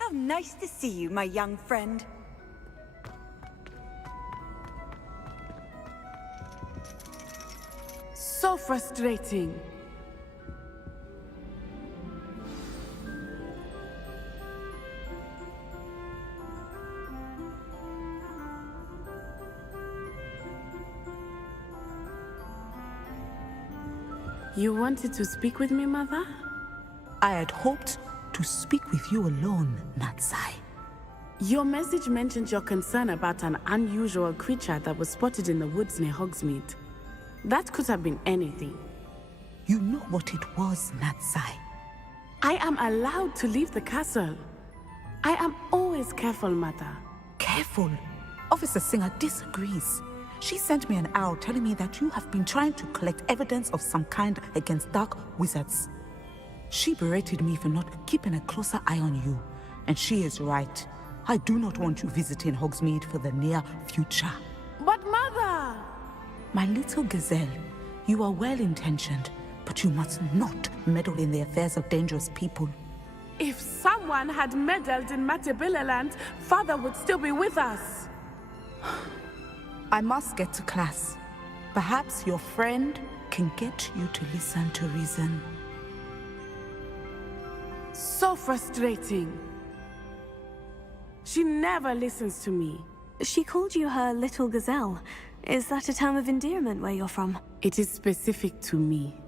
How nice to see you, my young friend. So frustrating. You wanted to speak with me, Mother? I had hoped to speak with you alone, Natsai. Your message mentioned your concern about an unusual creature that was spotted in the woods near Hogsmeade. That could have been anything. You know what it was, Natsai. I am allowed to leave the castle. I am always careful, Mother. Careful. Officer Singer disagrees. She sent me an owl telling me that you have been trying to collect evidence of some kind against dark wizards. She berated me for not keeping a closer eye on you, and she is right. I do not want you visiting Hogsmeade for the near future. But Mother! My little gazelle, you are well-intentioned, but you must not meddle in the affairs of dangerous people. If someone had meddled in Matabeleland, Father would still be with us. I must get to class. Perhaps your friend can get you to listen to reason. So frustrating. She never listens to me. She called you her little gazelle. Is that a term of endearment where you're from? It is specific to me.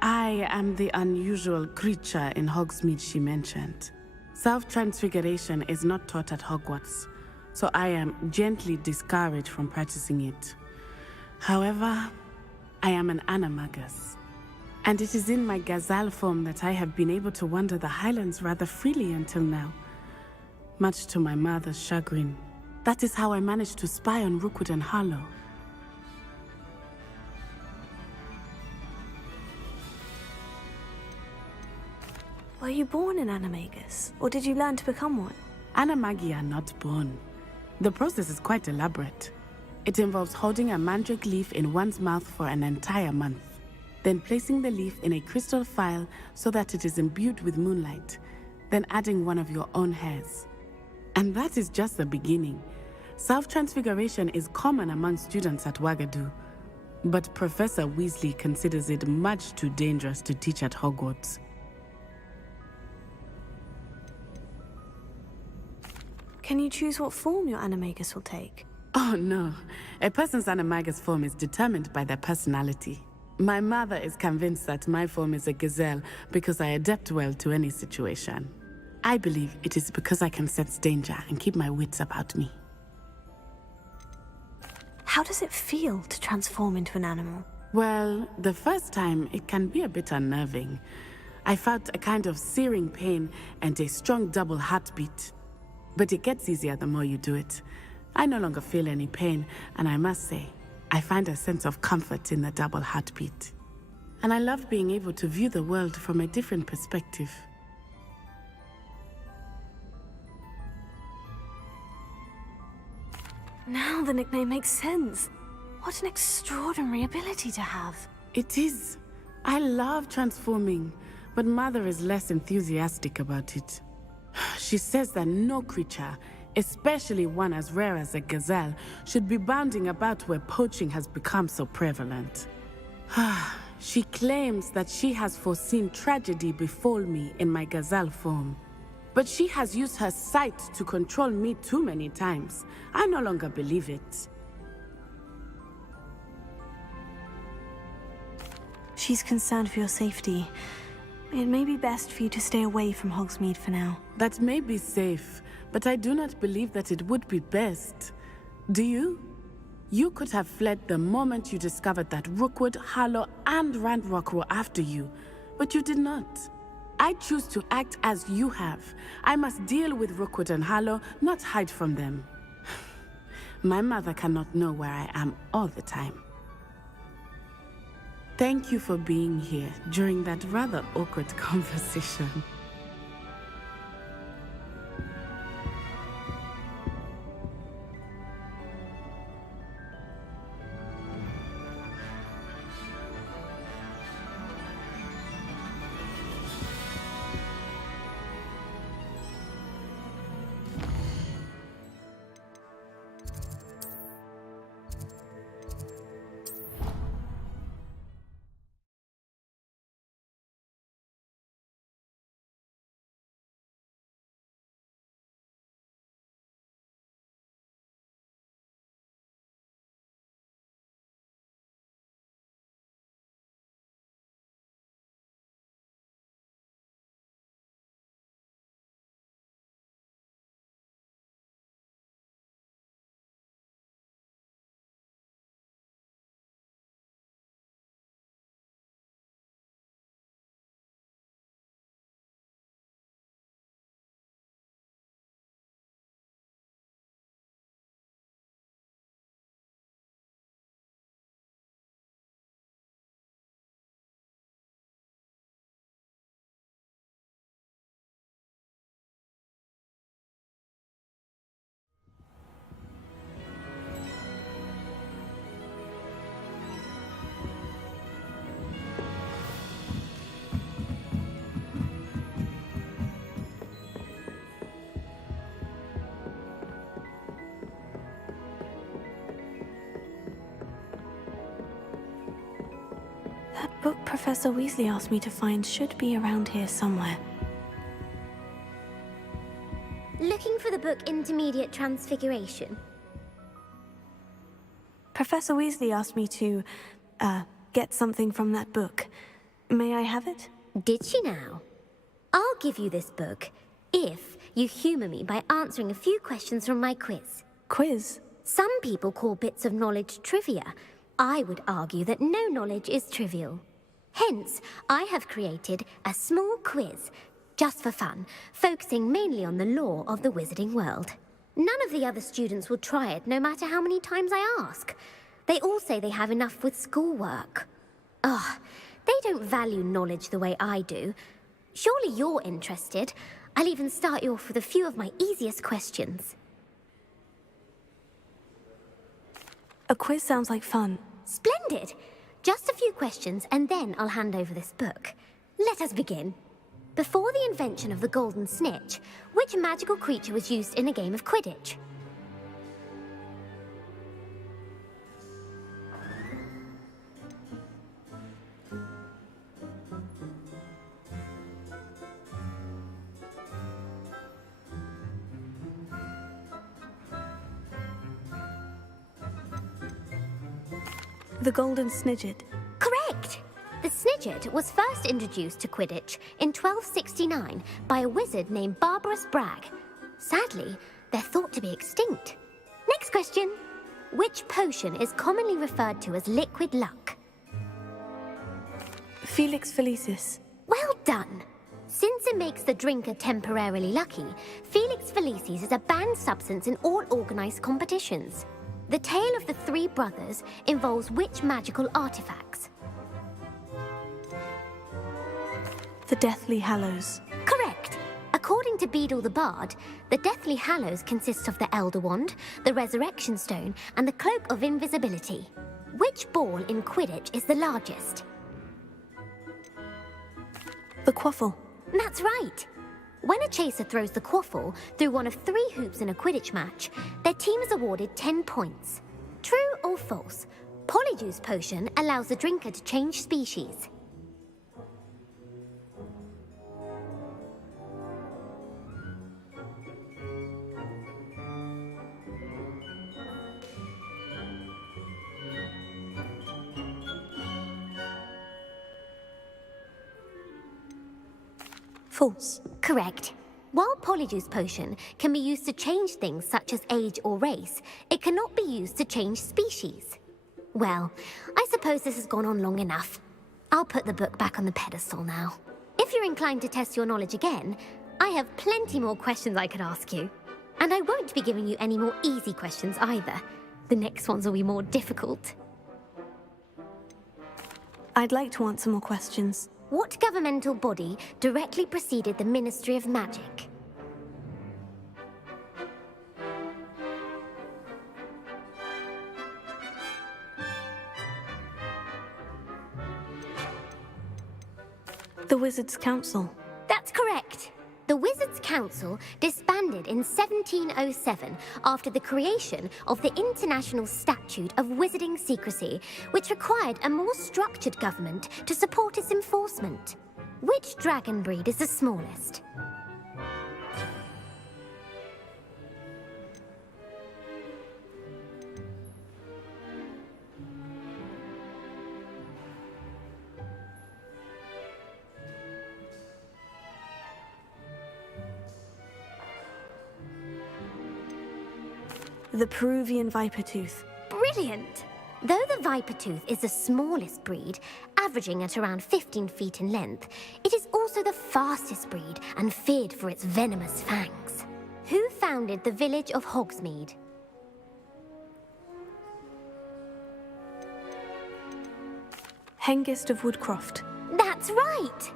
I am the unusual creature in Hogsmeade she mentioned. Self-transfiguration is not taught at Hogwarts, so I am gently discouraged from practicing it. However, I am an animagus. And it is in my gazelle form that I have been able to wander the highlands rather freely until now. Much to my mother's chagrin. That is how I managed to spy on Rookwood and Harlow. Were you born an animagus, or did you learn to become one? Animagi are not born. The process is quite elaborate. It involves holding a mandrake leaf in one's mouth for an entire month. Then placing the leaf in a crystal phial so that it is imbued with moonlight, then adding one of your own hairs. And that is just the beginning. Self-transfiguration is common among students at Wagadu, but Professor Weasley considers it much too dangerous to teach at Hogwarts. Can you choose what form your animagus will take? Oh no, a person's animagus form is determined by their personality. My mother is convinced that my form is a gazelle because I adapt well to any situation. I believe it is because I can sense danger and keep my wits about me. How does it feel to transform into an animal? Well, the first time it can be a bit unnerving. I felt a kind of searing pain and a strong double heartbeat. But it gets easier the more you do it. I no longer feel any pain, and I must say, I find a sense of comfort in the double heartbeat. And I love being able to view the world from a different perspective. Now the nickname makes sense. What an extraordinary ability to have. It is. I love transforming, but Mother is less enthusiastic about it. She says that no creature, especially one as rare as a gazelle, should be bounding about where poaching has become so prevalent. She claims that she has foreseen tragedy befall me in my gazelle form. But she has used her sight to control me too many times. I no longer believe it. She's concerned for your safety. It may be best for you to stay away from Hogsmeade for now. That may be safe, but I do not believe that it would be best. Do you? You could have fled the moment you discovered that Rookwood, Harlow, and Randrock were after you, but you did not. I choose to act as you have. I must deal with Rookwood and Harlow, not hide from them. My mother cannot know where I am all the time. Thank you for being here during that rather awkward conversation. That book Professor Weasley asked me to find should be around here somewhere. Looking for the book Intermediate Transfiguration? Professor Weasley asked me to, get something from that book. May I have it? Did she now? I'll give you this book if you humour me by answering a few questions from my quiz. Quiz? Some people call bits of knowledge trivia. I would argue that no knowledge is trivial. Hence, I have created a small quiz, just for fun, focusing mainly on the lore of the wizarding world. None of the other students will try it, no matter how many times I ask. They all say they have enough with schoolwork. Ugh, they don't value knowledge the way I do. Surely you're interested. I'll even start you off with a few of my easiest questions. A quiz sounds like fun. Splendid! Just a few questions, and then I'll hand over this book. Let us begin. Before the invention of the golden snitch, which magical creature was used in a game of Quidditch? The Golden Snidget. Correct! The Snidget was first introduced to Quidditch in 1269 by a wizard named Barbarous Bragg. Sadly, they're thought to be extinct. Next question. Which potion is commonly referred to as liquid luck? Felix Felicis. Well done! Since it makes the drinker temporarily lucky, Felix Felicis is a banned substance in all organised competitions. The tale of the three brothers involves which magical artifacts? The Deathly Hallows. Correct! According According to Beadle the Bard, the Deathly Hallows consists of the Elder Wand, the Resurrection Stone, and the Cloak of Invisibility. Which ball in Quidditch is the largest? The quaffle. That's right. When a chaser throws the quaffle through one of 3 hoops in a Quidditch match, their team is awarded 10 points. True or false? Polyjuice Potion allows the drinker to change species. False. Correct. While Polyjuice Potion can be used to change things such as age or race, it cannot be used to change species. Well, I suppose this has gone on long enough. I'll put the book back on the pedestal now. If you're inclined to test your knowledge again, I have plenty more questions I could ask you. And I won't be giving you any more easy questions either. The next ones will be more difficult. I'd like to answer more questions. What governmental body directly preceded the Ministry of Magic? The Wizards' Council. That's correct. The Wizards' Council disbanded in 1707 after the creation of the International Statute of Wizarding Secrecy, which required a more structured government to support its enforcement. Which dragon breed is the smallest? The Peruvian Viper Tooth. Brilliant! Though the Viper Tooth is the smallest breed, averaging at around 15 feet in length, it is also the fastest breed and feared for its venomous fangs. Who founded the village of Hogsmeade? Hengist of Woodcroft. That's right!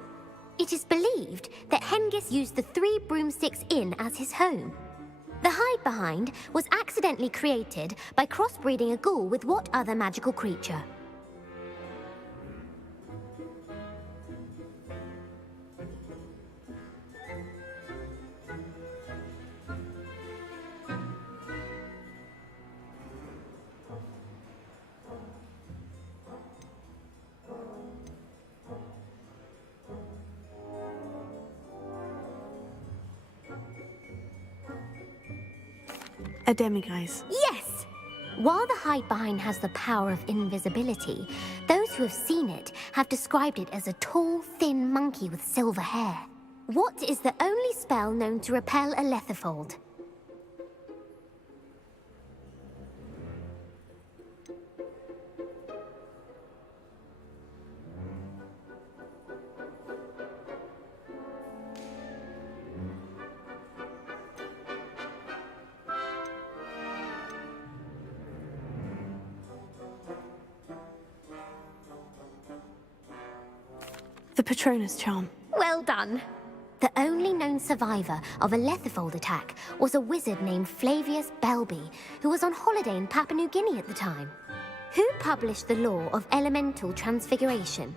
It is believed that Hengist used the 3 Broomsticks Inn as his home. The hide-behind was accidentally created by crossbreeding a ghoul with what other magical creature? A demiguise. Yes! While the hide-behind has the power of invisibility, those who have seen it have described it as a tall, thin monkey with silver hair. What is the only spell known to repel a lethifold? The Patronus Charm. Well done. The only known survivor of a lethifold attack was a wizard named Flavius Belby, who was on holiday in Papua New Guinea at the time. Who published the law of elemental transfiguration?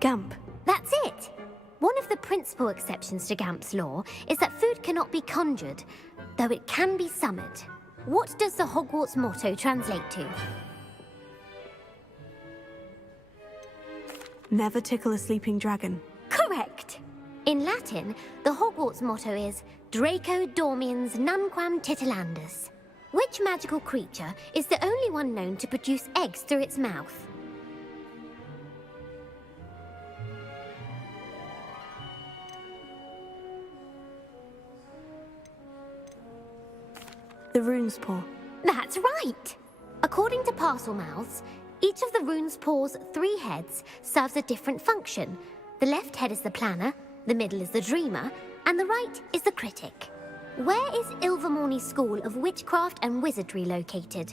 Gamp. That's it! One of the principal exceptions to Gamp's law is that food cannot be conjured, though it can be summoned. What does the Hogwarts motto translate to? Never tickle a sleeping dragon. Correct! In Latin, the Hogwarts motto is Draco dormiens nunquam titilandus. Which magical creature is the only one known to produce eggs through its mouth? The Rune's Paw. That's right! According to Parselmouths, each of the Rune's Paw's 3 heads serves a different function. The left head is the planner, the middle is the dreamer, and the right is the critic. Where is Ilvermorny School of Witchcraft and Wizardry located?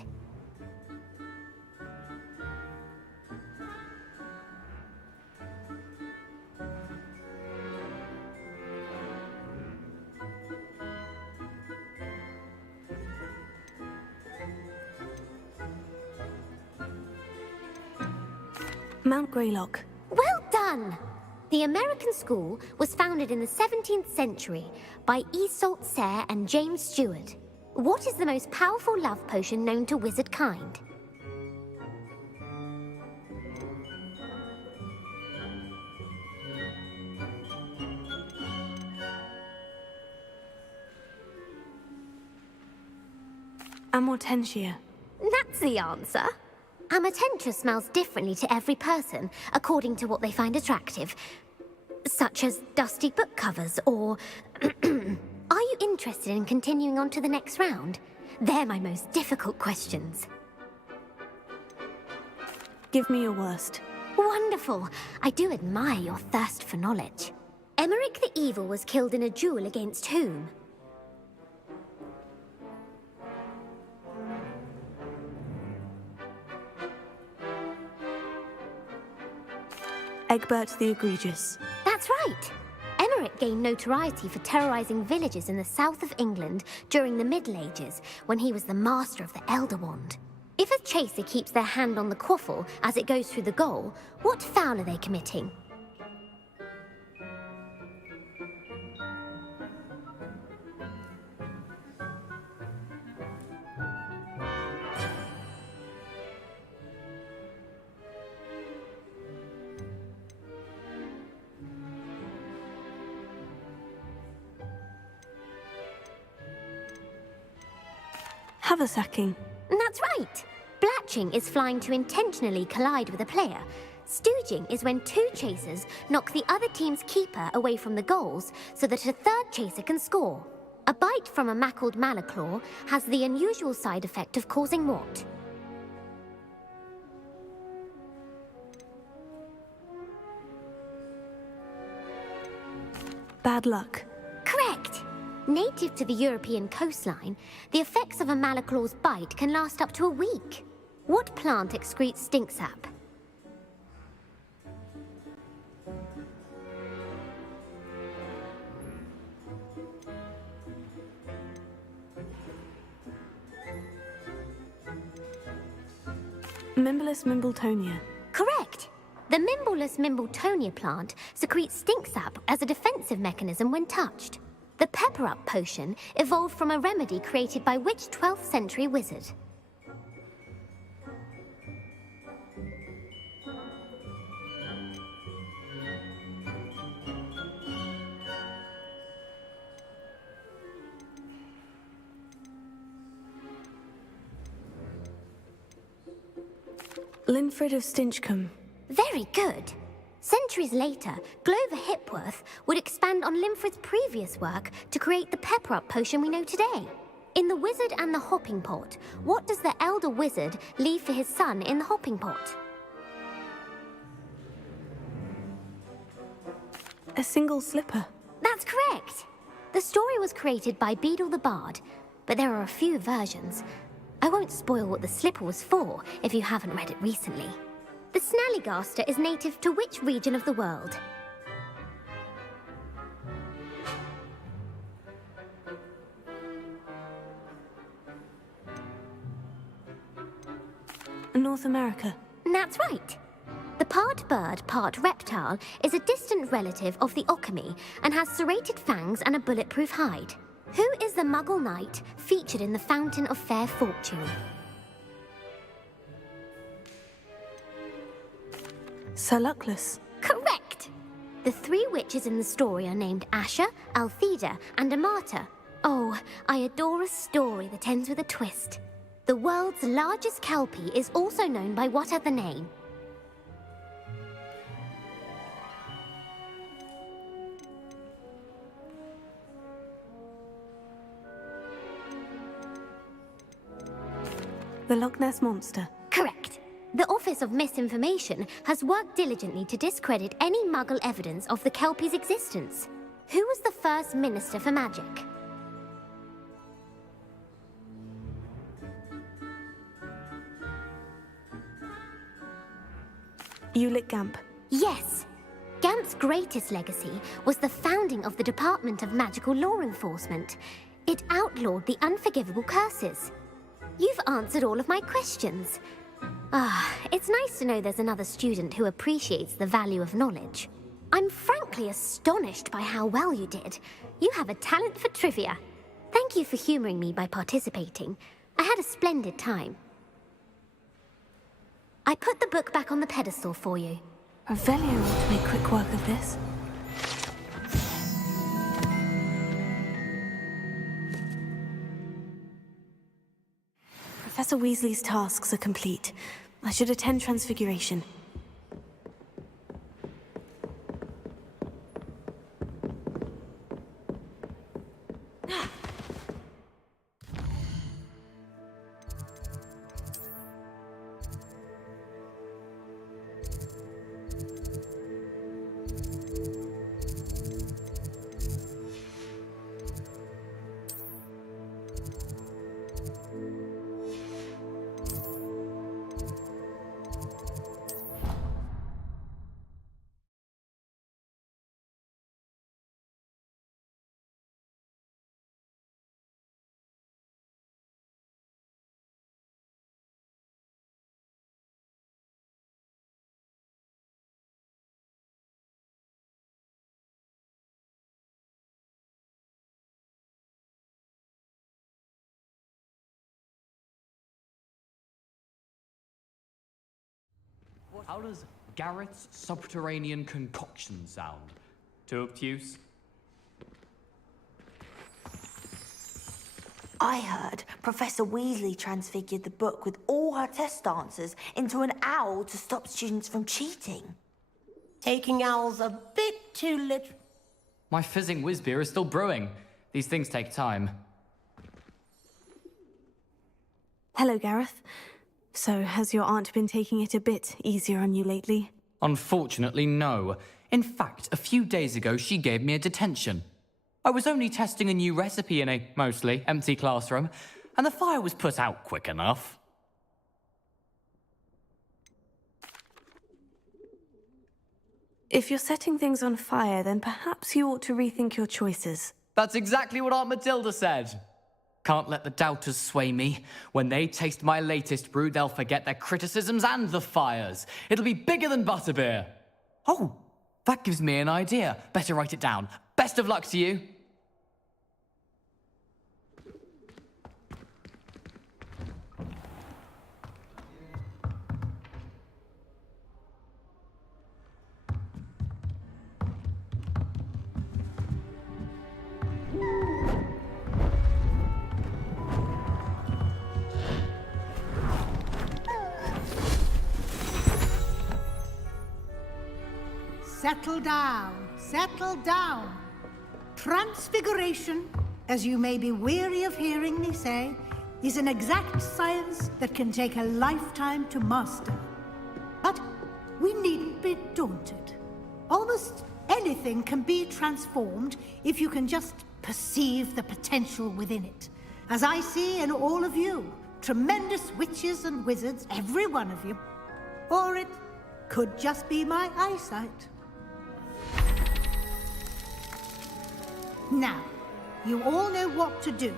Mount Greylock. Well done! The American school was founded in the 17th century by Isolde Sayre and James Stewart. What is the most powerful love potion known to wizard kind? Amortentia. That's the answer. Amortentia smells differently to every person, according to what they find attractive. Such as dusty book covers, or... Are you interested in continuing on to the next round? They're my most difficult questions. Give me your worst. Wonderful. I do admire your thirst for knowledge. Emmerich the Evil was killed in a duel against whom? Egbert the Egregious. That's right. Emmerich gained notoriety for terrorizing villages in the south of England during the Middle Ages, when he was the master of the Elder Wand. If a chaser keeps their hand on the quaffle as it goes through the goal, what foul are they committing? Haversacking. That's right. Blatching is flying to intentionally collide with a player. Stooging is when two chasers knock the other team's keeper away from the goals so that a third chaser can score. A bite from a mackled malaclaw has the unusual side effect of causing what? Bad luck. Correct. Native to the European coastline, the effects of a malaclaw's bite can last up to a week. What plant excretes stink sap? Mimbless Mimbletonia. Correct. The Mimbleless Mimbletonia plant secretes stink sap as a defensive mechanism when touched. The pepper-up potion evolved from a remedy created by which 12th century wizard? Linfred of Stinchcombe. Very good. Centuries later, Glover Hipworth would expand on Linfred's previous work to create the pepper-up potion we know today. In The Wizard and the Hopping Pot, what does the elder wizard leave for his son in the hopping pot? A single slipper. That's correct. The story was created by Beadle the Bard, but there are a few versions. I won't spoil what the slipper was for if you haven't read it recently. The Snallygaster is native to which region of the world? North America. That's right. The part bird, part reptile is a distant relative of the Occamy and has serrated fangs and a bulletproof hide. Who is the Muggle knight featured in the Fountain of Fair Fortune? Sir Luckless. Correct! The three witches in the story are named Asher, Altheda, and Amata. Oh, I adore a story that ends with a twist. The world's largest kelpie is also known by what other name? The Loch Ness Monster. Correct. The Office of Misinformation has worked diligently to discredit any Muggle evidence of the Kelpie's existence. Who was the first Minister for Magic? Ulick Gamp. Yes. Gamp's greatest legacy was the founding of the Department of Magical Law Enforcement. It outlawed the unforgivable curses. You've answered all of my questions. It's nice to know there's another student who appreciates the value of knowledge. I'm frankly astonished by how well you did. You have a talent for trivia. Thank you for humoring me by participating. I had a splendid time. I put the book back on the pedestal for you. Revelio ought to make quick work of this. Professor Weasley's tasks are complete. I should attend Transfiguration. How does Garrett's subterranean concoction sound? Too obtuse? I heard Professor Weasley transfigured the book with all her test answers into an owl to stop students from cheating. Taking owls a bit too literal. My fizzing whiz beer is still brewing. These things take time. Hello, Gareth. So, has your aunt been taking it a bit easier on you lately? Unfortunately, no. In fact, a few days ago, she gave me a detention. I was only testing a new recipe in a mostly empty classroom, and the fire was put out quick enough. If you're setting things on fire, then perhaps you ought to rethink your choices. That's exactly what Aunt Matilda said. Can't let the doubters sway me. When they taste my latest brew, they'll forget their criticisms and the fires. It'll be bigger than butterbeer. Oh, that gives me an idea. Better write it down. Best of luck to you. Settle down, settle down. Transfiguration, as you may be weary of hearing me say, is an exact science that can take a lifetime to master. But we needn't be daunted. Almost anything can be transformed if you can just perceive the potential within it. As I see in all of you, tremendous witches and wizards, every one of you. Or it could just be my eyesight. Now, you all know what to do.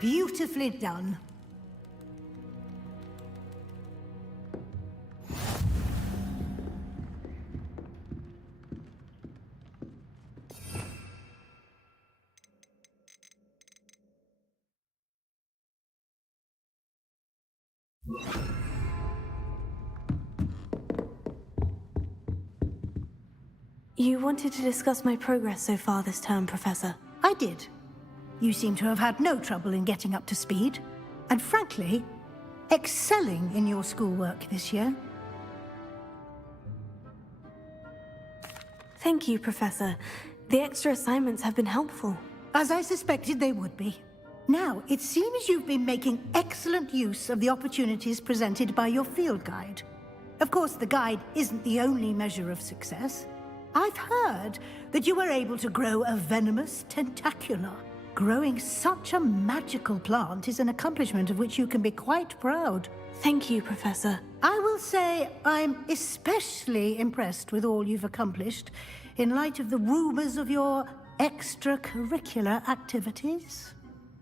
Beautifully done. You wanted to discuss my progress so far this term, Professor. I did. You seem to have had no trouble in getting up to speed, and frankly, excelling in your schoolwork this year. Thank you, Professor. The extra assignments have been helpful. As I suspected they would be. Now, it seems you've been making excellent use of the opportunities presented by your field guide. Of course, the guide isn't the only measure of success. I've heard that you were able to grow a venomous tentacula. Growing such a magical plant is an accomplishment of which you can be quite proud. Thank you, Professor. I will say I'm especially impressed with all you've accomplished in light of the rumors of your extracurricular activities.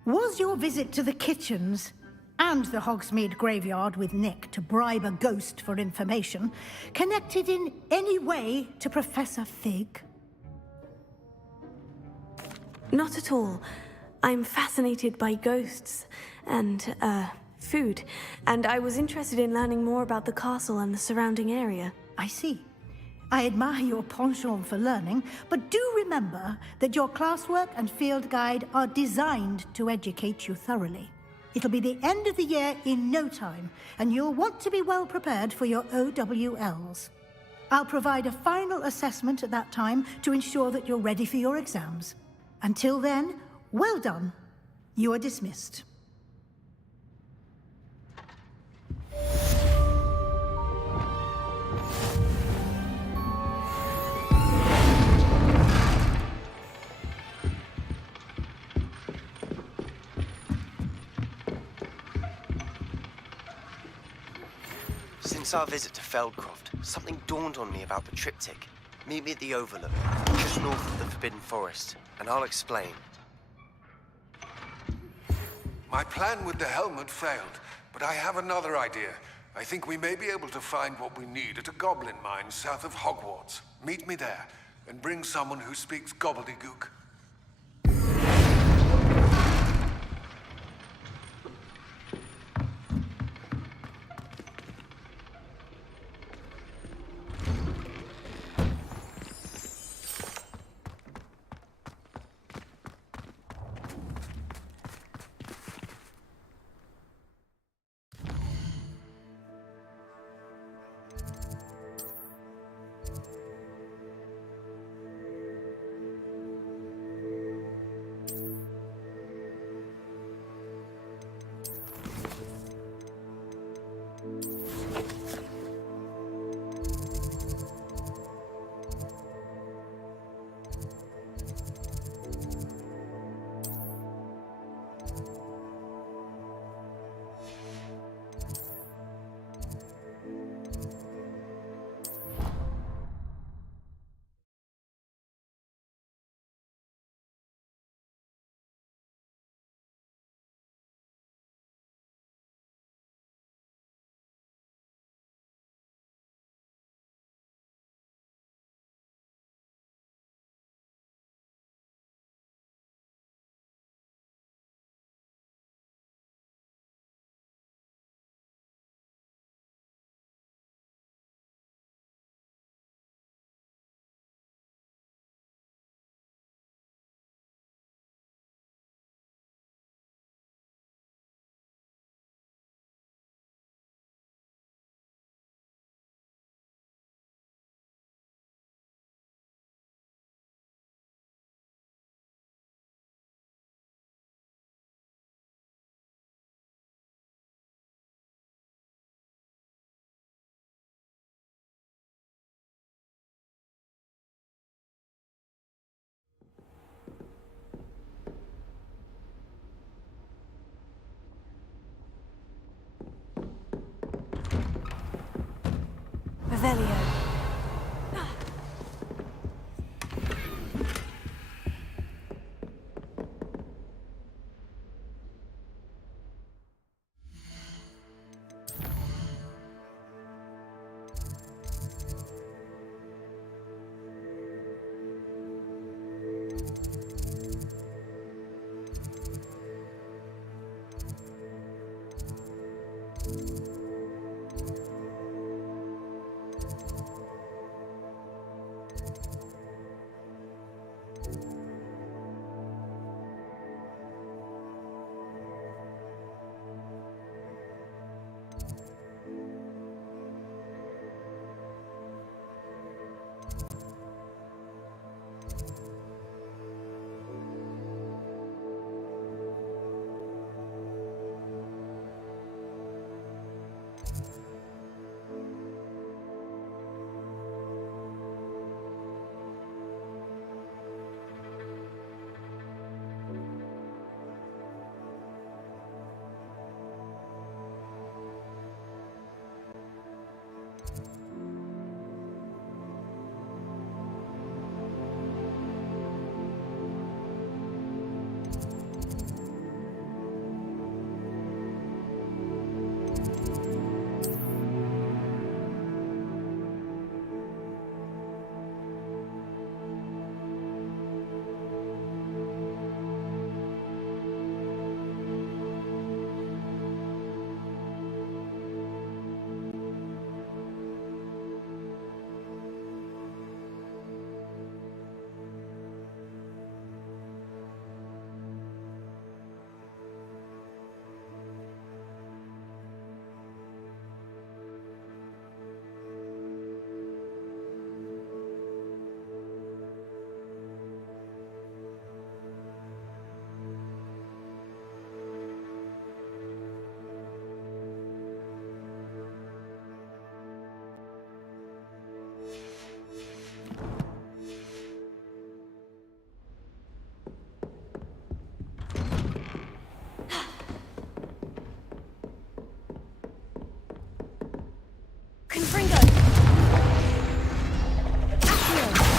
Was your visit to the kitchens and the Hogsmeade graveyard with Nick to bribe a ghost for information connected in any way to Professor Fig? Not at all. I'm fascinated by ghosts and, food, and I was interested in learning more about the castle and the surrounding area. I see. I admire your penchant for learning, but do remember that your classwork and field guide are designed to educate you thoroughly. It'll be the end of the year in no time, and you'll want to be well prepared for your OWLs. I'll provide a final assessment at that time to ensure that you're ready for your exams. Until then, well done. You are dismissed. Since our visit to Feldcroft, something dawned on me about the triptych. Meet me at the Overlook, just north of the Forbidden Forest, and I'll explain. My plan with the helmet failed, but I have another idea. I think we may be able to find what we need at a goblin mine south of Hogwarts. Meet me there, and bring someone who speaks gobbledygook. Revelio. Confringo! Accio!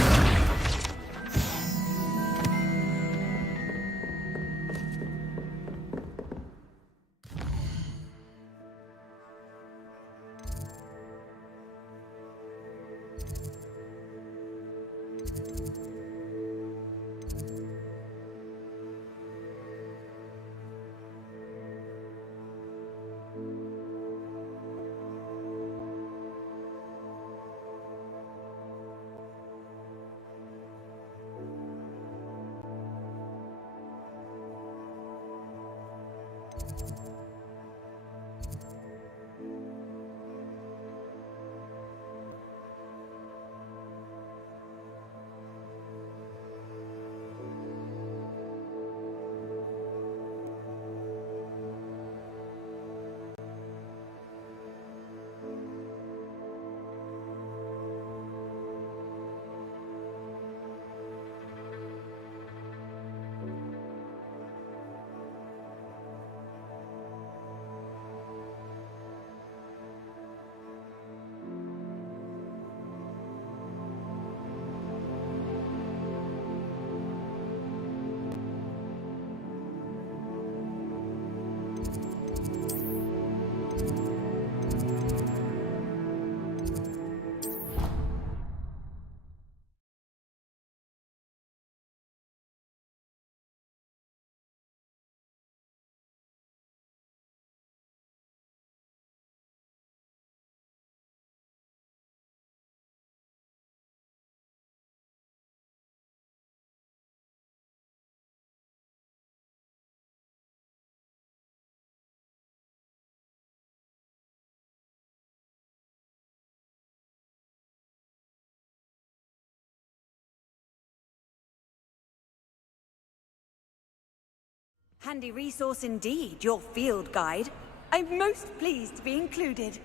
Handy resource indeed, your field guide. I'm most pleased to be included.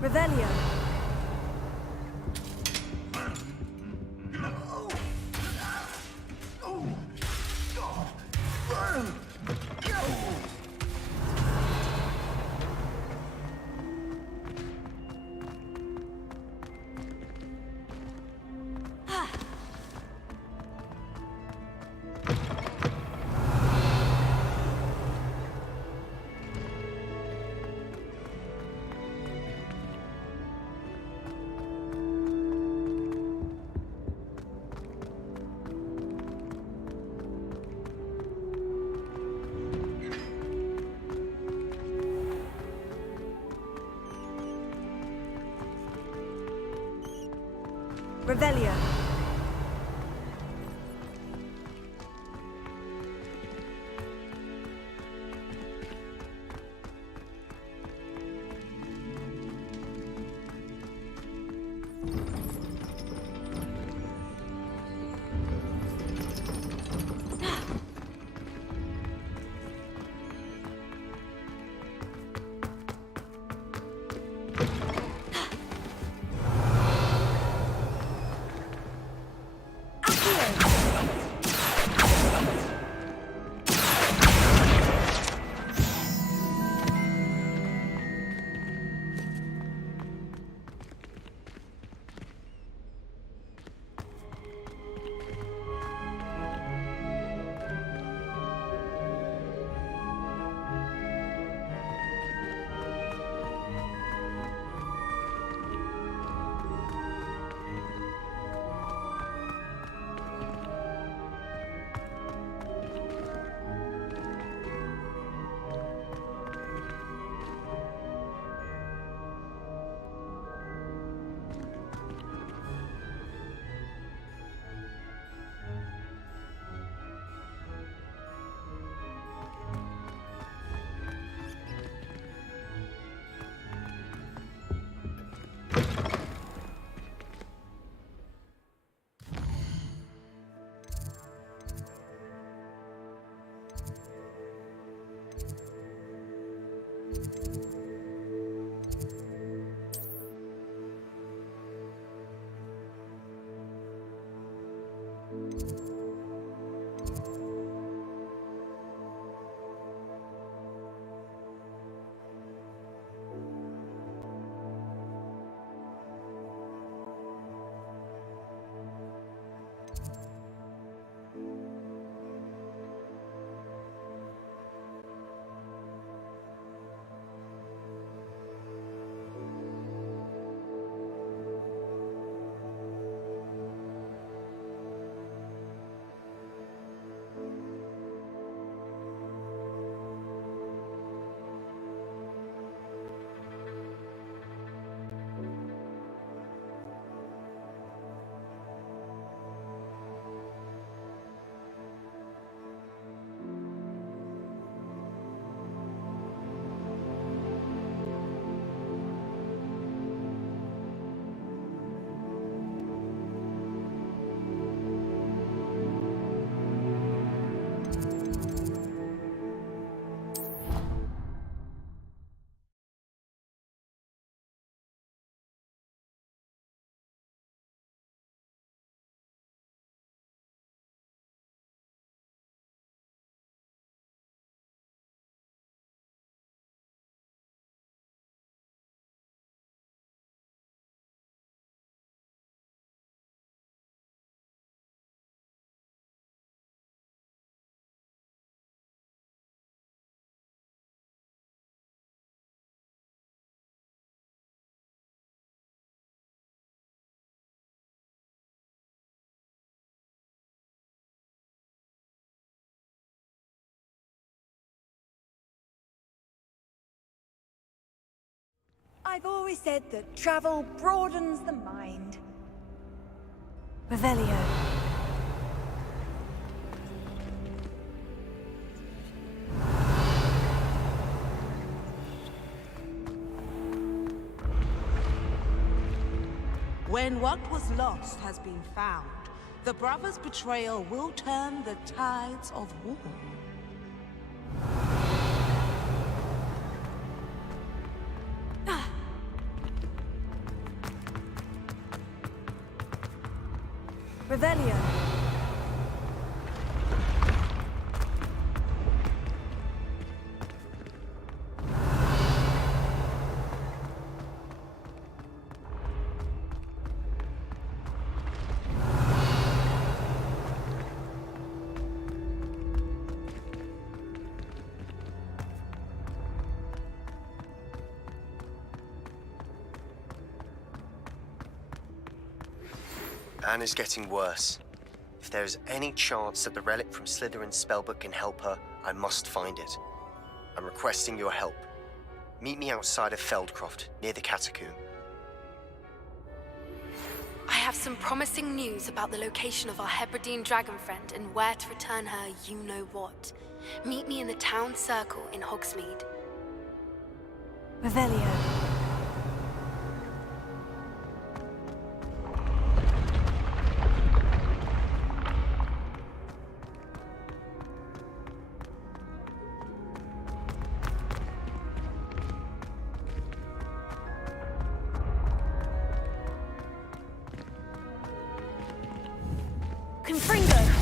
Revelio. Revelio. I've always said that travel broadens the mind. Revelio. When what was lost has been found, the brothers' betrayal will turn the tides of war. Revelio. Anna's getting worse. If there is any chance that the relic from Slytherin's spellbook can help her, I must find it. I'm requesting your help. Meet me outside of Feldcroft, near the catacomb. I have some promising news about the location of our Hebridean dragon friend and where to return her you-know-what. Meet me in the town circle in Hogsmeade. Revelio. Confringo!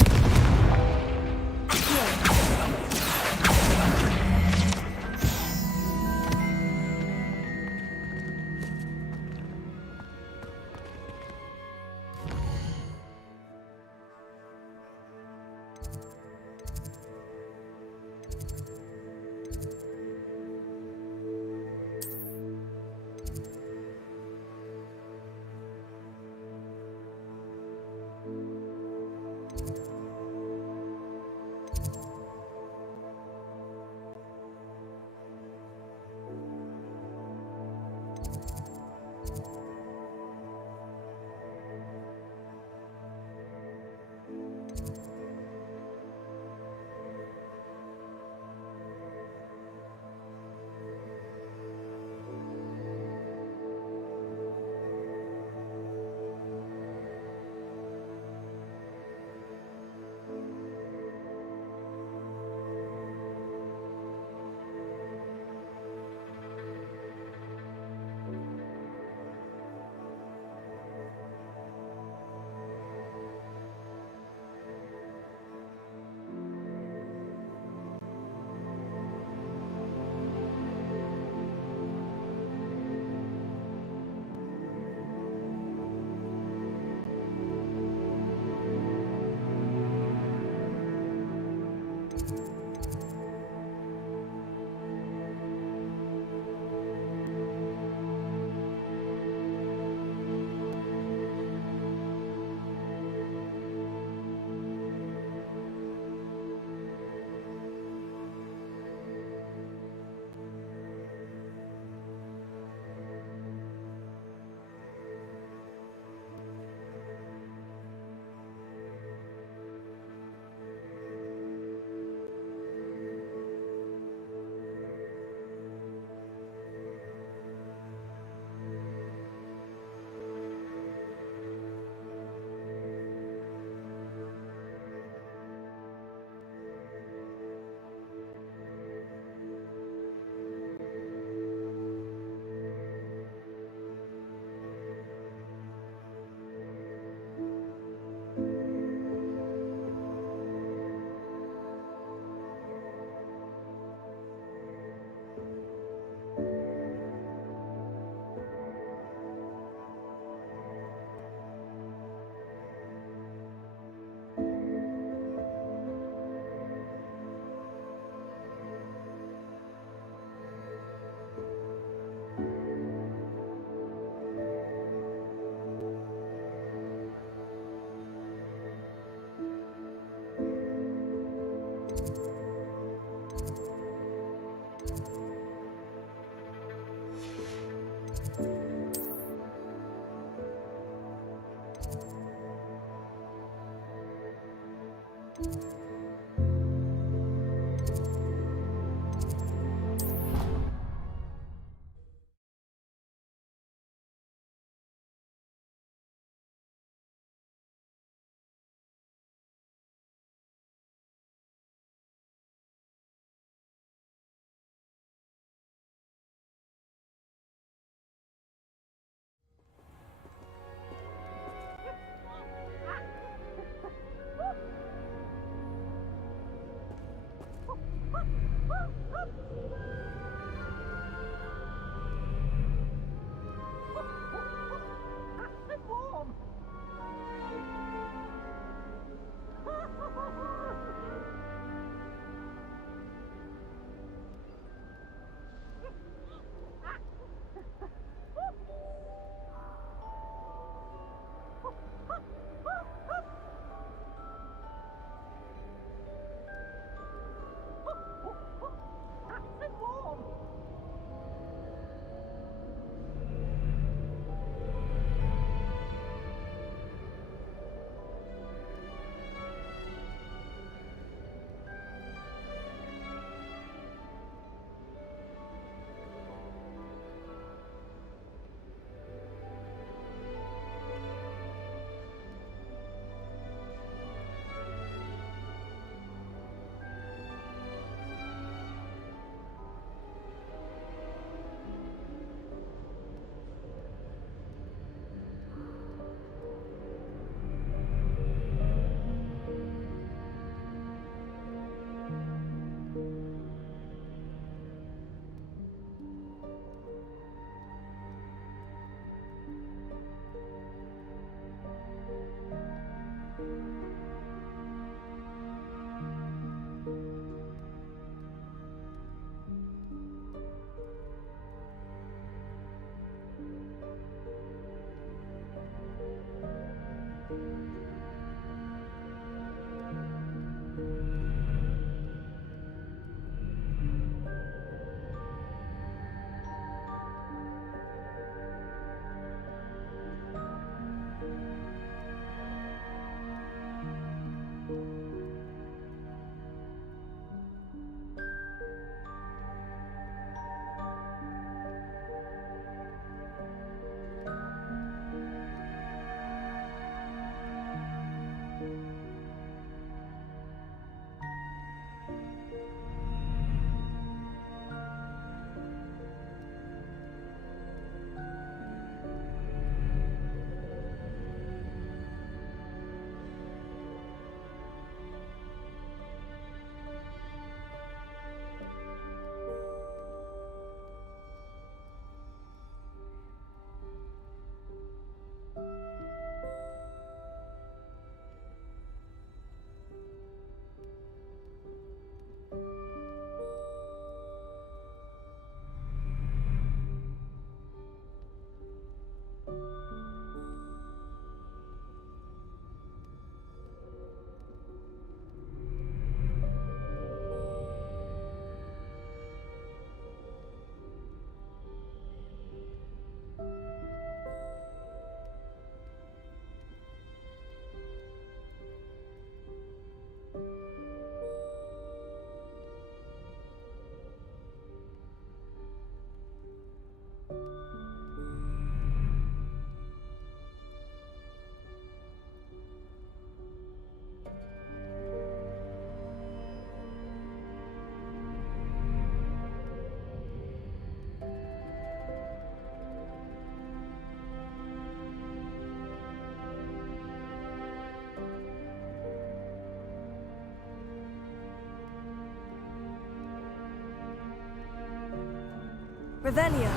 Revelio.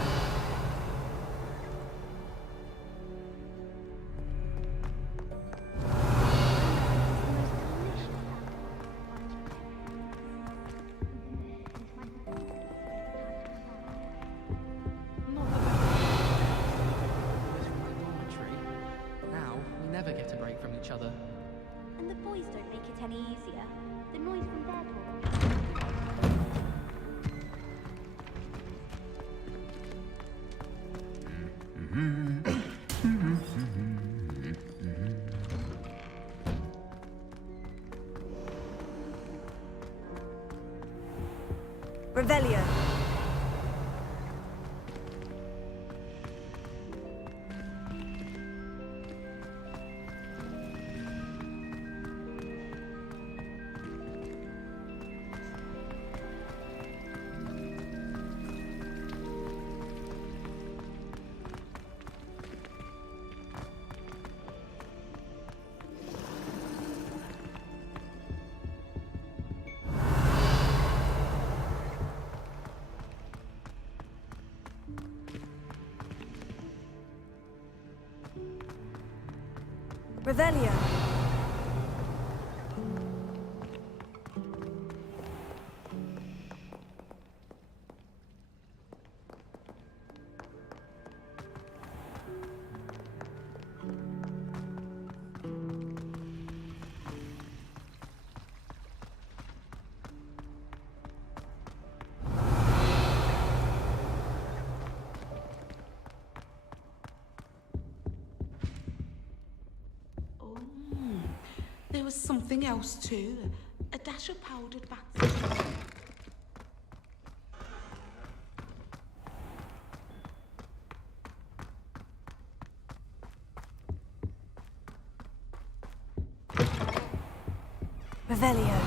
Now, we never get a break from each other. And the boys don't make it any easier. The noise from their door. Revelio. Revelio. There was something else too. A dash of powdered bats. Revelio.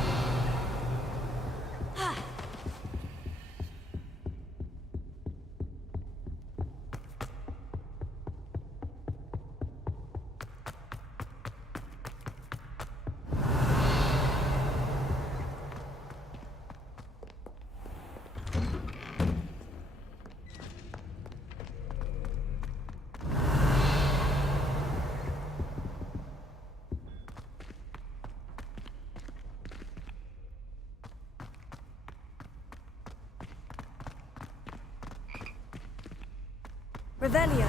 Revelio.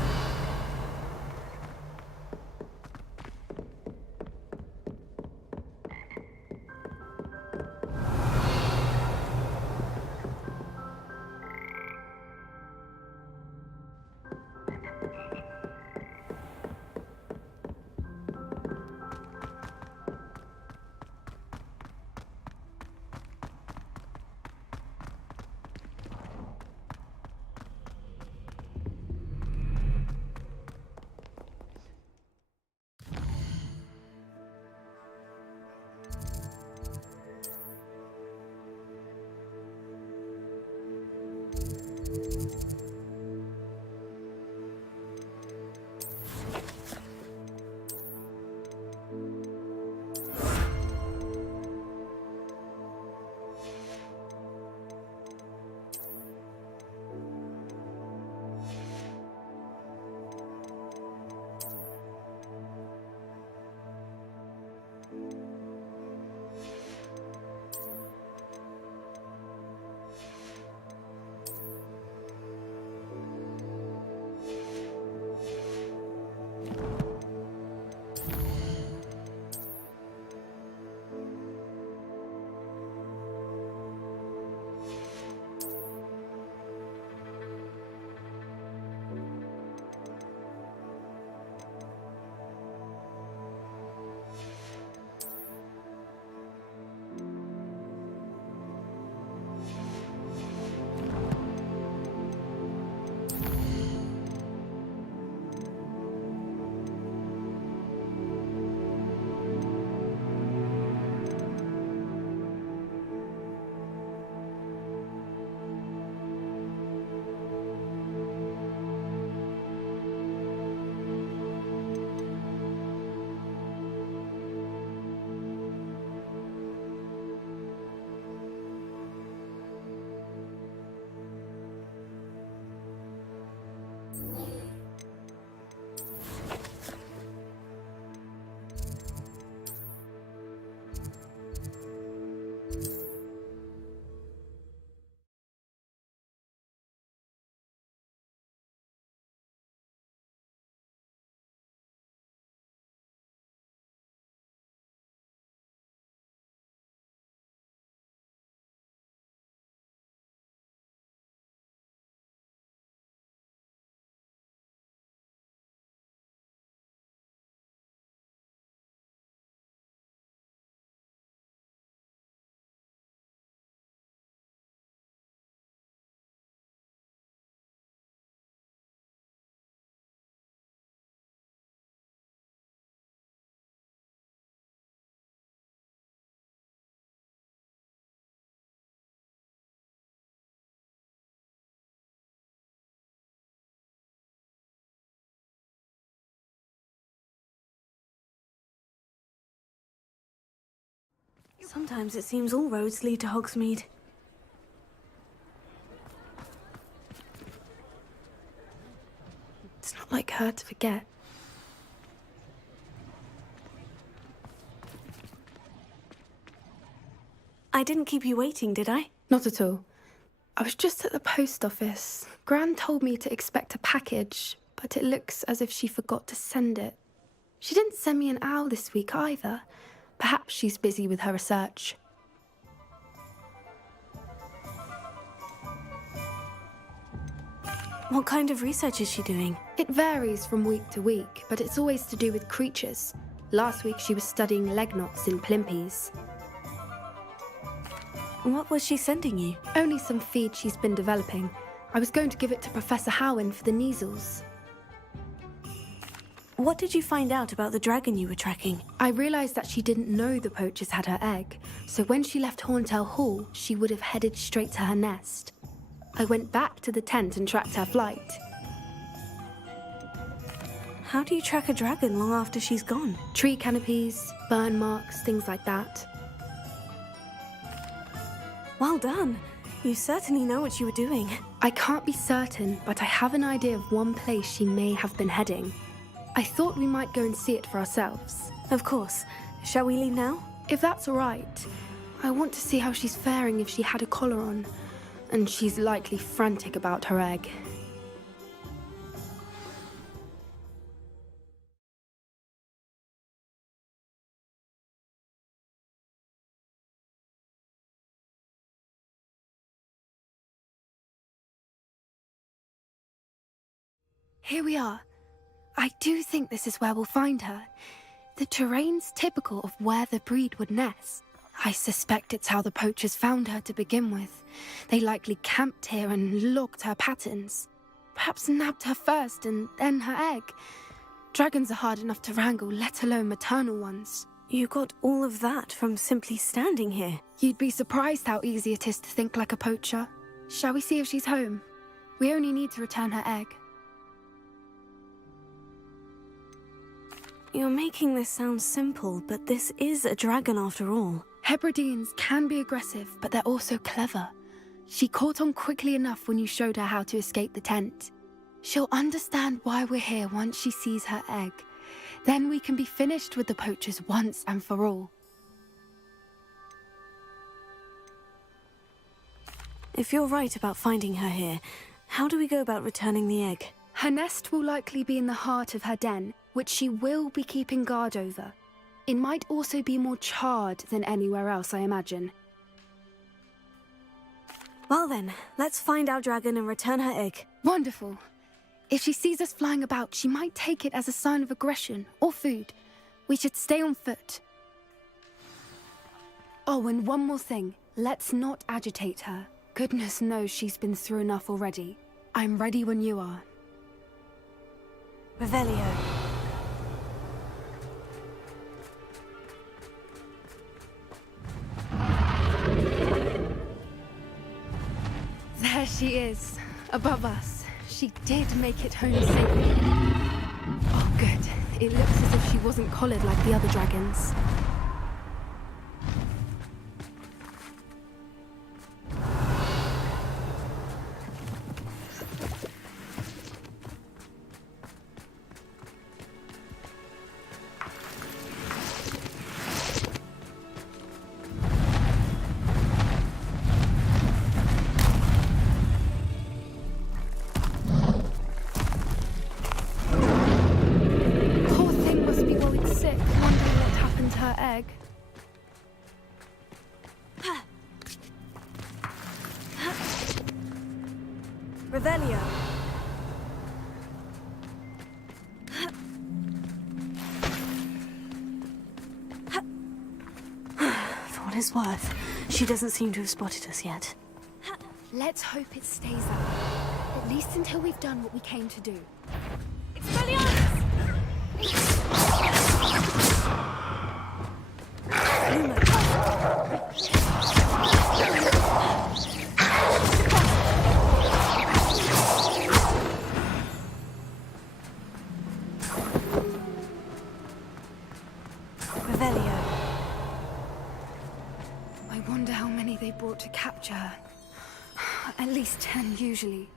Sometimes it seems all roads lead to Hogsmeade. It's not like her to forget. I didn't keep you waiting, did I? Not at all. I was just at the post office. Gran told me to expect a package, but it looks as if she forgot to send it. She didn't send me an owl this week either. Perhaps she's busy with her research. What kind of research is she doing? It varies from week to week, but it's always to do with creatures. Last week she was studying leg knots in plimpies. What was she sending you? Only some feed she's been developing. I was going to give it to Professor Howin for the measles. What did you find out about the dragon you were tracking? I realised that she didn't know the poachers had her egg, so when she left Horntail Hall, she would have headed straight to her nest. I went back to the tent and tracked her flight. How do you track a dragon long after she's gone? Tree canopies, burn marks, things like that. Well done. You certainly know what you were doing. I can't be certain, but I have an idea of one place she may have been heading. I thought we might go and see it for ourselves. Of course. Shall we leave now? If that's all right. I want to see how she's faring if she had a collar on. And she's likely frantic about her egg. Here we are. I do think this is where we'll find her. The terrain's typical of where the breed would nest. I suspect it's how the poachers found her to begin with. They likely camped here and logged her patterns. Perhaps nabbed her first and then her egg. Dragons are hard enough to wrangle, let alone maternal ones. You got all of that from simply standing here. You'd be surprised how easy it is to think like a poacher. Shall we see if she's home? We only need to return her egg. You're making this sound simple, but this is a dragon after all. Hebrideans can be aggressive, but they're also clever. She caught on quickly enough when you showed her how to escape the tent. She'll understand why we're here once she sees her egg. Then we can be finished with the poachers once and for all. If you're right about finding her here, how do we go about returning the egg? Her nest will likely be in the heart of her den, which she will be keeping guard over. It might also be more charred than anywhere else, I imagine. Well then, let's find our dragon and return her egg. Wonderful. If she sees us flying about, she might take it as a sign of aggression or food. We should stay on foot. Oh, and one more thing. Let's not agitate her. Goodness knows she's been through enough already. I'm ready when you are. Revelio. There she is, above us. She did make it home safely. Oh, good. It looks as if she wasn't collared like the other dragons. Revelio. For what it's worth, she doesn't seem to have spotted us yet. Let's hope it stays that way. At least until we've done what we came to do. Revelio. I wonder how many they brought to capture her. At least 10 usually.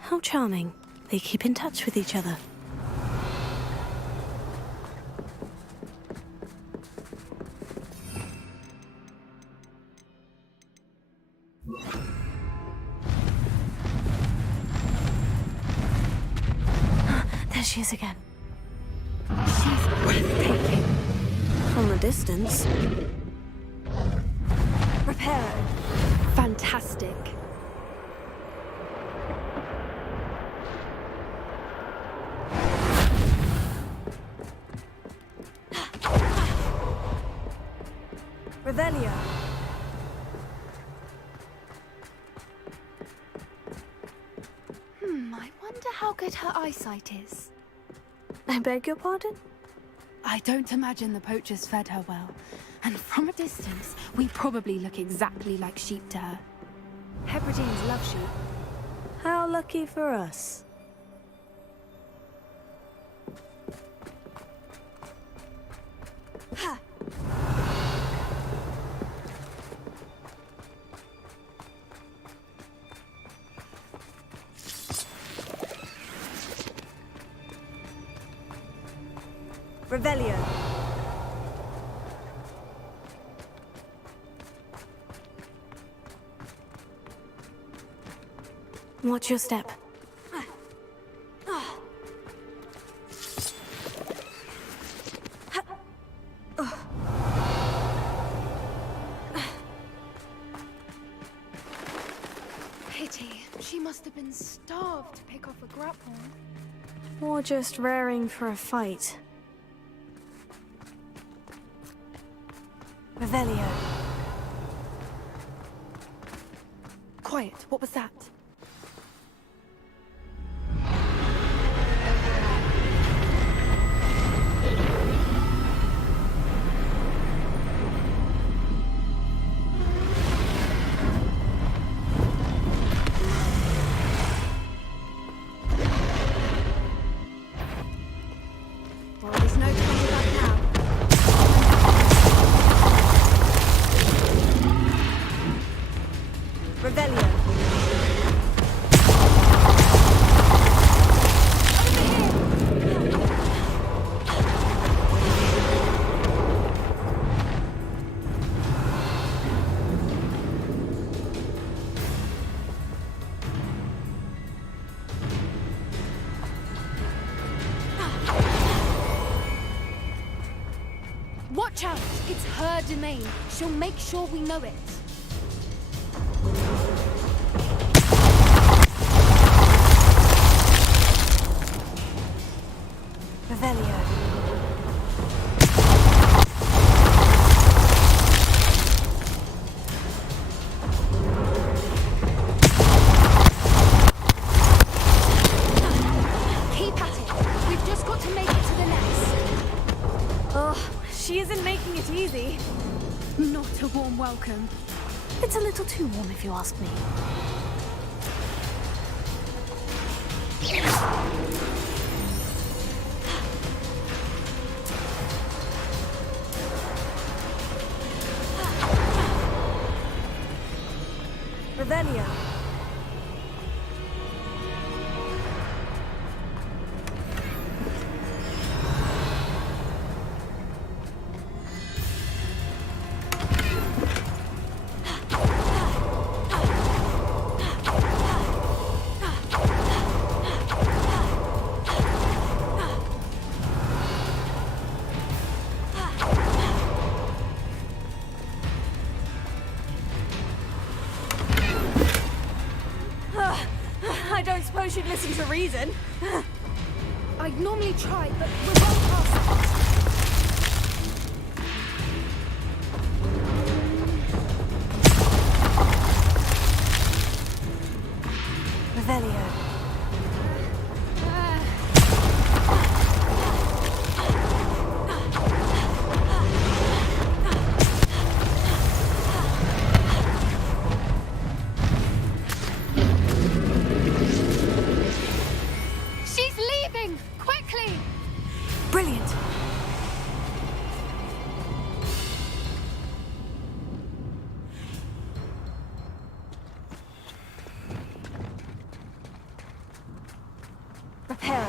How charming. They keep in touch with each other. There she is again. She's breathtaking. From a distance. Reparo. Fantastic. Revelio. I wonder how good her eyesight is. I beg your pardon? I don't imagine the poachers fed her well. And from a distance, we probably look exactly like sheep to her. Hebrideans love sheep. How lucky for us. Ha! Revelio. Watch your step. Pity. She must have been starved to pick off a grapple. Or just raring for a fight. Revelio. Quiet. What was that? Well, there's no coming back now. Revelio. Watch out! It's her domain. She'll make sure we know it. Revelio. Keep at it. We've just got to make it to the nest. Oh, she isn't making it easy. Not a warm welcome. It's a little too warm if you ask me. Revelio. I don't suppose you'd listen to reason. I'd normally try, but we're well past Revelio. She's leaving! Quickly! Brilliant. Reparo.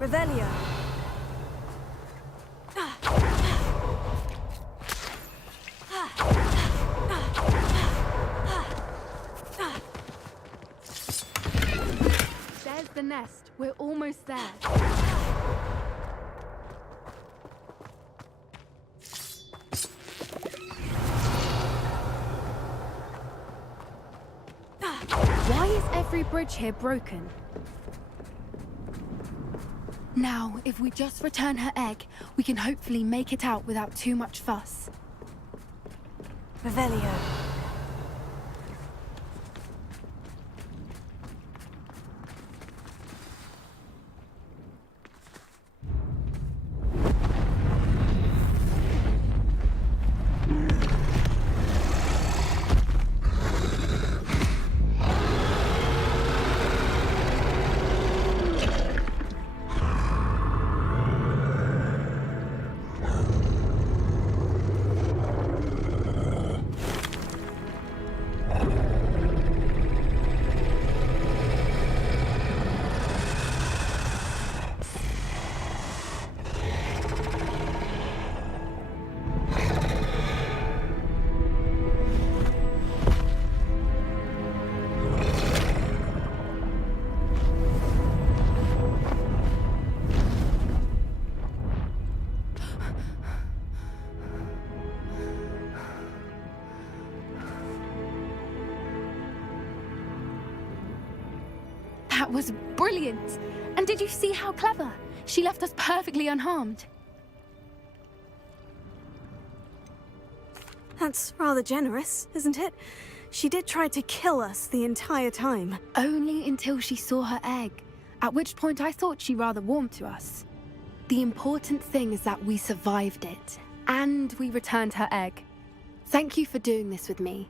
Revelio. There's the nest. We're almost there. Why is every bridge here broken? Now, if we just return her egg, we can hopefully make it out without too much fuss. Revelio. That was brilliant! And did you see how clever? She left us perfectly unharmed. That's rather generous, isn't it? She did try to kill us the entire time. Only until she saw her egg, at which point I thought she rather warmed to us. The important thing is that we survived it, and we returned her egg. Thank you for doing this with me.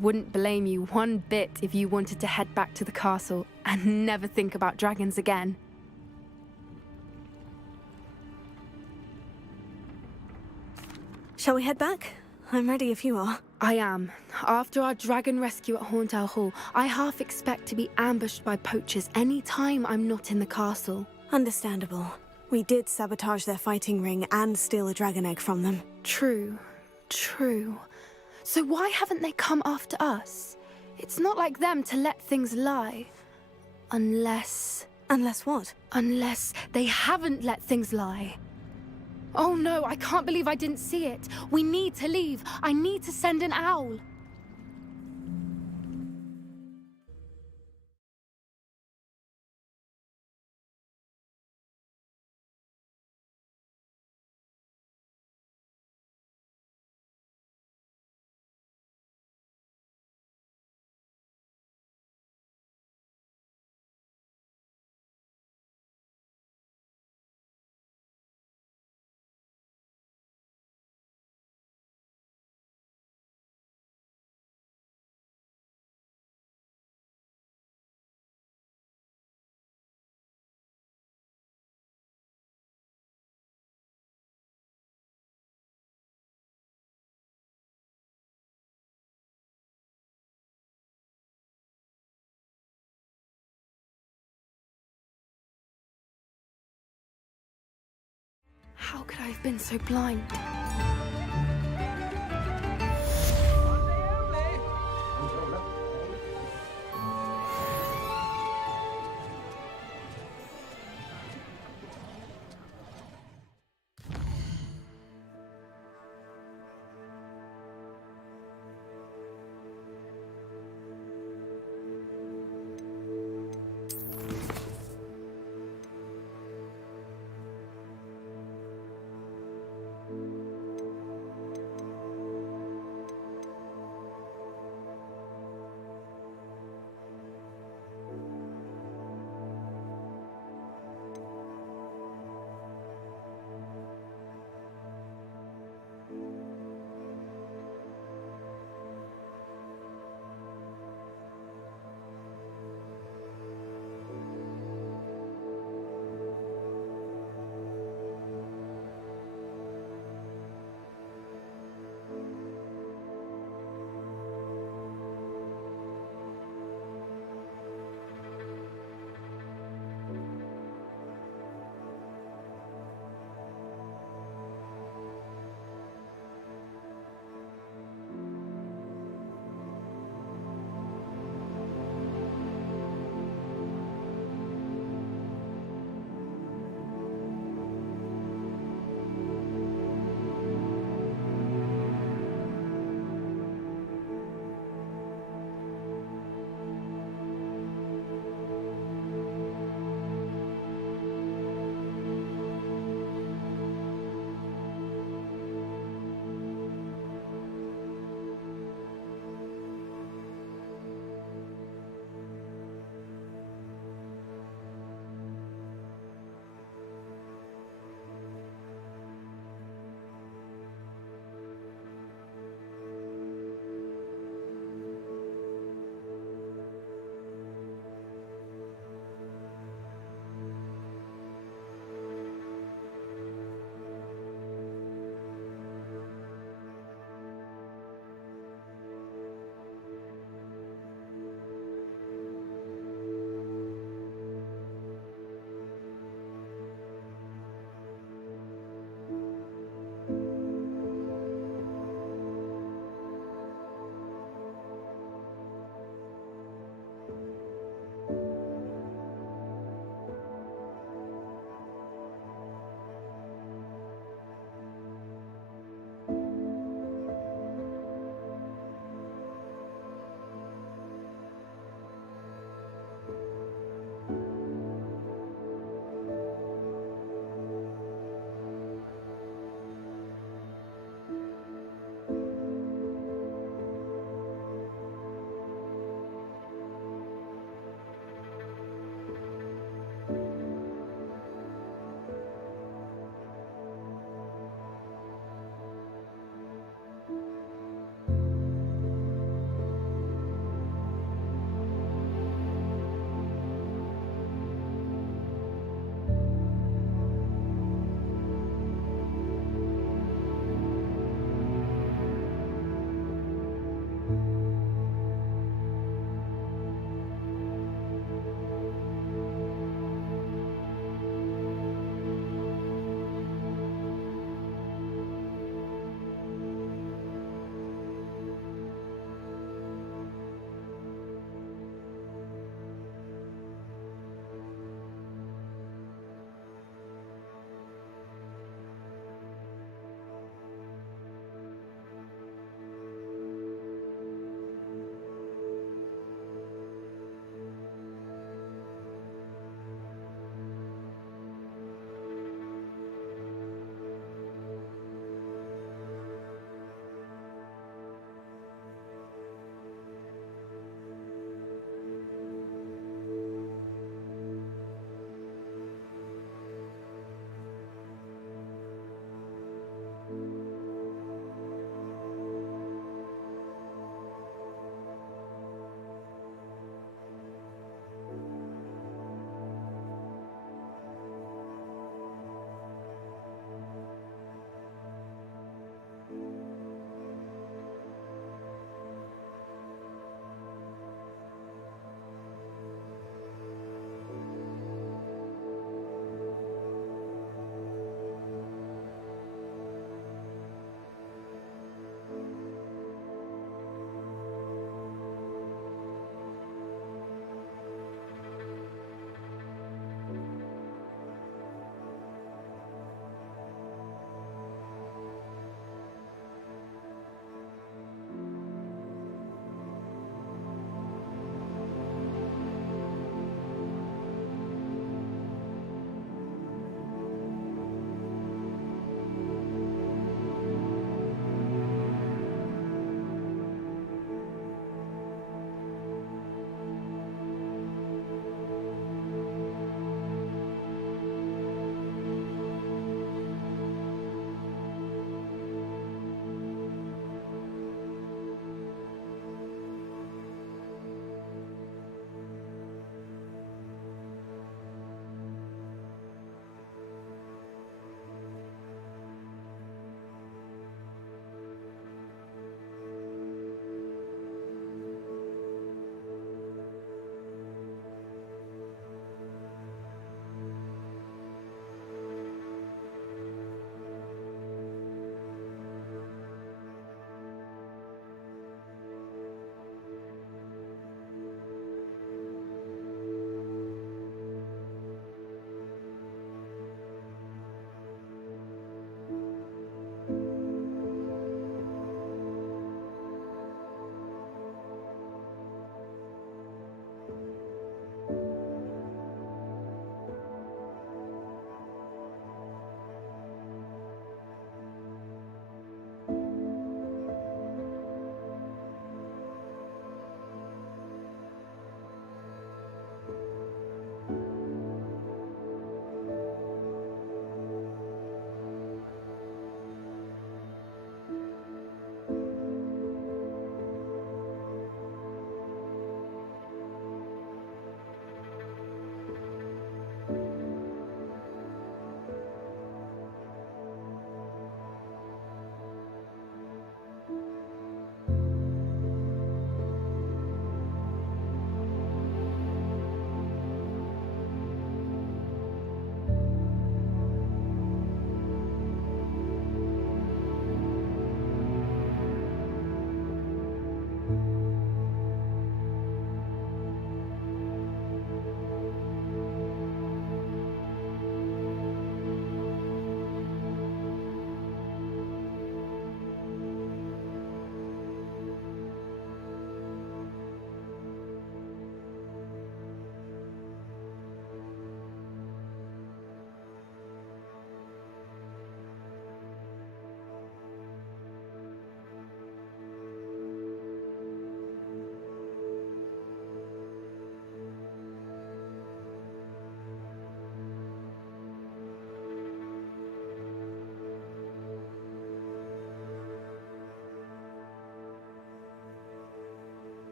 Wouldn't blame you one bit if you wanted to head back to the castle and never think about dragons again. Shall we head back? I'm ready if you are. I am. After our dragon rescue at Hauntowl Hall, I half expect to be ambushed by poachers any time I'm not in the castle. Understandable. We did sabotage their fighting ring and steal a dragon egg from them. True. True. So why haven't they come after us? It's not like them to let things lie. Unless... Unless what? Unless they haven't let things lie. Oh no, I can't believe I didn't see it. We need to leave. I need to send an owl. How could I have been so blind?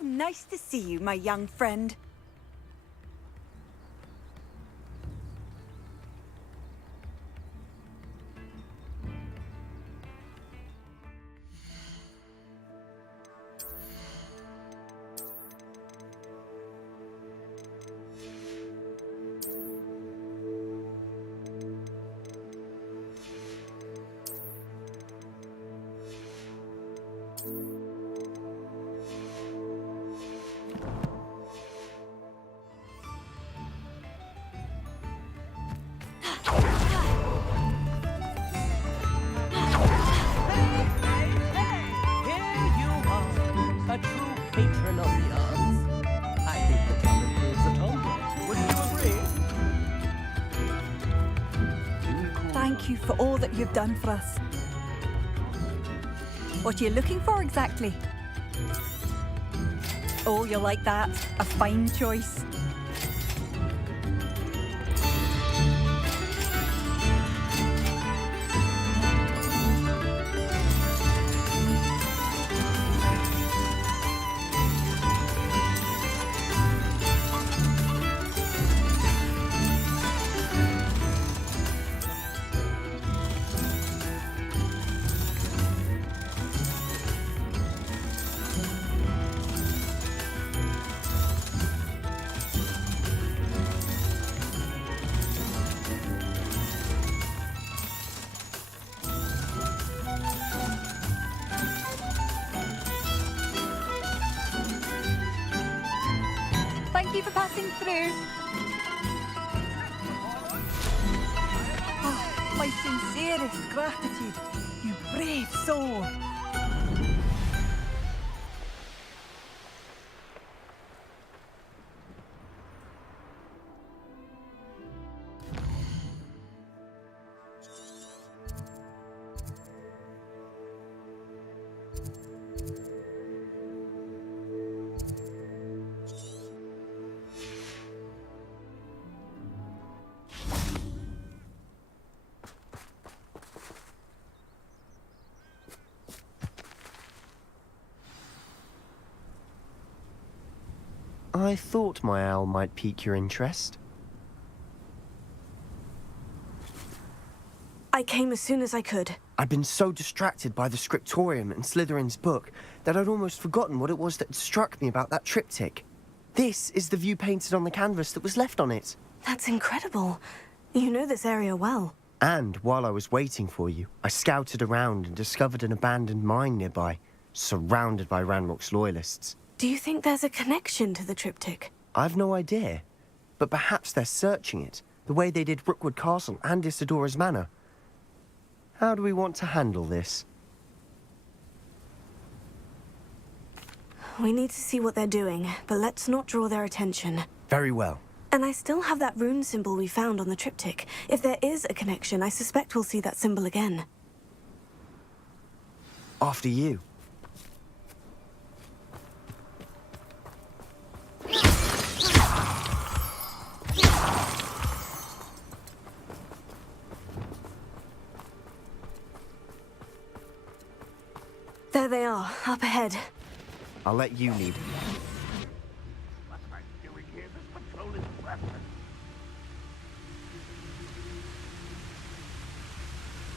How nice to see you, my young friend. Thank you for all that you've done for us. What are you looking for exactly? Oh, you like that? A fine choice. Thank you for passing through. Oh, my sincerest gratitude, you brave soul. I thought my owl might pique your interest. I came as soon as I could. I'd been so distracted by the scriptorium and Slytherin's book that I'd almost forgotten what it was that struck me about that triptych. This is the view painted on the canvas that was left on it. That's incredible. You know this area well. And while I was waiting for you, I scouted around and discovered an abandoned mine nearby, surrounded by Ranrock's loyalists. Do you think there's a connection to the triptych? I've no idea, but perhaps they're searching it, the way they did Rookwood Castle and Isidora's Manor. How do we want to handle this? We need to see what they're doing, but let's not draw their attention. Very well. And I still have that rune symbol we found on the triptych. If there is a connection, I suspect we'll see that symbol again. After you. There they are, up ahead. I'll let you lead.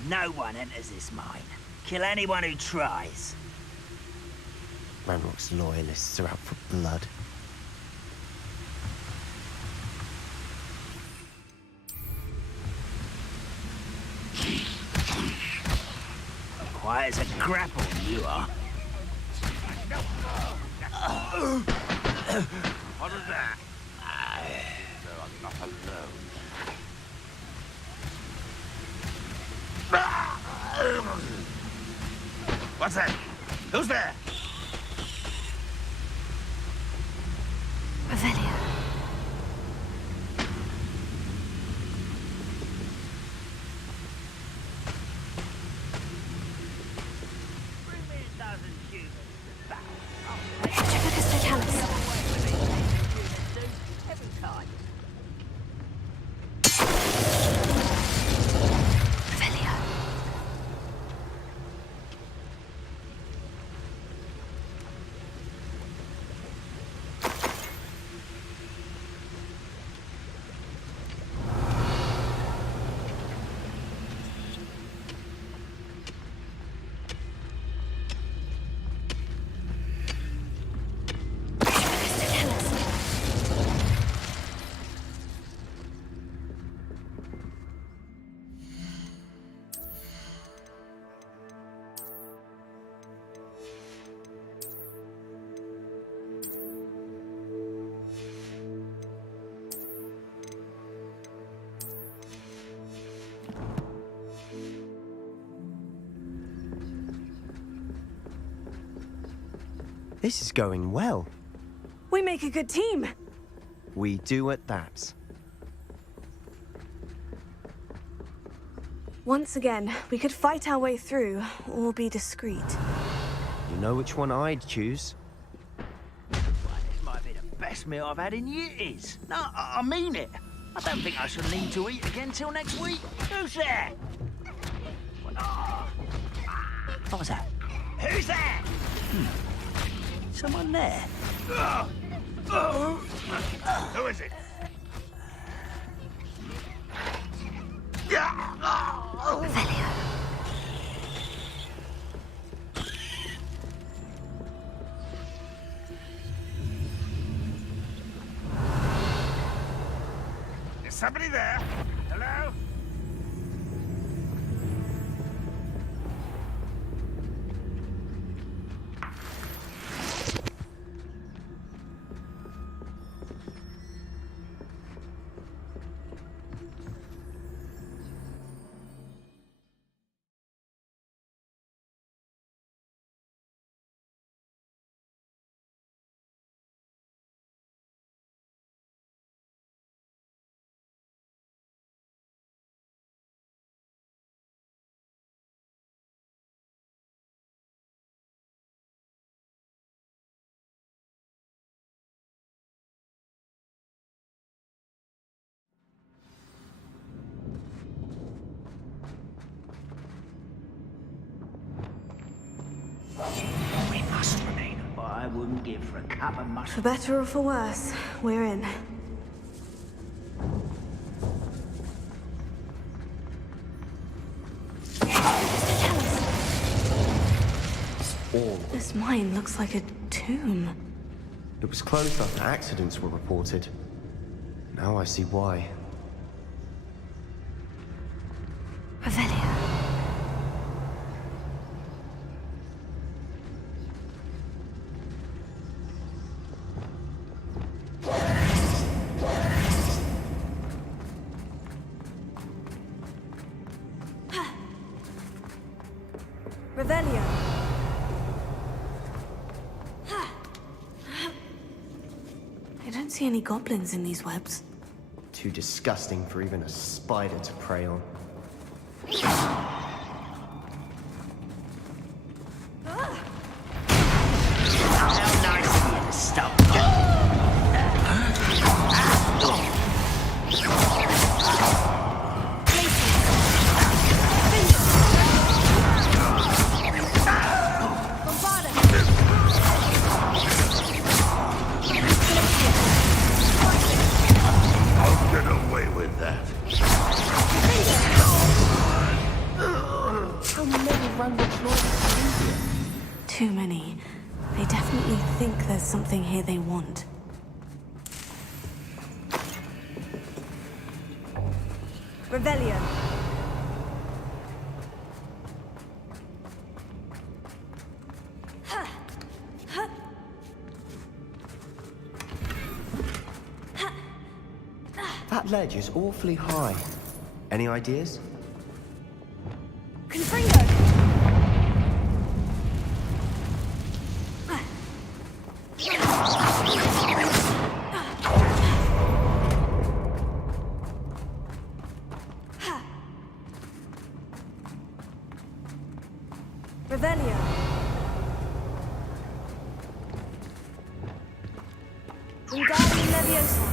No one enters this mine. Kill anyone who tries. Ranrock's loyalists are out for blood. Quiet as a grapple, you are. What is that? So I'm not alone. What's that? Who's there? Revelio. This is going well. We make a good team. We do at that. Once again, we could fight our way through, or be discreet. You know which one I'd choose? This might be the best meal I've had in years. No, I mean it. I don't think I shall need to eat again till next week. Who's there? What was that? Who's there? Someone there? Who is it? Revelio. Is somebody there? Hello? We must remain. I wouldn't give for a cup of mustard. For better or for worse, we're in. All. This mine looks like a tomb. It was closed after accidents were reported. Now I see why. Revelio. Revelio. I don't see any goblins in these webs. Too disgusting for even a spider to prey on. How nice of you to stop. I'll get away with that. How many random noises? Too many. They definitely think there's something here they want. Revelio. That ledge is awfully high. Any ideas? Confringo! Revelio. Wingardium Leviosa.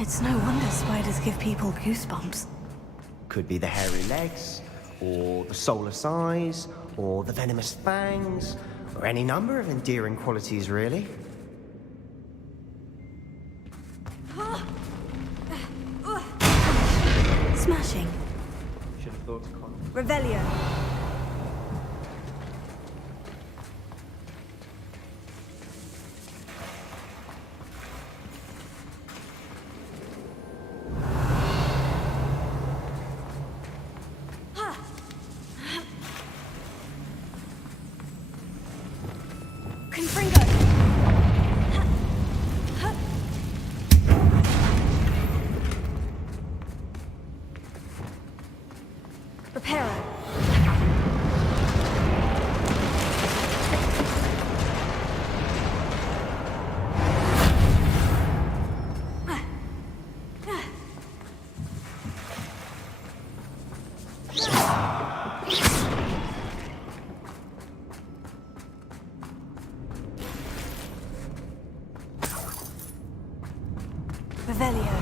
It's no wonder spiders give people goosebumps. Could be the hairy legs, or the soulless eyes, or the venomous fangs, or any number of endearing qualities, really. Smashing. Should have thought to call. Revelio. Confringo. Reparo. Revelio.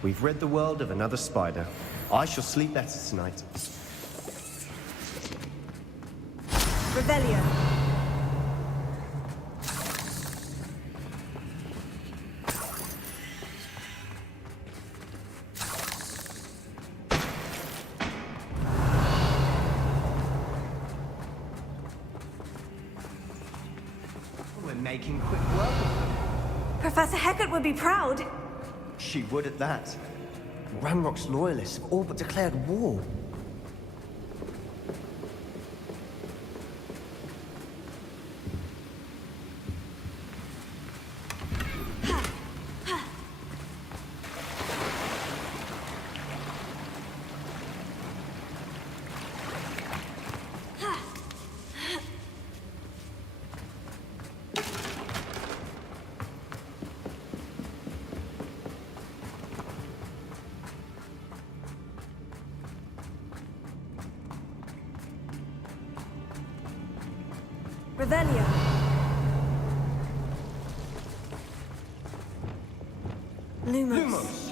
We've rid the world of another spider. I shall sleep better tonight. Revelio. We're making quick work of them. Professor Hecat would be proud. She would at that. Ranrock's loyalists have all but declared war. Revelio. Lumos.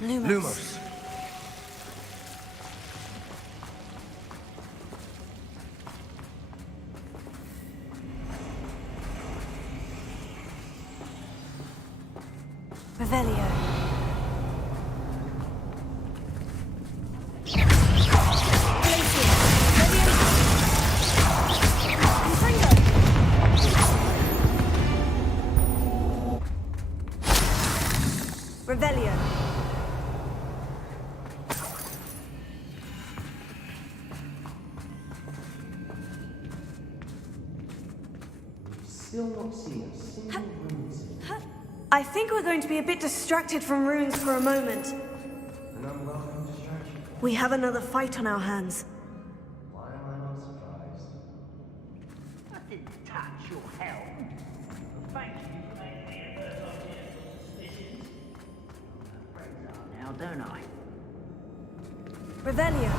Lumos. Revelio. Revelio. Still not seen a single rune. I think we're going to be a bit distracted from runes for a moment. An unwelcome distraction. We have another fight on our hands. Why am I not surprised? I didn't touch your helm. Thank you for making me a first object of suspicion. I praise that now, don't I? Revelio.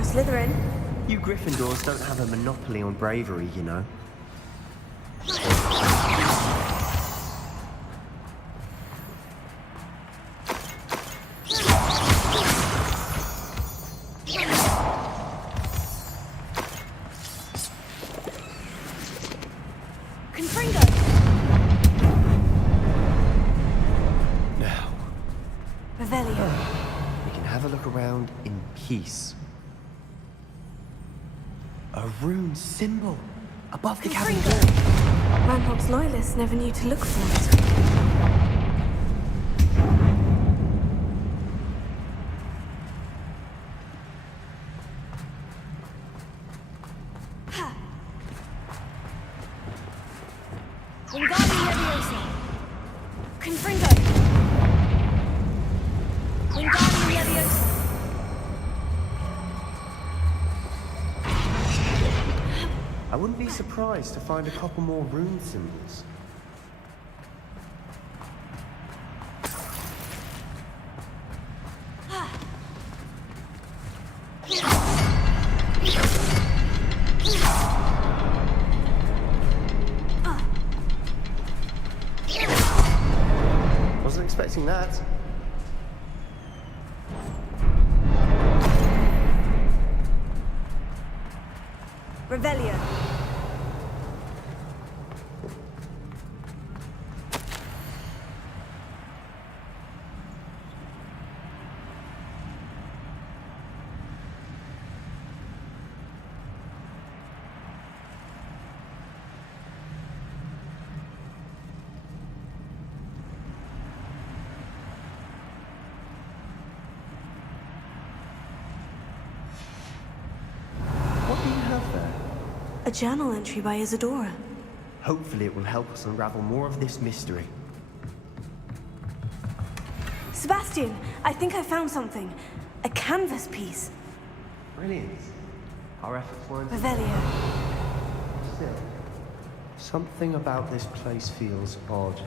for a Slytherin. You Gryffindors don't have a monopoly on bravery, you know. Now, Revelio. we can have a look around in peace. A rune symbol above the cabin door. Ranrock's loyalists never knew to look for it. Wingardium Leviosa. Confringo. Wingardium Leviosa. I wouldn't be surprised to find a couple more rune symbols. Wasn't expecting that. Revelio. What do you have there? A journal entry by Isadora. Hopefully it will help us unravel more of this mystery. Sebastian, I think I found something. A canvas piece. Brilliant. Our efforts weren't... Revelio. Still, something about this place feels odd.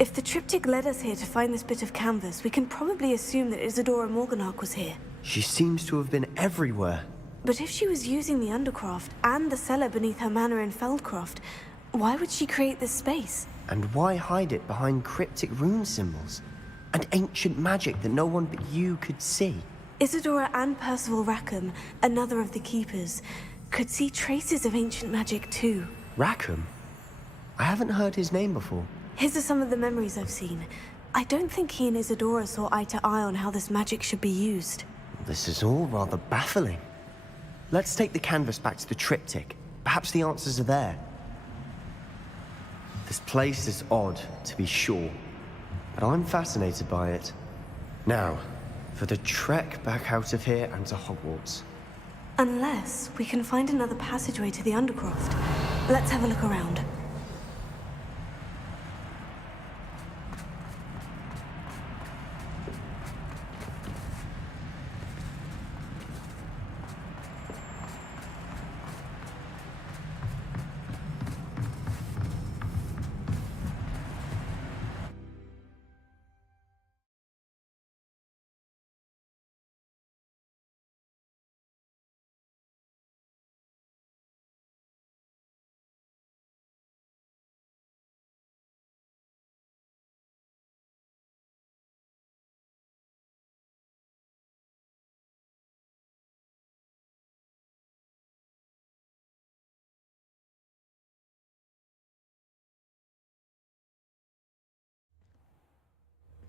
If the triptych led us here to find this bit of canvas, we can probably assume that Isadora Morganach was here. She seems to have been everywhere. But if she was using the Undercroft and the cellar beneath her manor in Feldcroft, why would she create this space? And why hide it behind cryptic rune symbols? And ancient magic that no one but you could see? Isadora and Percival Rackham, another of the Keepers, could see traces of ancient magic too. Rackham? I haven't heard his name before. His are some of the memories I've seen. I don't think he and Isadora saw eye to eye on how this magic should be used. This is all rather baffling. Let's take the canvas back to the triptych. Perhaps the answers are there. This place is odd, to be sure, but I'm fascinated by it. Now, for the trek back out of here and to Hogwarts. Unless we can find another passageway to the Undercroft. Let's have a look around.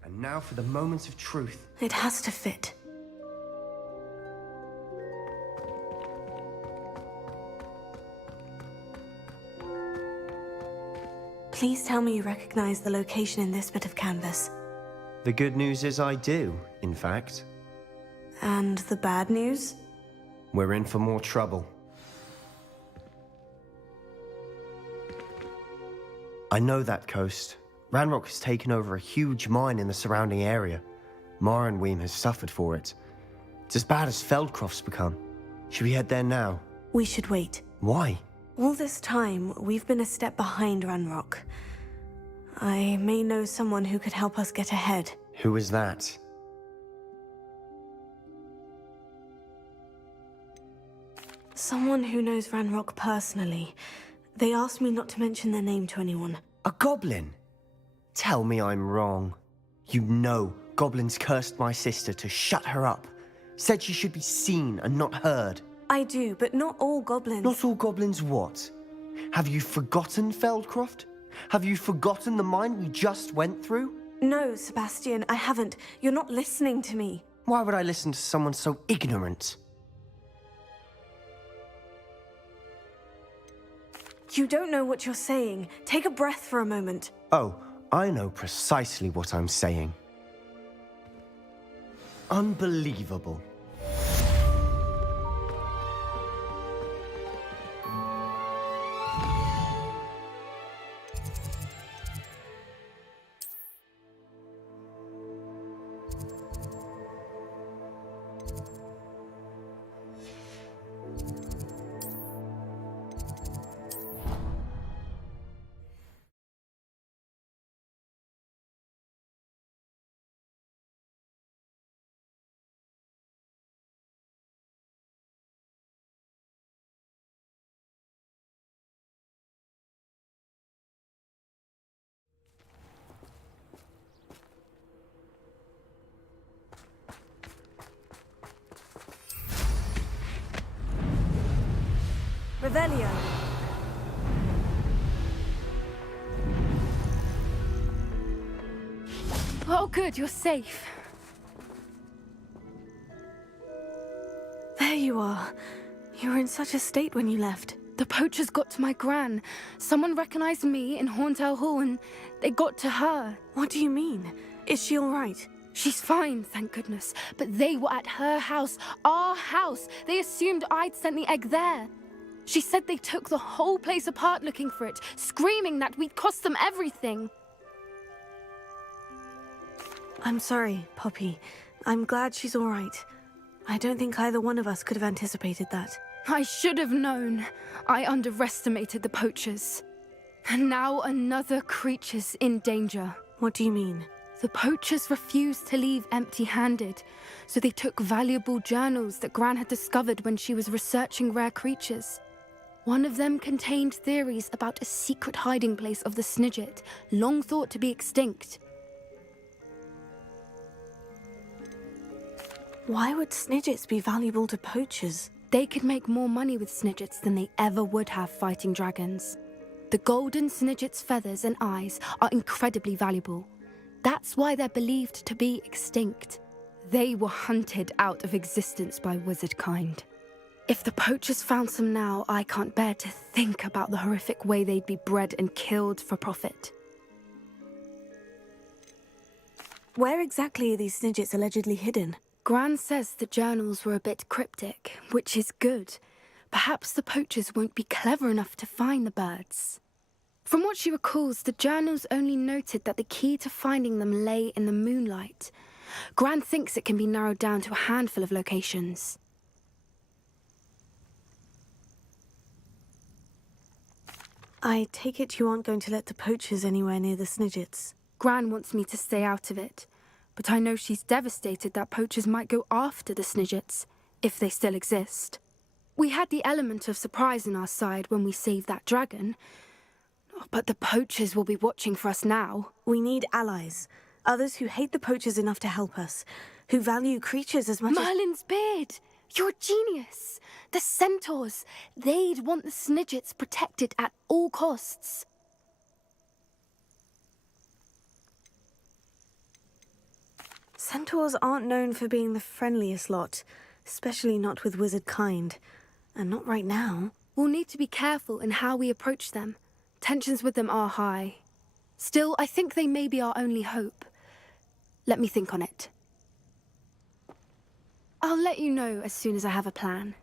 And now for the moment of truth. It has to fit. Please tell me you recognize the location in this bit of canvas. The good news is I do, in fact. And the bad news? We're in for more trouble. I know that coast. Ranrock has taken over a huge mine in the surrounding area. Mornweem has suffered for it. It's as bad as Feldcroft's become. Should we head there now? We should wait. Why? All this time, we've been a step behind Ranrock. I may know someone who could help us get ahead. Who is that? Someone who knows Ranrock personally. They asked me not to mention their name to anyone. A goblin? Tell me I'm wrong. You know goblins cursed my sister to shut her up. Said she should be seen and not heard. I do, but not all goblins. Not all goblins what? Have you forgotten Feldcroft? Have you forgotten the mine we just went through? No, Sebastian, I haven't. You're not listening to me. Why would I listen to someone so ignorant? You don't know what you're saying. Take a breath for a moment. Oh, I know precisely what I'm saying. Unbelievable. Revelio. Oh, good, you're safe. There you are. You were in such a state when you left. The poachers got to my gran. Someone recognized me in Horntail Hall and they got to her. What do you mean? Is she all right? She's fine, thank goodness. But they were at her house, our house. They assumed I'd sent the egg there. She said they took the whole place apart looking for it, screaming that we'd cost them everything. I'm sorry, Poppy. I'm glad she's all right. I don't think either one of us could have anticipated that. I should have known. I underestimated the poachers. And now another creature's in danger. What do you mean? The poachers refused to leave empty-handed, so they took valuable journals that Gran had discovered when she was researching rare creatures. One of them contained theories about a secret hiding place of the Snidget, long thought to be extinct. Why would Snidgets be valuable to poachers? They could make more money with Snidgets than they ever would have fighting dragons. The golden Snidget's feathers and eyes are incredibly valuable. That's why they're believed to be extinct. They were hunted out of existence by wizard kind. If the poachers found some now, I can't bear to think about the horrific way they'd be bred and killed for profit. Where exactly are these Snidgets allegedly hidden? Gran says the journals were a bit cryptic, which is good. Perhaps the poachers won't be clever enough to find the birds. From what she recalls, the journals only noted that the key to finding them lay in the moonlight. Gran thinks it can be narrowed down to a handful of locations. I take it you aren't going to let the poachers anywhere near the Snidgets. Gran wants me to stay out of it, but I know she's devastated that poachers might go after the Snidgets, if they still exist. We had the element of surprise on our side when we saved that dragon, but the poachers will be watching for us now. We need allies, others who hate the poachers enough to help us, who value creatures as much Merlin's beard! You're a genius! The centaurs! They'd want the Snidgets protected at all costs. Centaurs aren't known for being the friendliest lot, especially not with wizard kind. And not right now. We'll need to be careful in how we approach them. Tensions with them are high. Still, I think they may be our only hope. Let me think on it. I'll let you know as soon as I have a plan.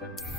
Revelio.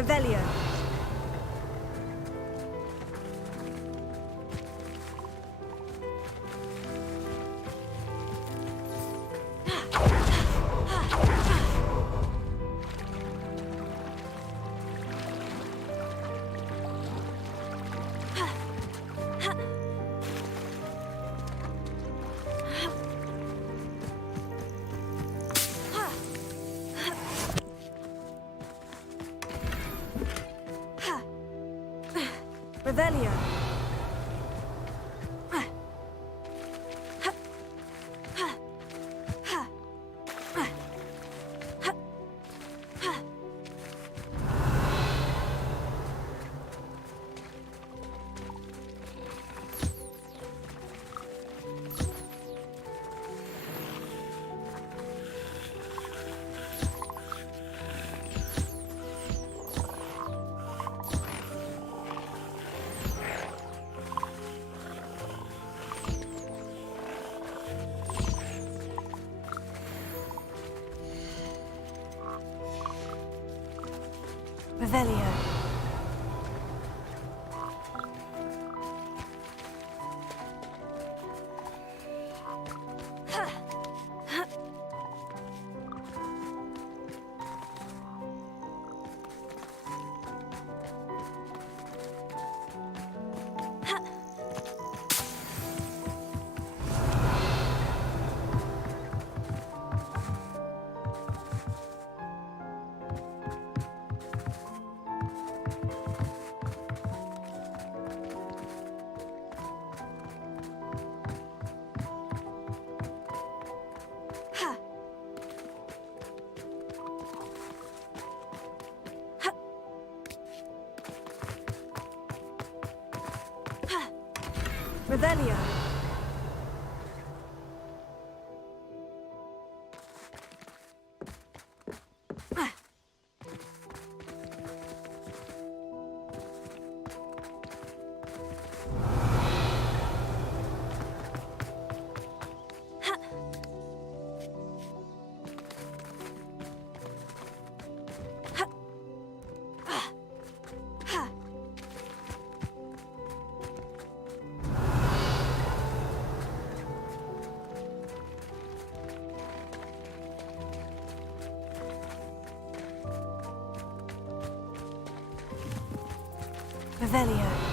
Revelio. Revelio. Revelio. Revelio. Revelio.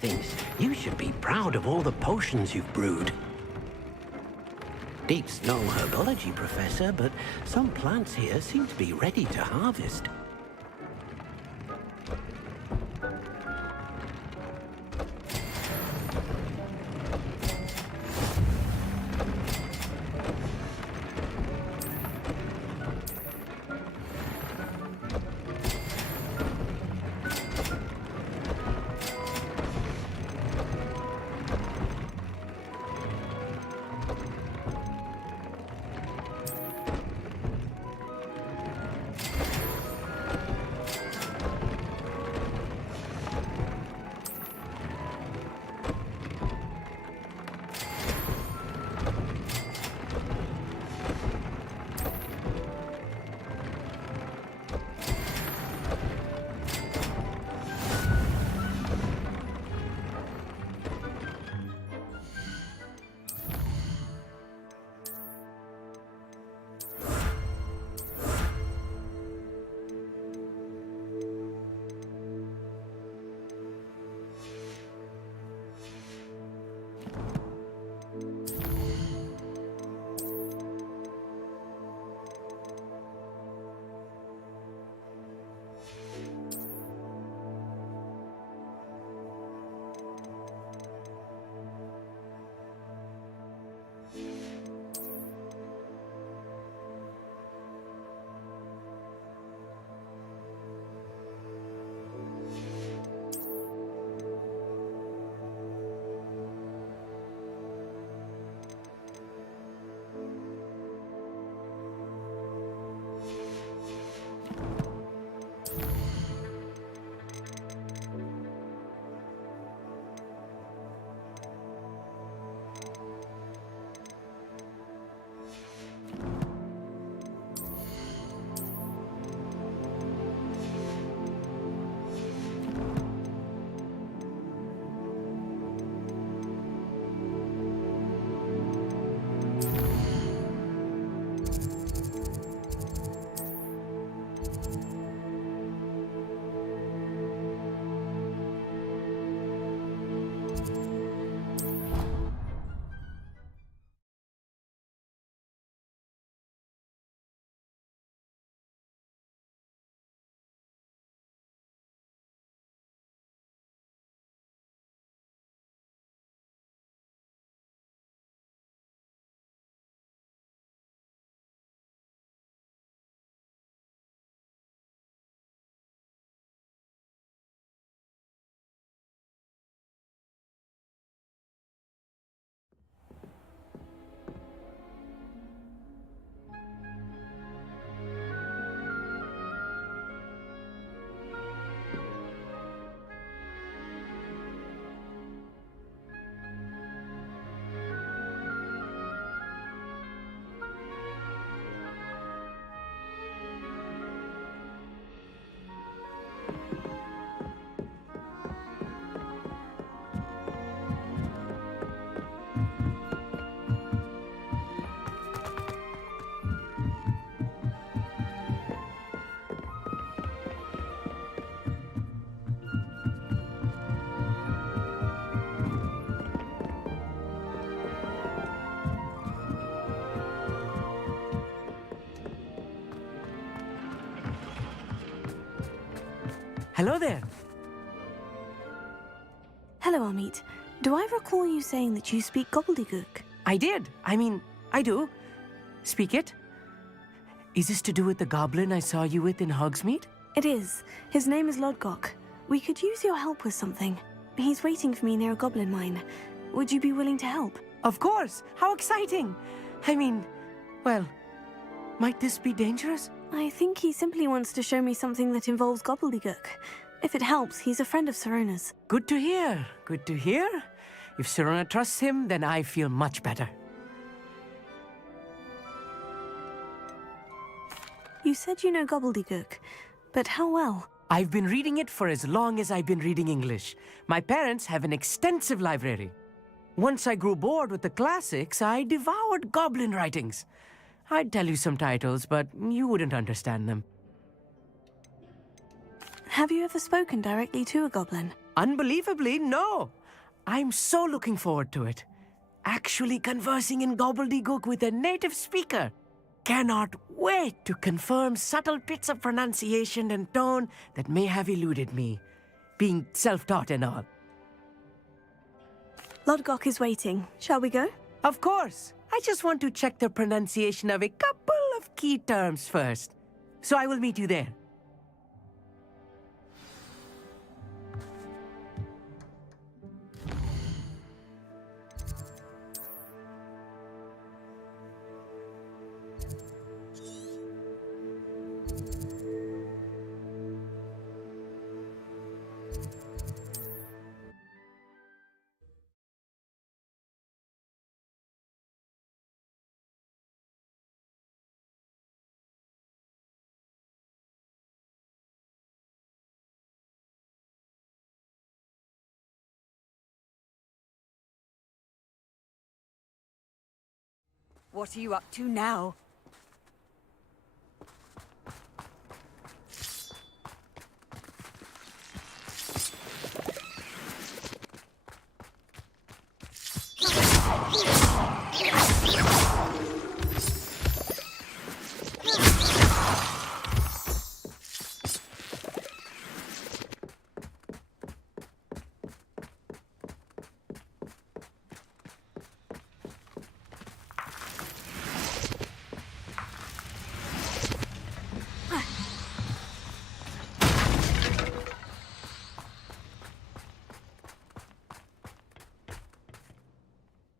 thinks you should be proud of all the potions you've brewed. Deep's no herbology professor, but some plants here seem to be ready to harvest. Hello there. Hello, Amit. Do I recall you saying that you speak gobbledygook? I did. I do. Speak it. Is this to do with the goblin I saw you with in Hogsmeade? It is. His name is Lodgok. We could use your help with something. He's waiting for me near a goblin mine. Would you be willing to help? Of course! How exciting! Well, might this be dangerous? I think he simply wants to show me something that involves gobbledygook. If it helps, he's a friend of Sirona's. Good to hear. Good to hear. If Sirona trusts him, then I feel much better. You said you know gobbledygook, but how well? I've been reading it for as long as I've been reading English. My parents have an extensive library. Once I grew bored with the classics, I devoured goblin writings. I'd tell you some titles, but you wouldn't understand them. Have you ever spoken directly to a goblin? Unbelievably, no. I'm so looking forward to it. Actually conversing in gobbledygook with a native speaker. Cannot wait to confirm subtle bits of pronunciation and tone that may have eluded me, being self-taught and all. Lodgok is waiting. Shall we go? Of course. I just want to check the pronunciation of a couple of key terms first. So I will meet you there. What are you up to now?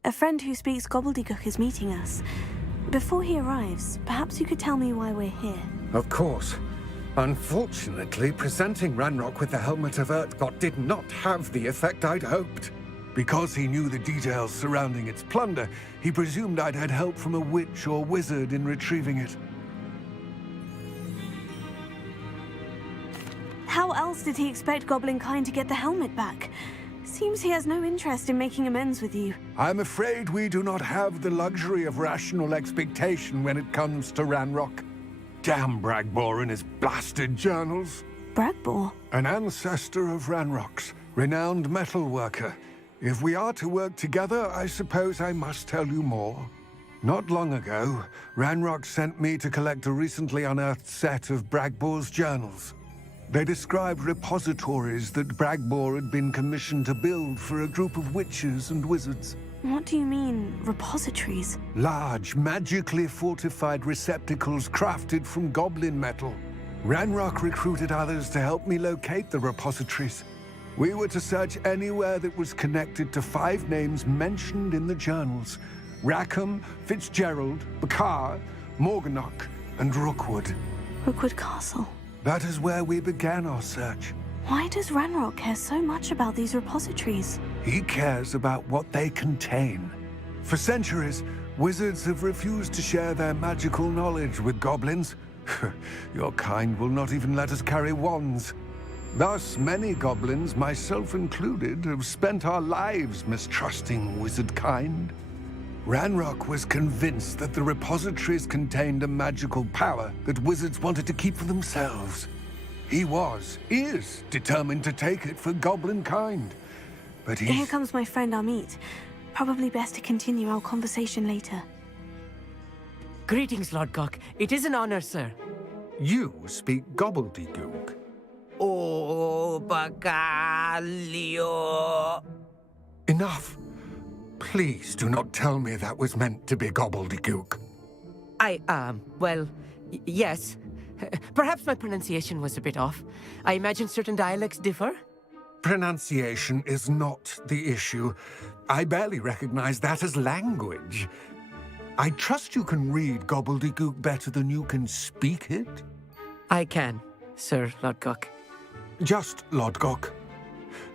A friend who speaks gobbledygook is meeting us. Before he arrives, perhaps you could tell me why we're here. Of course. Unfortunately, presenting Ranrock with the Helmet of Urtkot did not have the effect I'd hoped. Because he knew the details surrounding its plunder, he presumed I'd had help from a witch or wizard in retrieving it. How else did he expect Goblinkind to get the helmet back? Seems he has no interest in making amends with you. I'm afraid we do not have the luxury of rational expectation when it comes to Ranrock. Damn Bragbor and his blasted journals. Bragbor? An ancestor of Ranrock's, renowned metal worker. If we are to work together, I suppose I must tell you more. Not long ago, Ranrock sent me to collect a recently unearthed set of Bragbor's journals. They described repositories that Bragbor had been commissioned to build for a group of witches and wizards. What do you mean, repositories? Large, magically fortified receptacles crafted from goblin metal. Ranrock recruited others to help me locate the repositories. We were to search anywhere that was connected to 5 names mentioned in the journals: Rackham, Fitzgerald, Bakar, Morganach, and Rookwood. Rookwood Castle. That is where we began our search. Why does Ranrock care so much about these repositories? He cares about what they contain. For centuries, wizards have refused to share their magical knowledge with goblins. Your kind will not even let us carry wands. Thus, many goblins, myself included, have spent our lives mistrusting wizard kind. Ranrock was convinced that the repositories contained a magical power that wizards wanted to keep for themselves. He is determined to take it for goblin kind. But Here comes my friend Amit. Probably best to continue our conversation later. Greetings, Lodgok. It is an honor, sir. You speak gobbledygook. Oh, Enough. Please do not tell me that was meant to be gobbledygook. Well, yes. Perhaps my pronunciation was a bit off. I imagine certain dialects differ. Pronunciation is not the issue. I barely recognize that as language. I trust you can read gobbledygook better than you can speak it? I can, Sir Lodgok. Just Lodgok.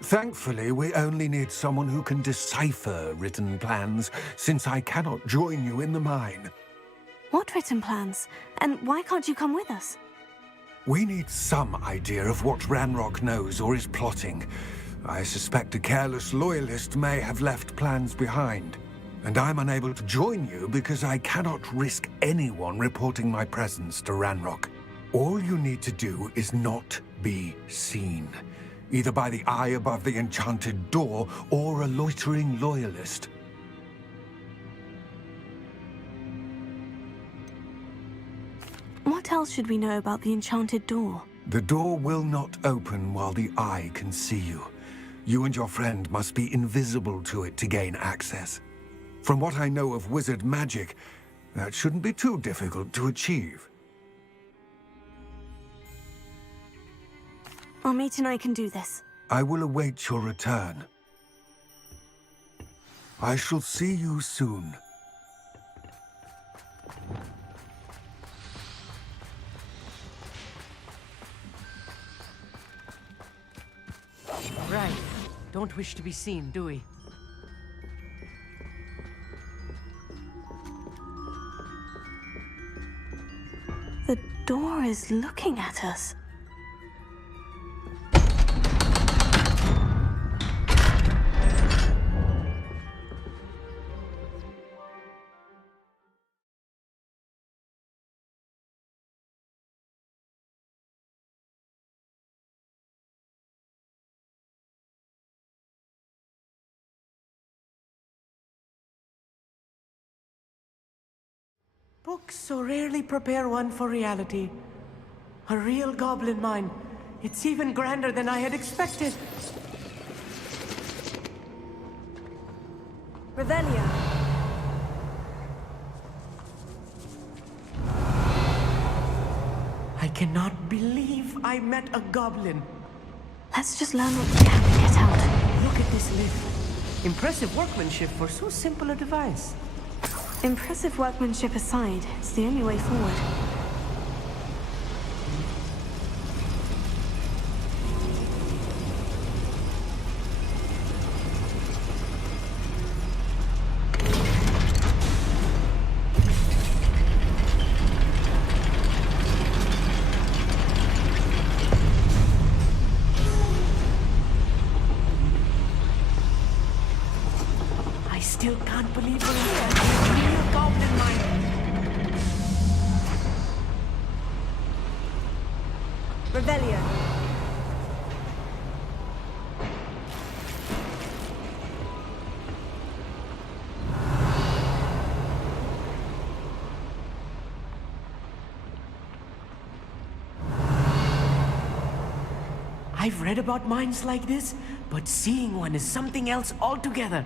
Thankfully, we only need someone who can decipher written plans, since I cannot join you in the mine. What written plans? And why can't you come with us? We need some idea of what Ranrock knows or is plotting. I suspect a careless loyalist may have left plans behind. And I'm unable to join you because I cannot risk anyone reporting my presence to Ranrock. All you need to do is not be seen. Either by the eye above the enchanted door or a loitering loyalist. What else should we know about the enchanted door? The door will not open while the eye can see you. You and your friend must be invisible to it to gain access. From what I know of wizard magic, that shouldn't be too difficult to achieve. Amit and I can do this. I will await your return. I shall see you soon. Right. Don't wish to be seen, do we? The door is looking at us. Books so rarely prepare one for reality. A real goblin mine. It's even grander than I had expected. Revelio. I cannot believe I met a goblin. Let's just learn what we can to get out. Look at this lift. Impressive workmanship for so simple a device. Impressive workmanship aside, it's the only way forward. I still can't believe we're here. Real goblin mine. Revelio. I've read about mines like this, but seeing one is something else altogether.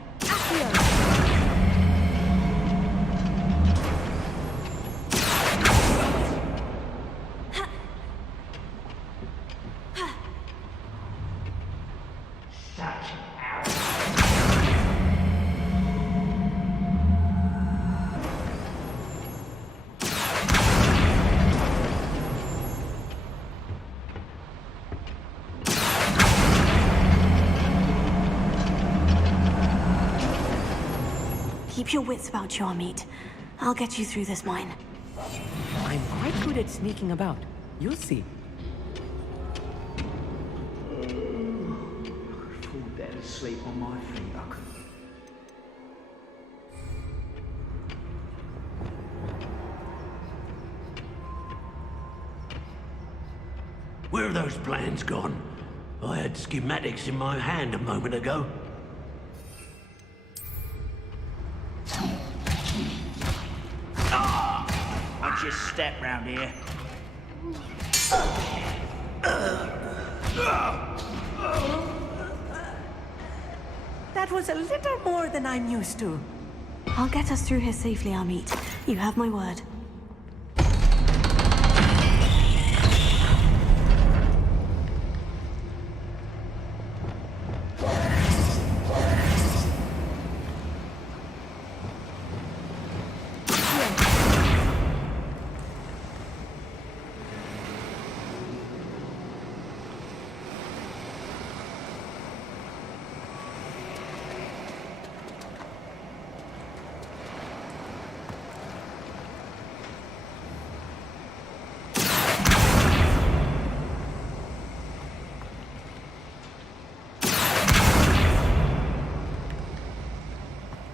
Keep your wits about you, Amit. I'll get you through this mine. I'm quite good at sneaking about. You'll see. I could fall dead asleep on my feet. I could. Where have those plans gone? I had schematics in my hand a moment ago. Watch your step round here. That was a little more than I'm used to. I'll get us through here safely, Amit. You have my word.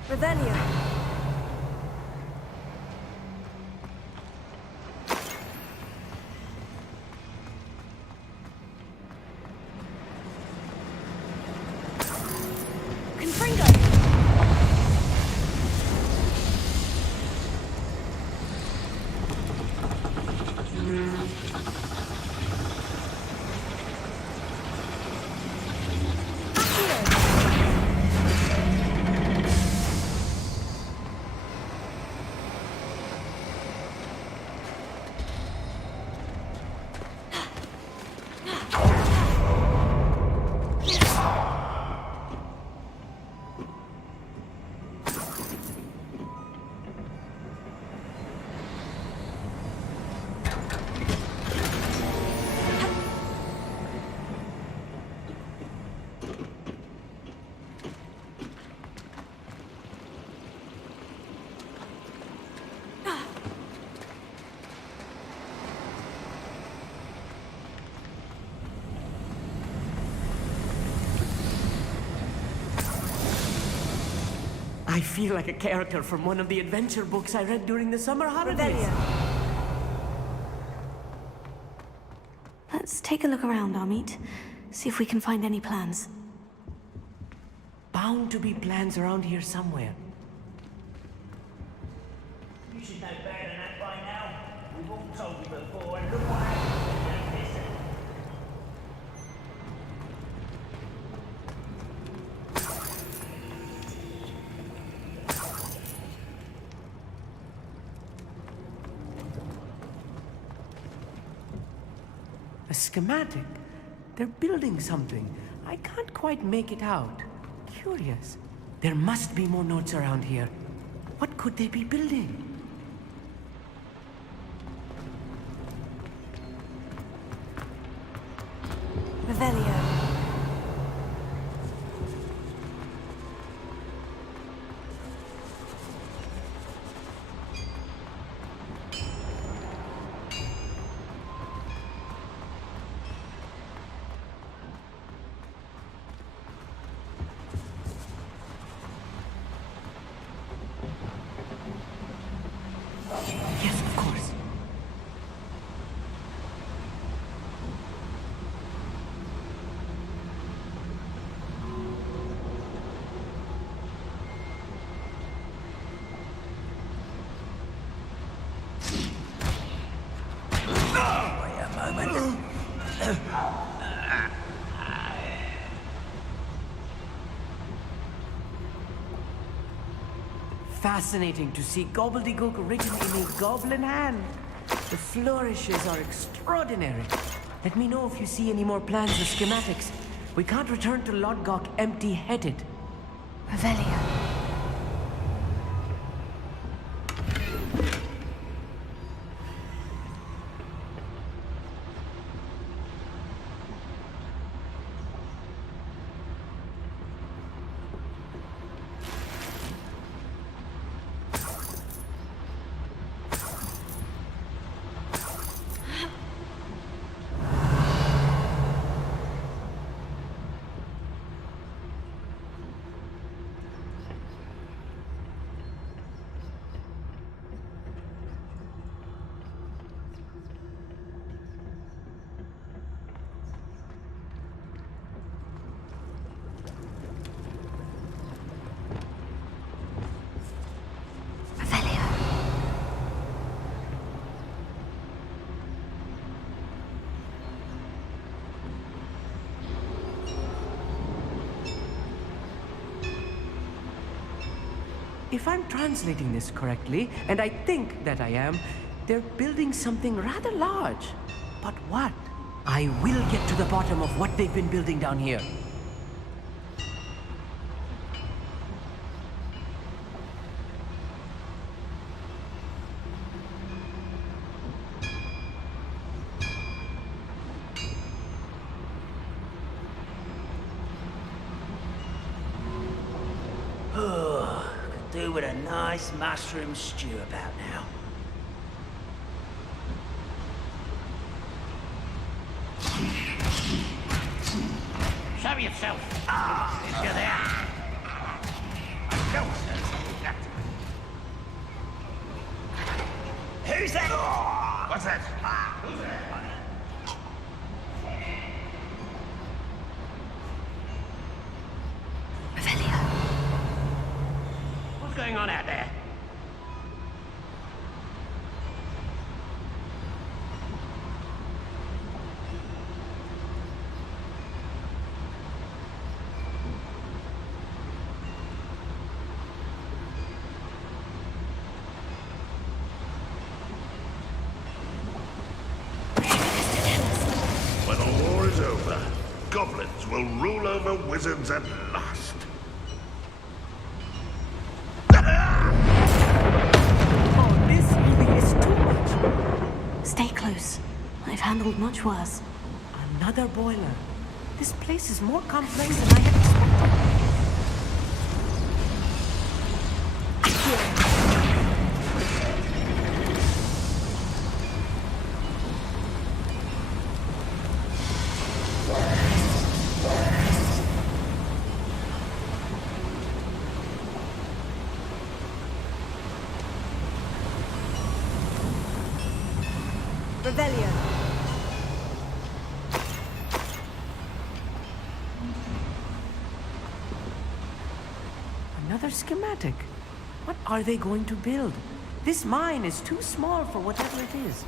Revelio. Confringo. I feel like a character from one of the adventure books I read during the summer holidays. Let's take a look around, Amit. See if we can find any plans. Bound to be plans around here somewhere. You should know better than that by now. We've all told you before, and look what happens when you don't listen. A schematic? They're building something. I can't quite make it out. Curious. There must be more notes around here. What could they be building? Revelio. Yes, of course. Wait a moment. Fascinating to see gobbledygook written in a goblin hand. The flourishes are extraordinary. Let me know if you see any more plans or schematics. We can't return to Lodgok empty-headed. Revelio. if I'm translating this correctly, and I think that I am, they're building something rather large. But what? I will get to the bottom of what they've been building down here. Could do with a nice mushroom stew about now. Show yourself. If you're there. Who's that? What's that? Who's that? What's going on out there? When the war is over, goblins will rule over wizards at last. Oh, this really is too much. Stay close. I've handled much worse. Another boiler. This place is more complex than I had expected. Revelio. Another schematic. What are they going to build? This mine is too small for whatever it is.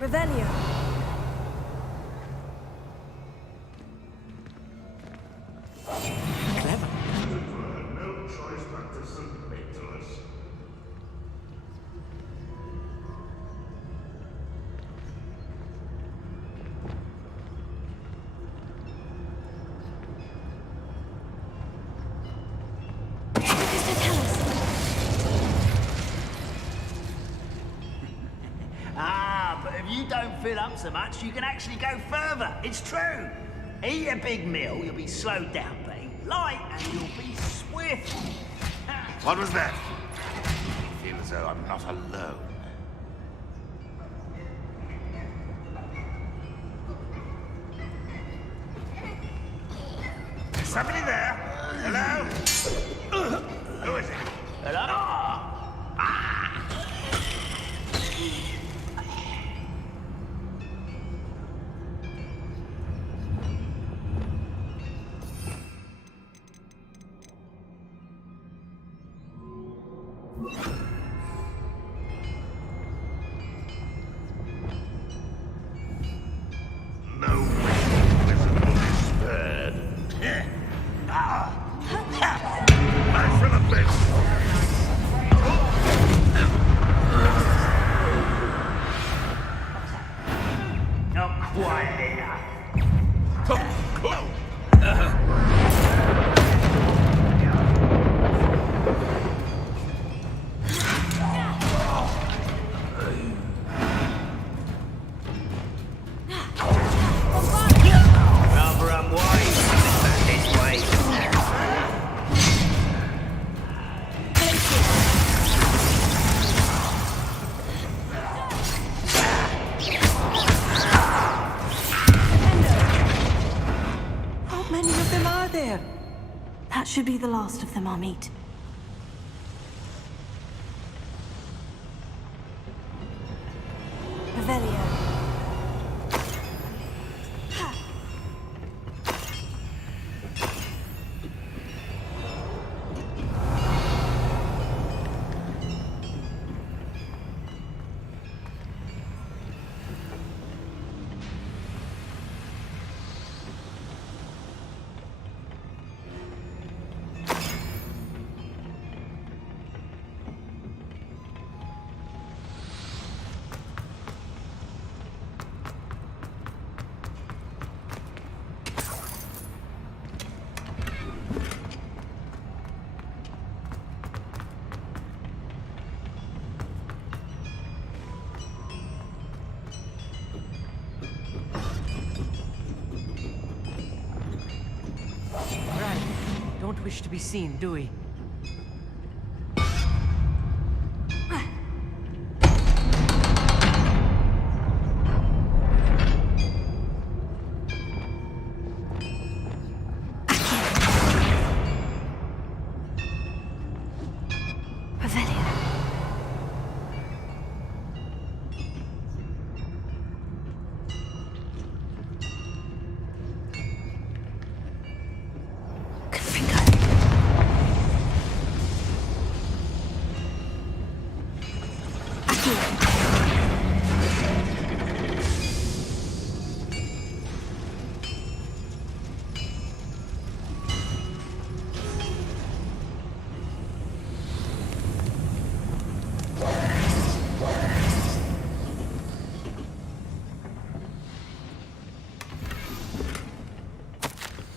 Revelio. Clever. No choice but to submit to us. But if you don't fill up so much, you can actually go further. It's true. Eat a big meal, you'll be slowed down, but eat light and you'll be swift. What was that? I feel as though I'm not alone. Is somebody there? Hello? Who is it? Hello? No wizard will be spared. I feel a bit. Not quite enough. there? That should be the last of them I'll meet. Revelio. Don't wish to be seen, do we?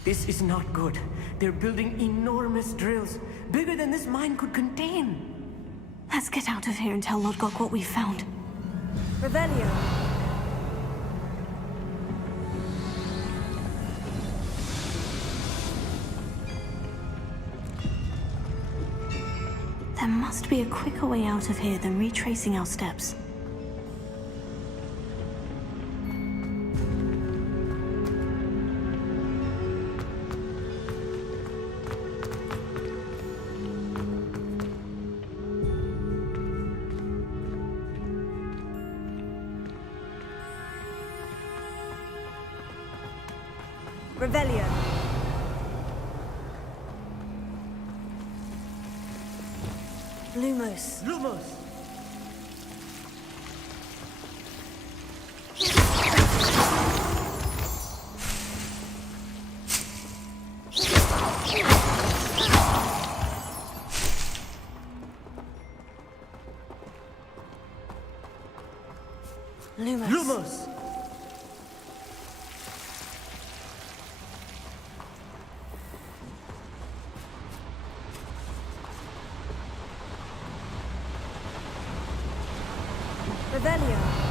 This is not good. They're building enormous drills, bigger than this mine could contain. Let's get out of here and tell Lodgok what we found. Revelio. There must be a quicker way out of here than retracing our steps. Revelio. Lumos. Lumos! Lumos. Lumos! Revelio.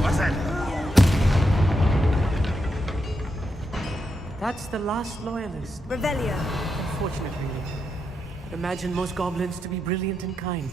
What's that? That's the last loyalist. Revelio. Unfortunately, imagine most goblins to be brilliant and kind.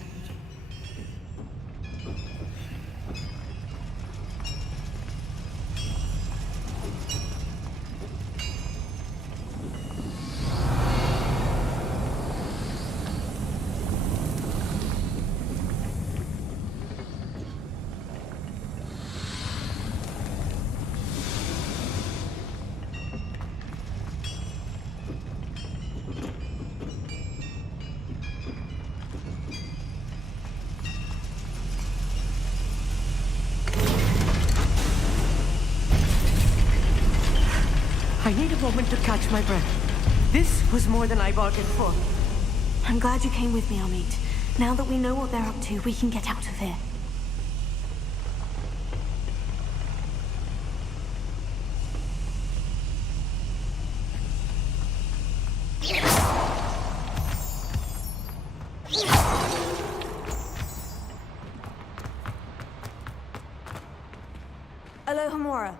I need a moment to catch my breath. This was more than I bargained for. I'm glad you came with me, Amit. Now that we know what they're up to, we can get out of here. Alohomora.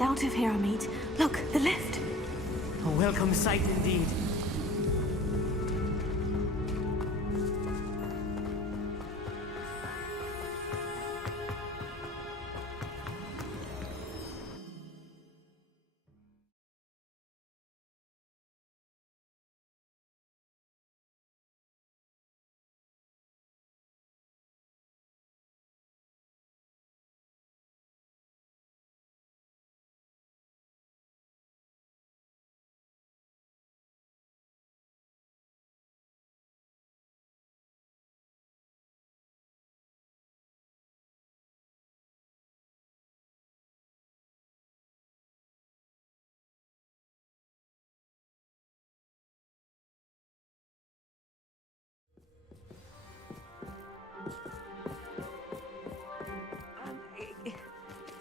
Out of here, Amit. Look, the lift. A welcome sight indeed.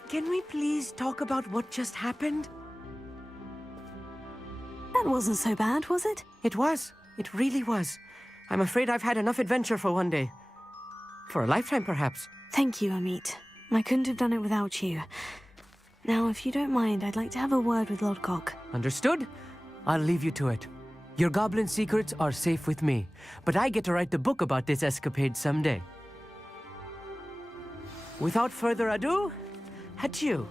Can we please talk about what just happened? That wasn't so bad, was it? It was. It really was. I'm afraid I've had enough adventure for one day. For a lifetime, perhaps. Thank you, Amit. I couldn't have done it without you. Now, if you don't mind, I'd like to have a word with Lodgok. Understood? I'll leave you to it. Your goblin secrets are safe with me, but I get to write the book about this escapade someday. Without further ado, adieu.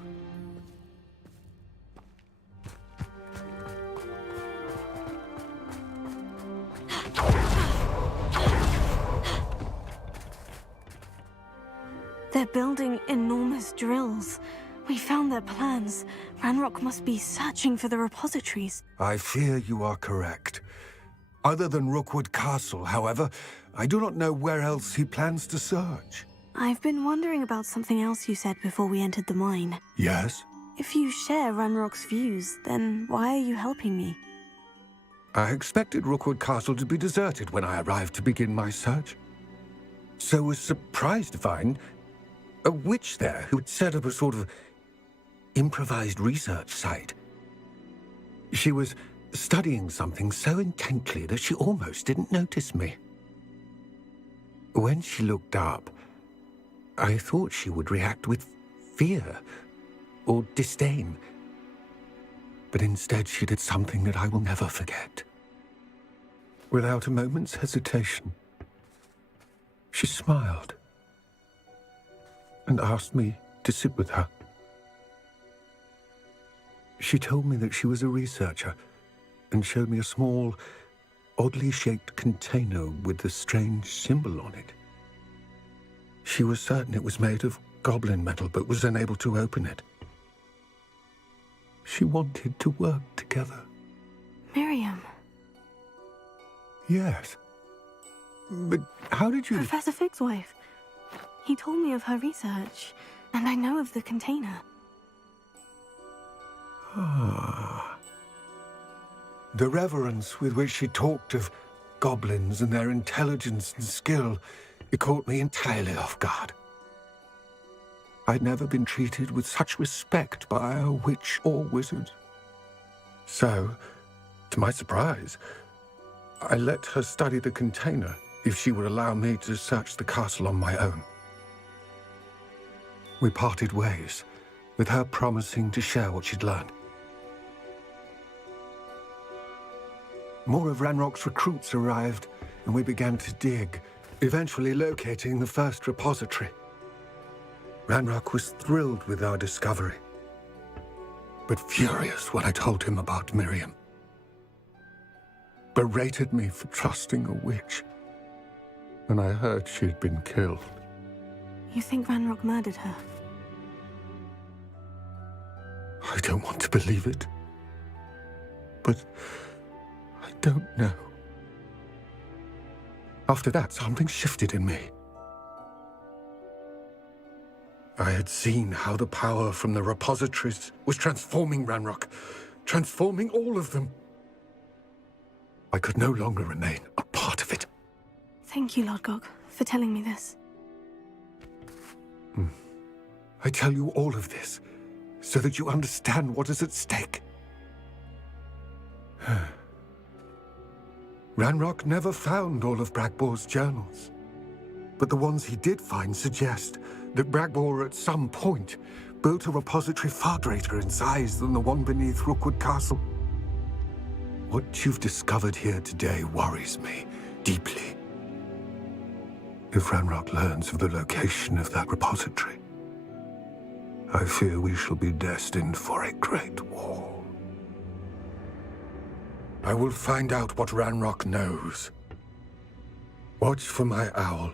They're building enormous drills. We found their plans. Ranrock must be searching for the repositories. I fear you are correct. Other than Rookwood Castle, however, I do not know where else he plans to search. I've been wondering about something else you said before we entered the mine. Yes? If you share Ranrock's views, then why are you helping me? I expected Rookwood Castle to be deserted when I arrived to begin my search. So was surprised to find a witch there who had set up a sort of improvised research site. She was studying something so intently that she almost didn't notice me. When she looked up, I thought she would react with fear or disdain. But instead she did something that I will never forget. Without a moment's hesitation, she smiled and asked me to sit with her. She told me that she was a researcher and showed me a small, oddly shaped container with a strange symbol on it. She was certain it was made of goblin metal, but was unable to open it. She wanted to work together. Miriam. Yes. But how did you... Professor Fig's wife. He told me of her research, and I know of the container. Ah. The reverence with which she talked of goblins and their intelligence and skill, it caught me entirely off guard. I'd never been treated with such respect by a witch or wizard. So, to my surprise, I let her study the container if she would allow me to search the castle on my own. We parted ways, with her promising to share what she'd learned. More of Ranrock's recruits arrived, and we began to dig, eventually locating the first repository. Ranrock was thrilled with our discovery, but furious when I told him about Miriam. Berated me for trusting a witch, and I heard she'd been killed. You think Ranrock murdered her? I don't want to believe it, but I don't know. After that, something shifted in me. I had seen how the power from the repositories was transforming Ranrock, transforming all of them. I could no longer remain a part of it. Thank you, Lord Gog, for telling me this. I tell you all of this so that you understand what is at stake. Ranrock never found all of Bragbor's journals, but the ones he did find suggest that Bragbor at some point built a repository far greater in size than the one beneath Rookwood Castle. What you've discovered here today worries me deeply. If Ranrock learns of the location of that repository, I fear we shall be destined for a great war. I will find out what Ranrock knows. Watch for my owl.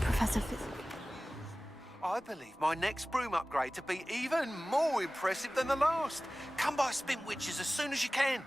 Professor Fizz. I believe my next broom upgrade to be even more impressive than the last. Come by Spin Witches as soon as you can.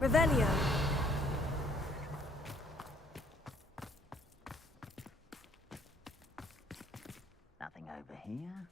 Revelio. Nothing over here.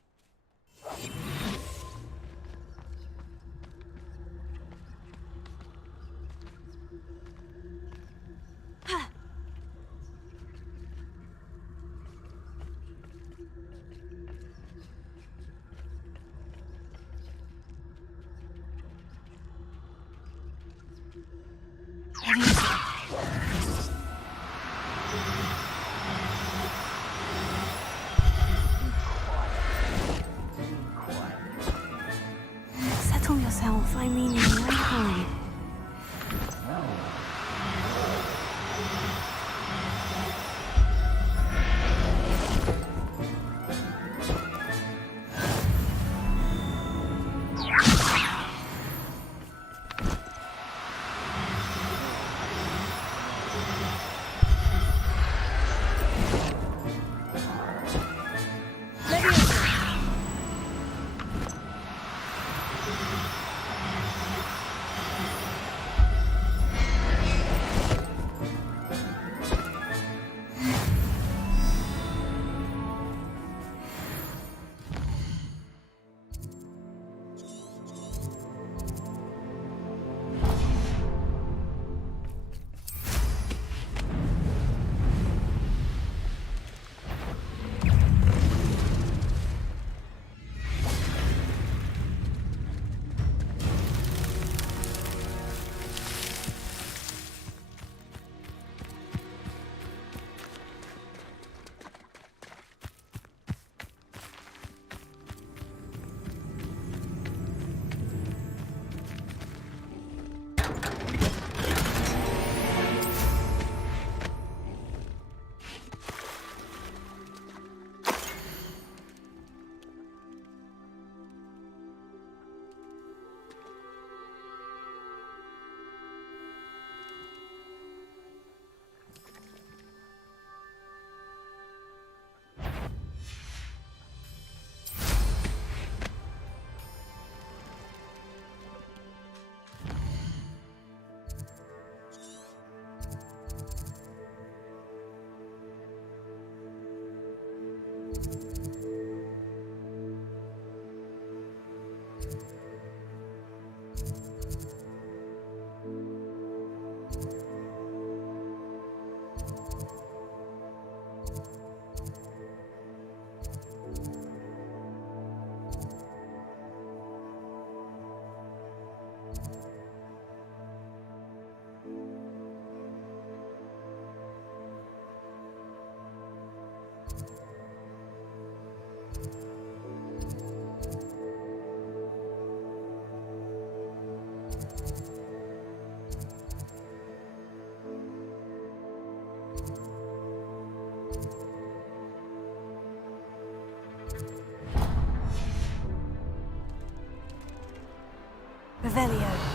Revelio.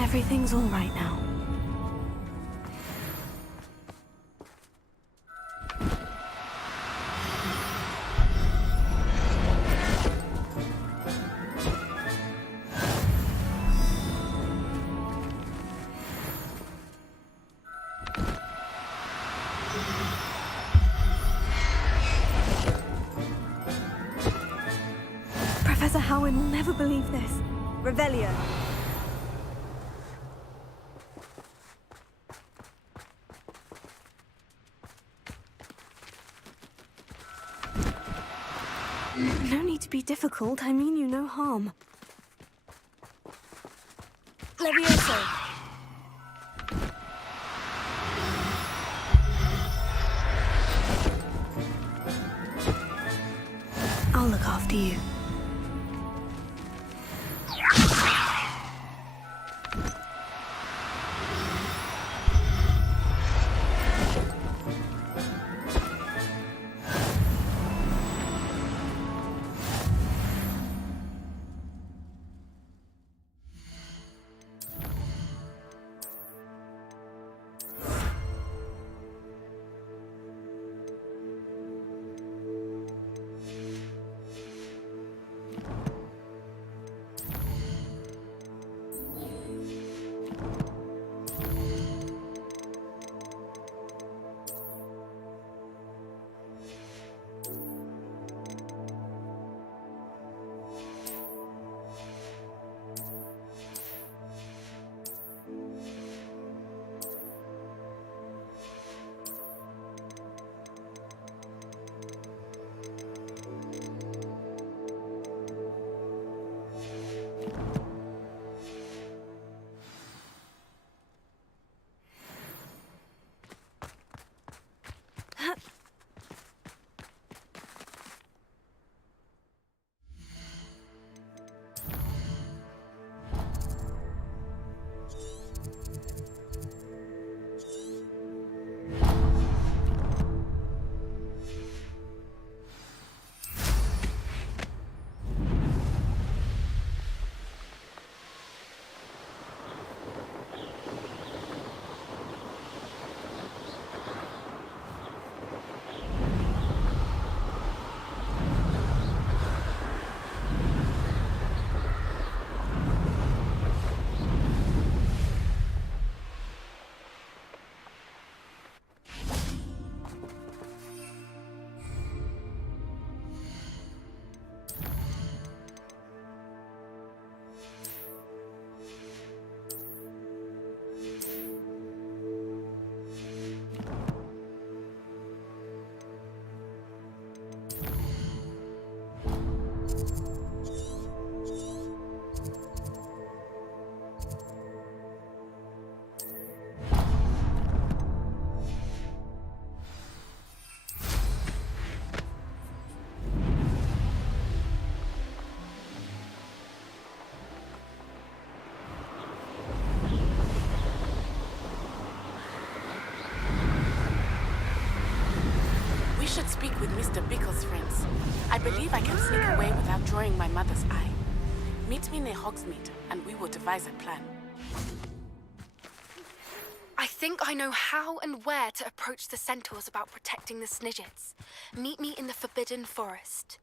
Everything's all right now. Professor Howin will never believe this. Revelio. No need to be difficult. I mean you no harm. Levioso. I'll look after you. I believe I can sneak away without drawing my mother's eye. Meet me near Hogsmeade, and we will devise a plan. I think I know how and where to approach the centaurs about protecting the Snidgets. Meet me in the Forbidden Forest.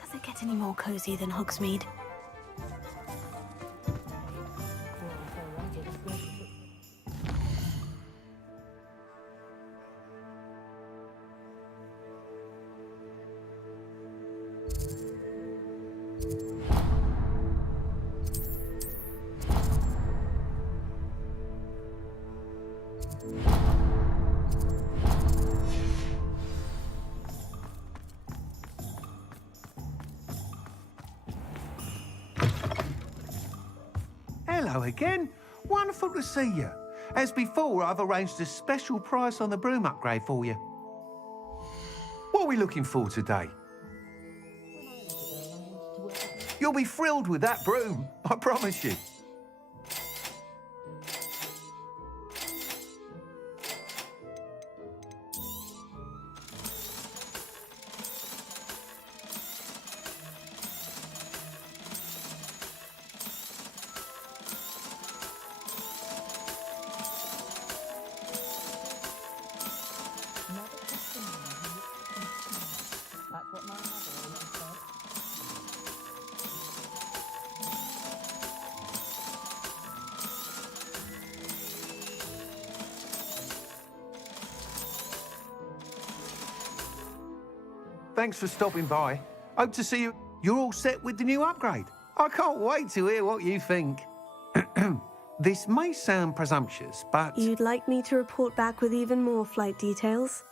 Does it get any more cozy than Hogsmeade? Hello again. Wonderful to see you. As before, I've arranged a special price on the broom upgrade for you. What are we looking for today? You'll be thrilled with that broom, I promise you. Thanks for stopping by. Hope to see you. You're all set with the new upgrade. I can't wait to hear what you think. This may sound presumptuous, but... You'd like me to report back with even more flight details?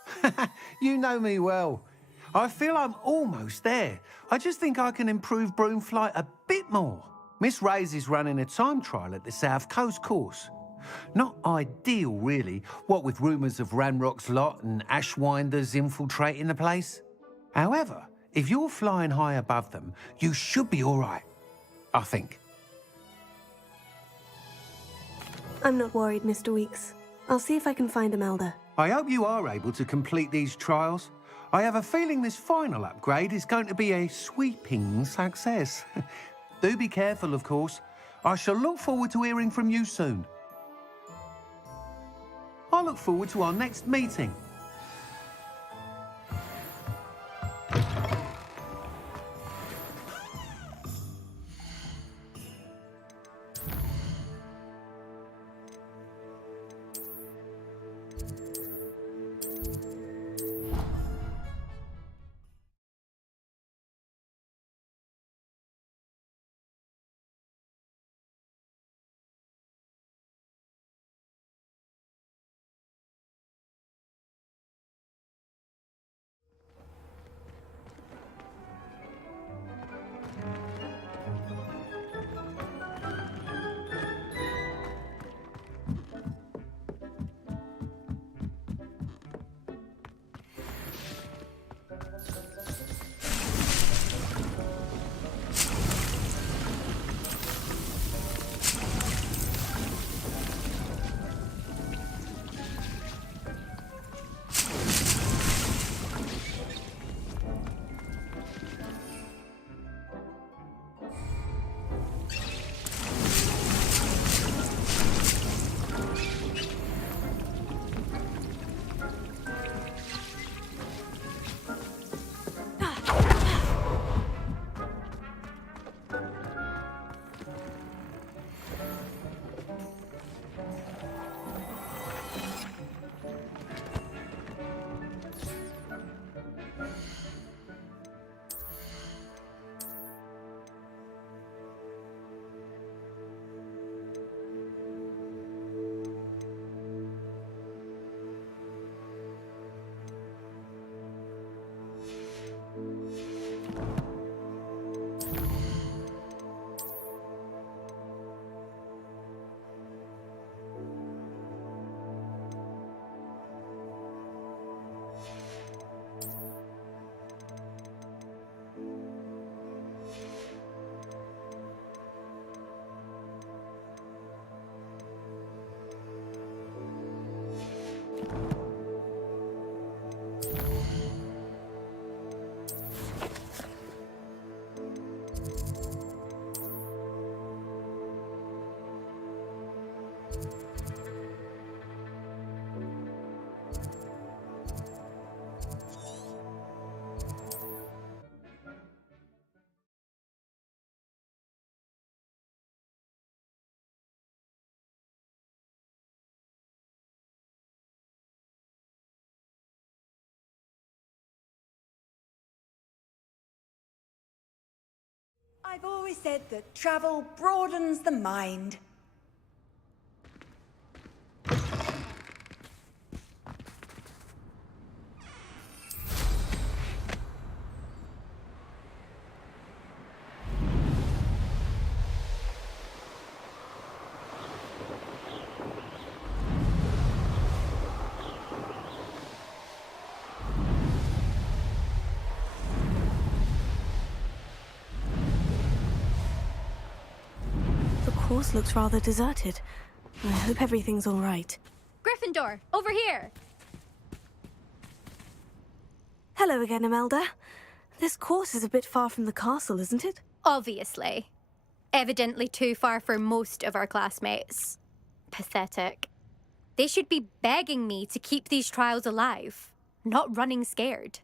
You know me well. I feel I'm almost there. I just think I can improve broom flight a bit more. Miss Ray's is running a time trial at the South Coast course. Not ideal, really, what with rumours of Ranrock's lot and Ashwinders infiltrating the place. However, if you're flying high above them, you should be all right, I think. I'm not worried, Mr. Weeks. I'll see if I can find Imelda. I hope you are able to complete these trials. I have a feeling this final upgrade is going to be a sweeping success. Do be careful, of course. I shall look forward to hearing from you soon. I look forward to our next meeting. I've always said that travel broadens the mind. The course looks rather deserted. I hope everything's all right. Gryffindor, over here! Hello again, Imelda. This course is a bit far from the castle, isn't it? Obviously. Evidently too far for most of our classmates. Pathetic. They should be begging me to keep these trials alive, not running scared.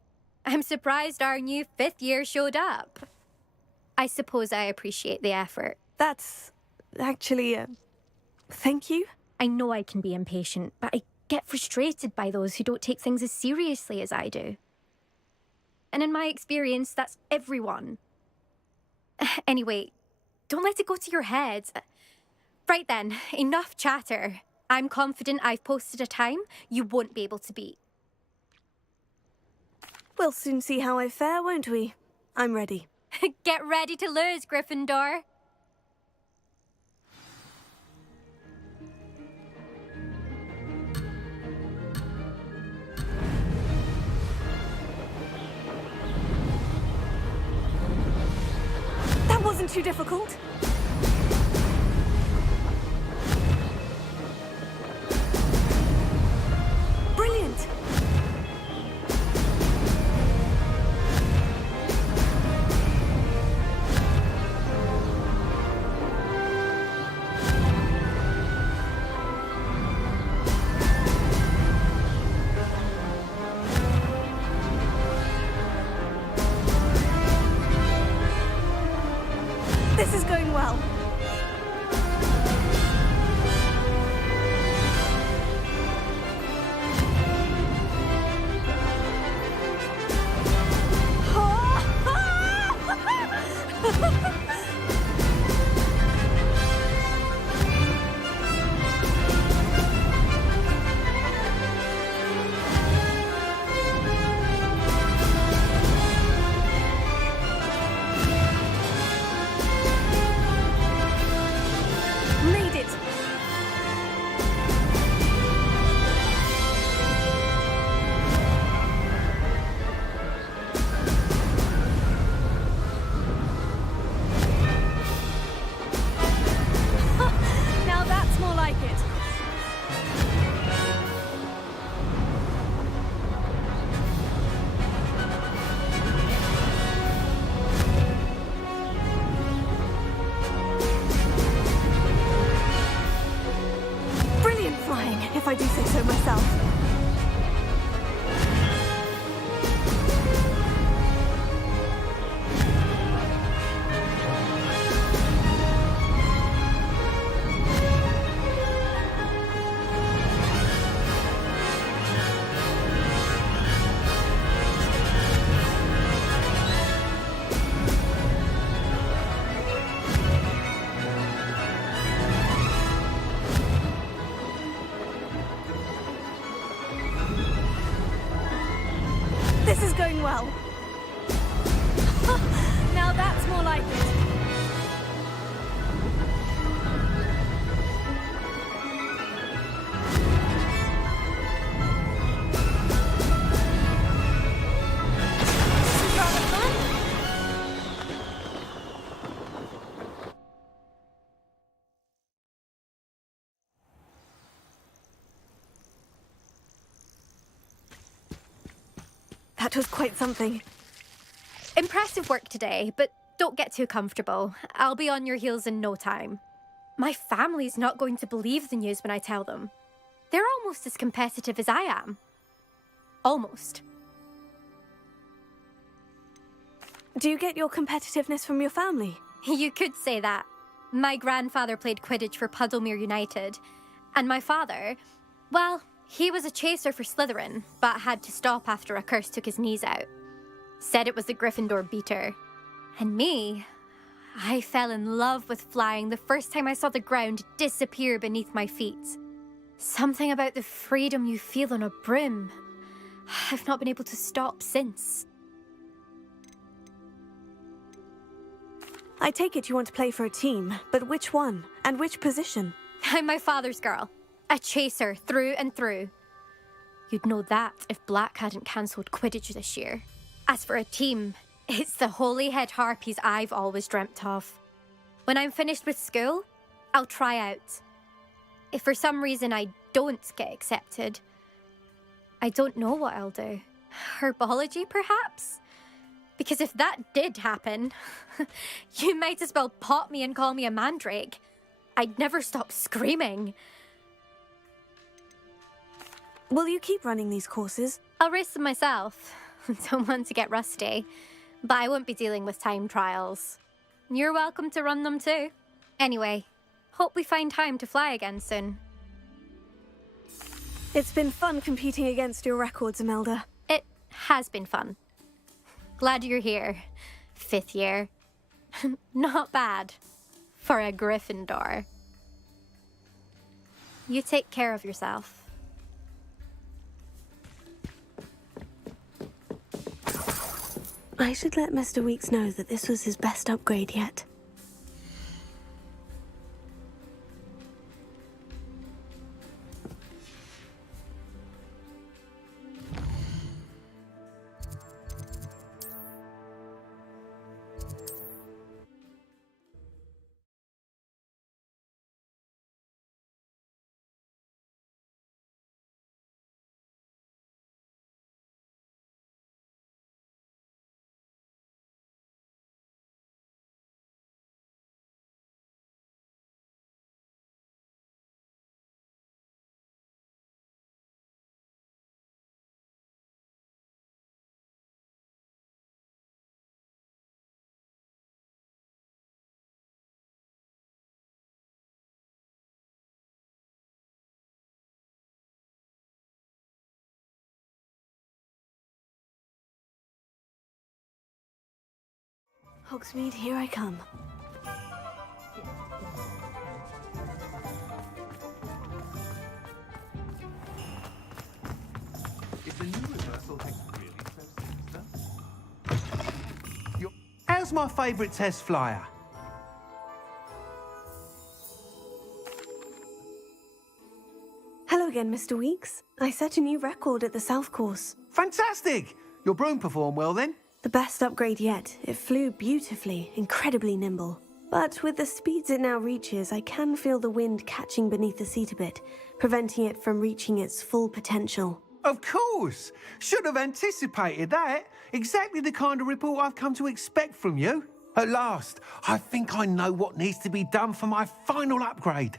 I'm surprised our new 5th year showed up. I suppose I appreciate the effort. That's actually, thank you. I know I can be impatient, but I get frustrated by those who don't take things as seriously as I do. And in my experience, that's everyone. Anyway, don't let it go to your head. Right then, enough chatter. I'm confident I've posted a time you won't be able to beat. We'll soon see how I fare, won't we? I'm ready. Get ready to lose, Gryffindor. That wasn't too difficult. Brilliant. This is going well. Now that's more like it. This is rather fun. That was quite something. Impressive work today, but don't get too comfortable. I'll be on your heels in no time. My family's not going to believe the news when I tell them. They're almost as competitive as I am. Almost. Do you get your competitiveness from your family? You could say that. My grandfather played Quidditch for Puddlemere United. And my father, well, he was a chaser for Slytherin, but had to stop after a curse took his knees out. Said it was the Gryffindor beater. And me, I fell in love with flying the first time I saw the ground disappear beneath my feet. Something about the freedom you feel on a broom. I've not been able to stop since. I take it you want to play for a team, but which one? And which position? I'm my father's girl. A chaser through and through. You'd know that if Black hadn't cancelled Quidditch this year. As for a team, it's the Holyhead Harpies I've always dreamt of. When I'm finished with school, I'll try out. If for some reason I don't get accepted, I don't know what I'll do. Herbology, perhaps? Because if that did happen, you might as well pot me and call me a mandrake. I'd never stop screaming. Will you keep running these courses? I'll race them myself. Don't want to get rusty. But I won't be dealing with time trials. You're welcome to run them too. Anyway, hope we find time to fly again soon. It's been fun competing against your records, Imelda. It has been fun. Glad you're here. 5th year. Not bad. For a Gryffindor. You take care of yourself. I should let Mr. Weeks know that this was his best upgrade yet. Hogsmeade, here I come. Is the new rehearsal really so sinister? How's my favourite test flyer? Hello again, Mr. Weeks. I set a new record at the South Course. Fantastic! Your broom performed well then? The best upgrade yet. It flew beautifully, incredibly nimble. But with the speeds it now reaches, I can feel the wind catching beneath the seat a bit, preventing it from reaching its full potential. Of course! Should have anticipated that. Exactly the kind of report I've come to expect from you. At last, I think I know what needs to be done for my final upgrade.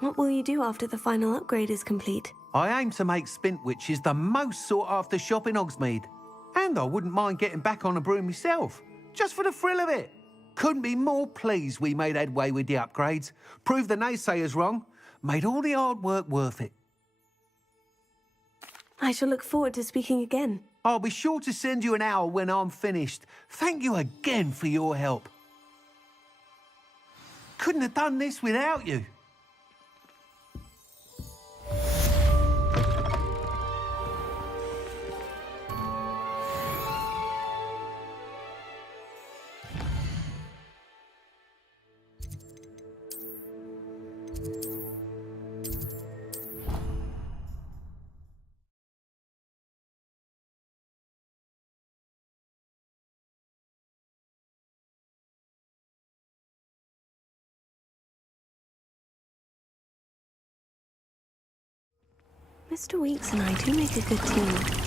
What will you do after the final upgrade is complete? I aim to make Spintwitches the most sought-after shop in Hogsmeade. And I wouldn't mind getting back on a broom myself, just for the thrill of it. Couldn't be more pleased we made headway with the upgrades, proved the naysayers wrong, made all the hard work worth it. I shall look forward to speaking again. I'll be sure to send you an owl when I'm finished. Thank you again for your help. couldn't have done this without you. Mr. Weeks and I do make a good team.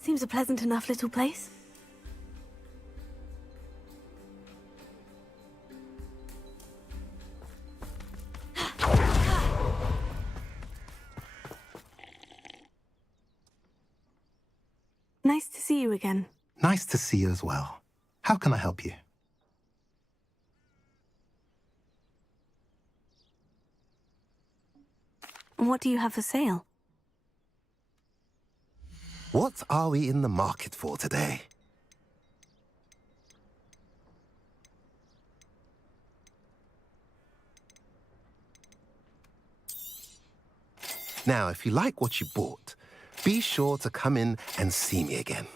Seems a pleasant enough little place. Nice to see you again. Nice to see you as well. How can I help you? What do you have for sale? What are we in the market for today? Now, if you like what you bought, be sure to come in and see me again.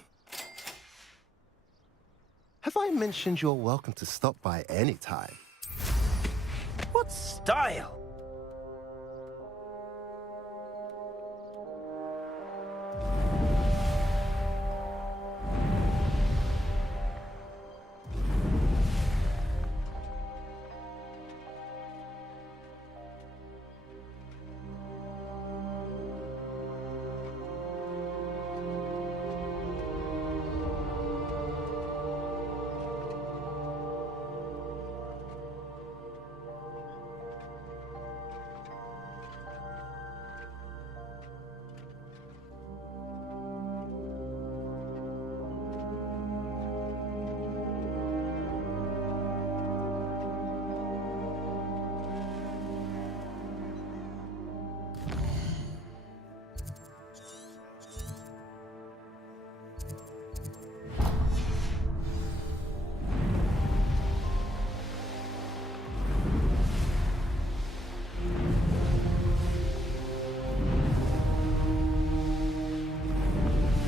Have I mentioned you're welcome to stop by any time? What style?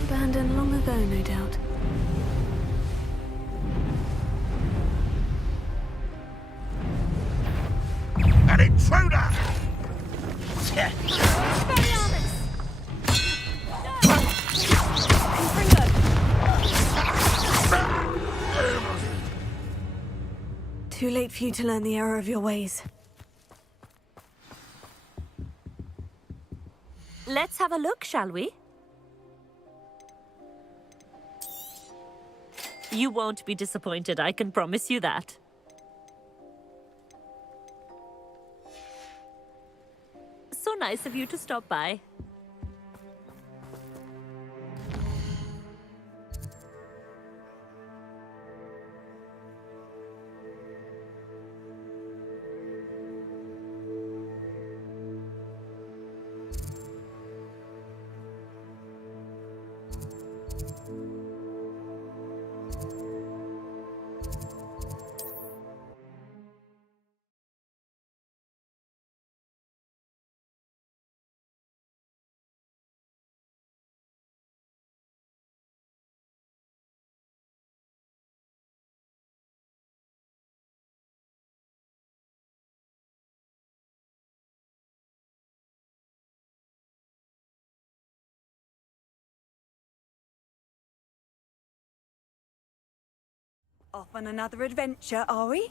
Abandoned long ago, no doubt. An intruder! Too late for you to learn the error of your ways. Let's have a look, shall we? You won't be disappointed, I can promise you that. So nice of you to stop by. Off on another adventure, are we?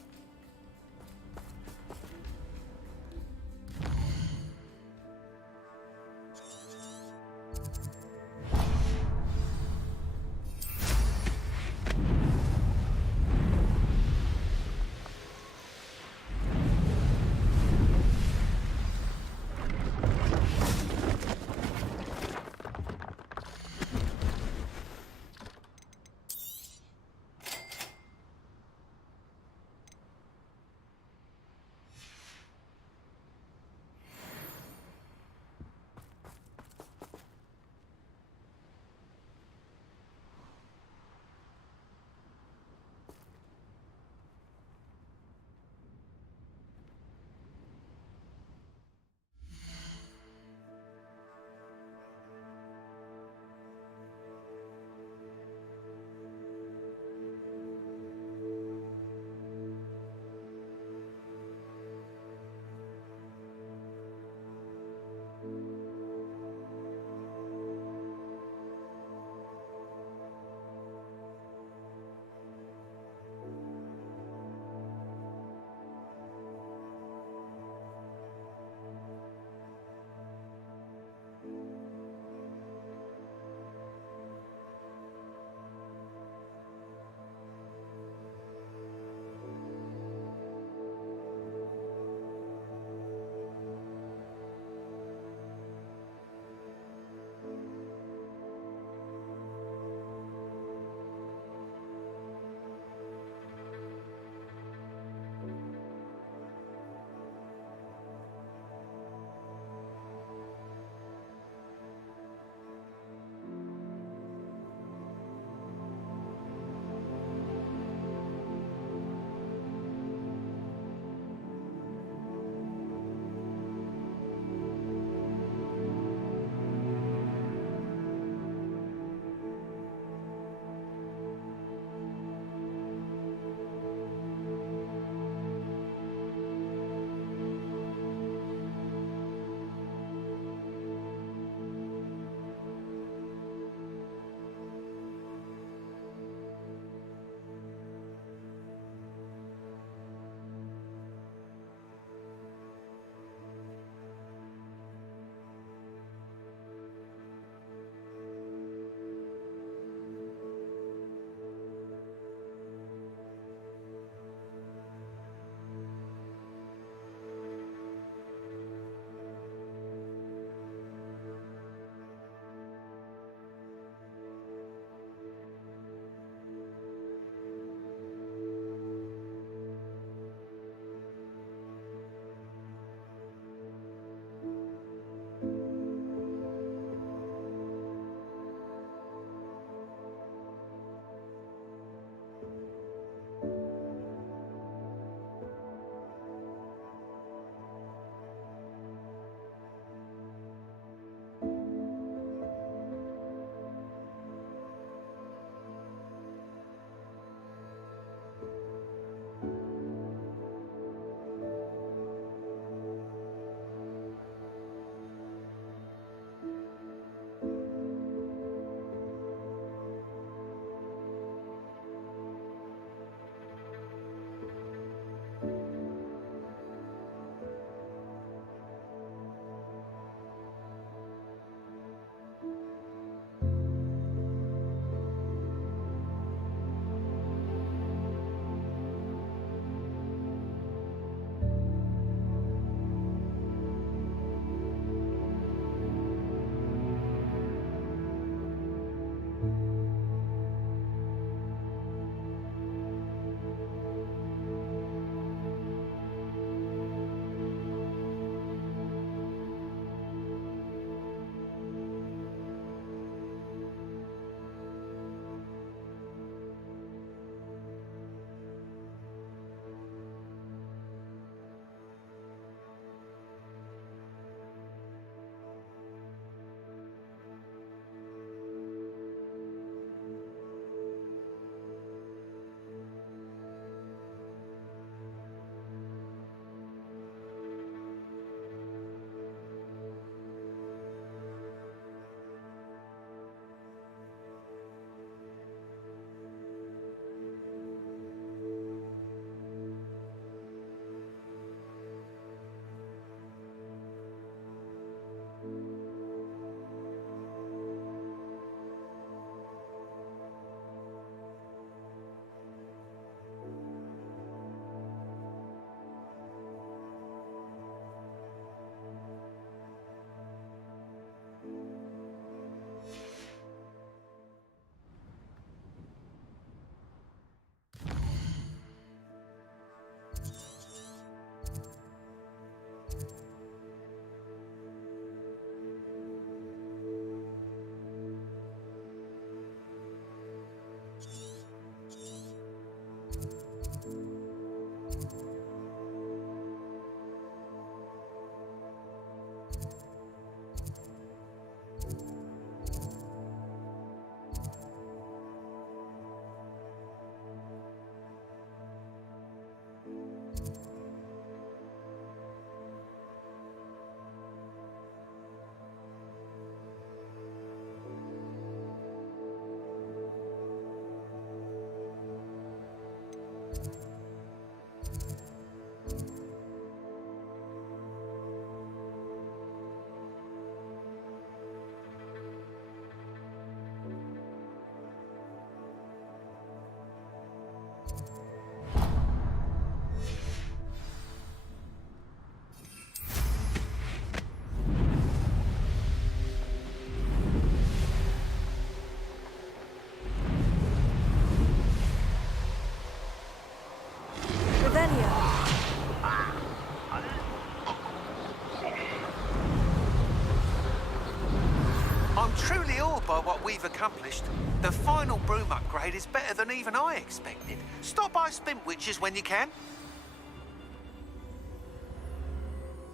we've accomplished. The final broom upgrade is better than even I expected. Stop by Spintwitches when you can.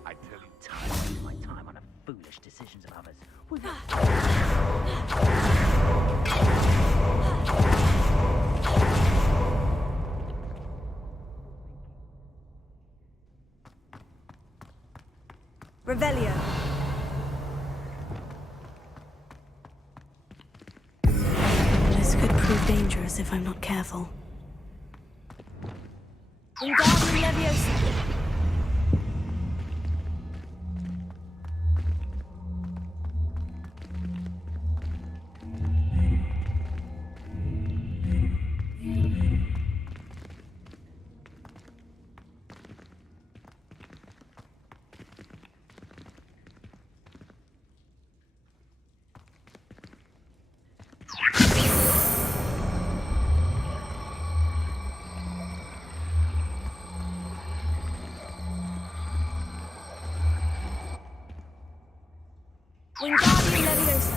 I tell you, time to waste my time on the foolish decisions of others. Revelio. This could prove dangerous if I'm not careful. Wingardium Leviosa. Wingardium Leviosa.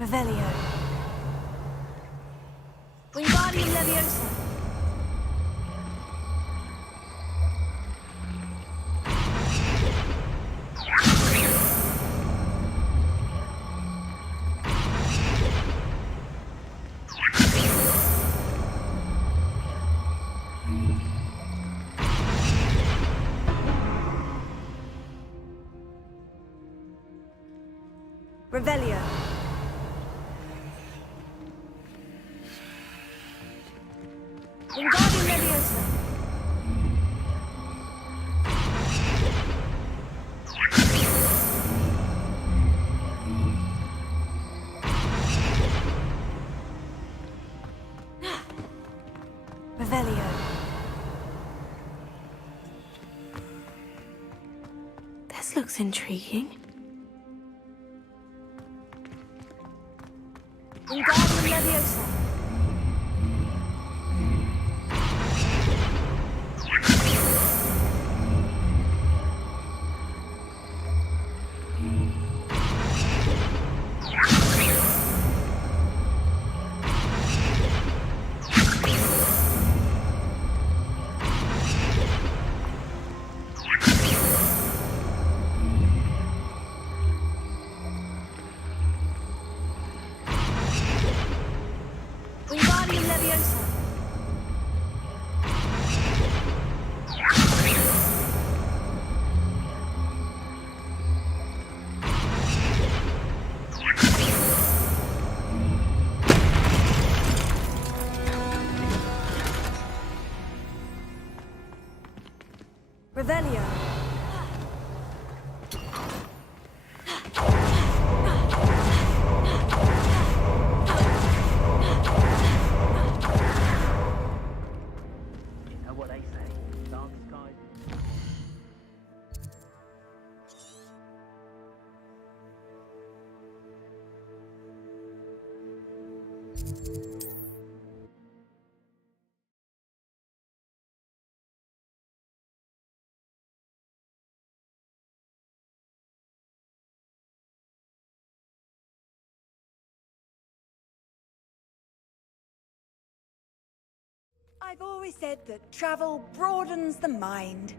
Revelio. Wingardium Leviosa. Revelio. Wingardium Leviosa. Revelio. This looks intriguing. Wingardium Leviosa. Wingardium Leviosa. Revelio. You know what they say, dark skies. I've always said that travel broadens the mind.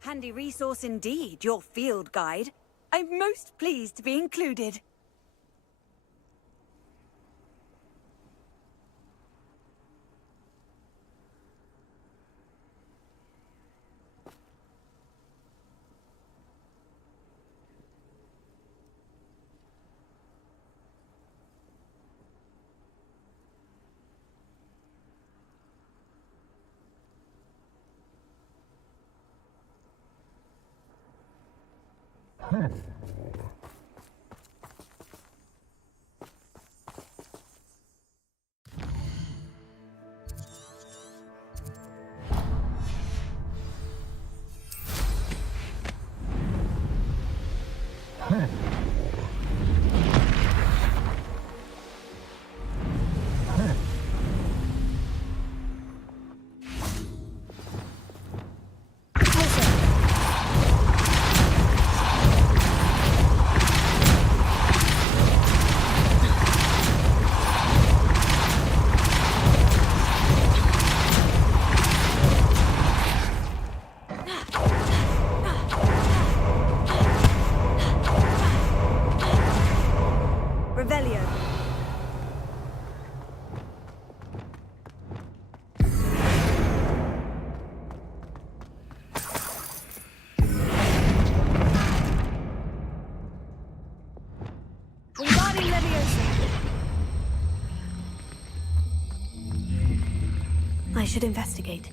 Handy resource indeed, your field guide. I'm most pleased to be included. I should investigate.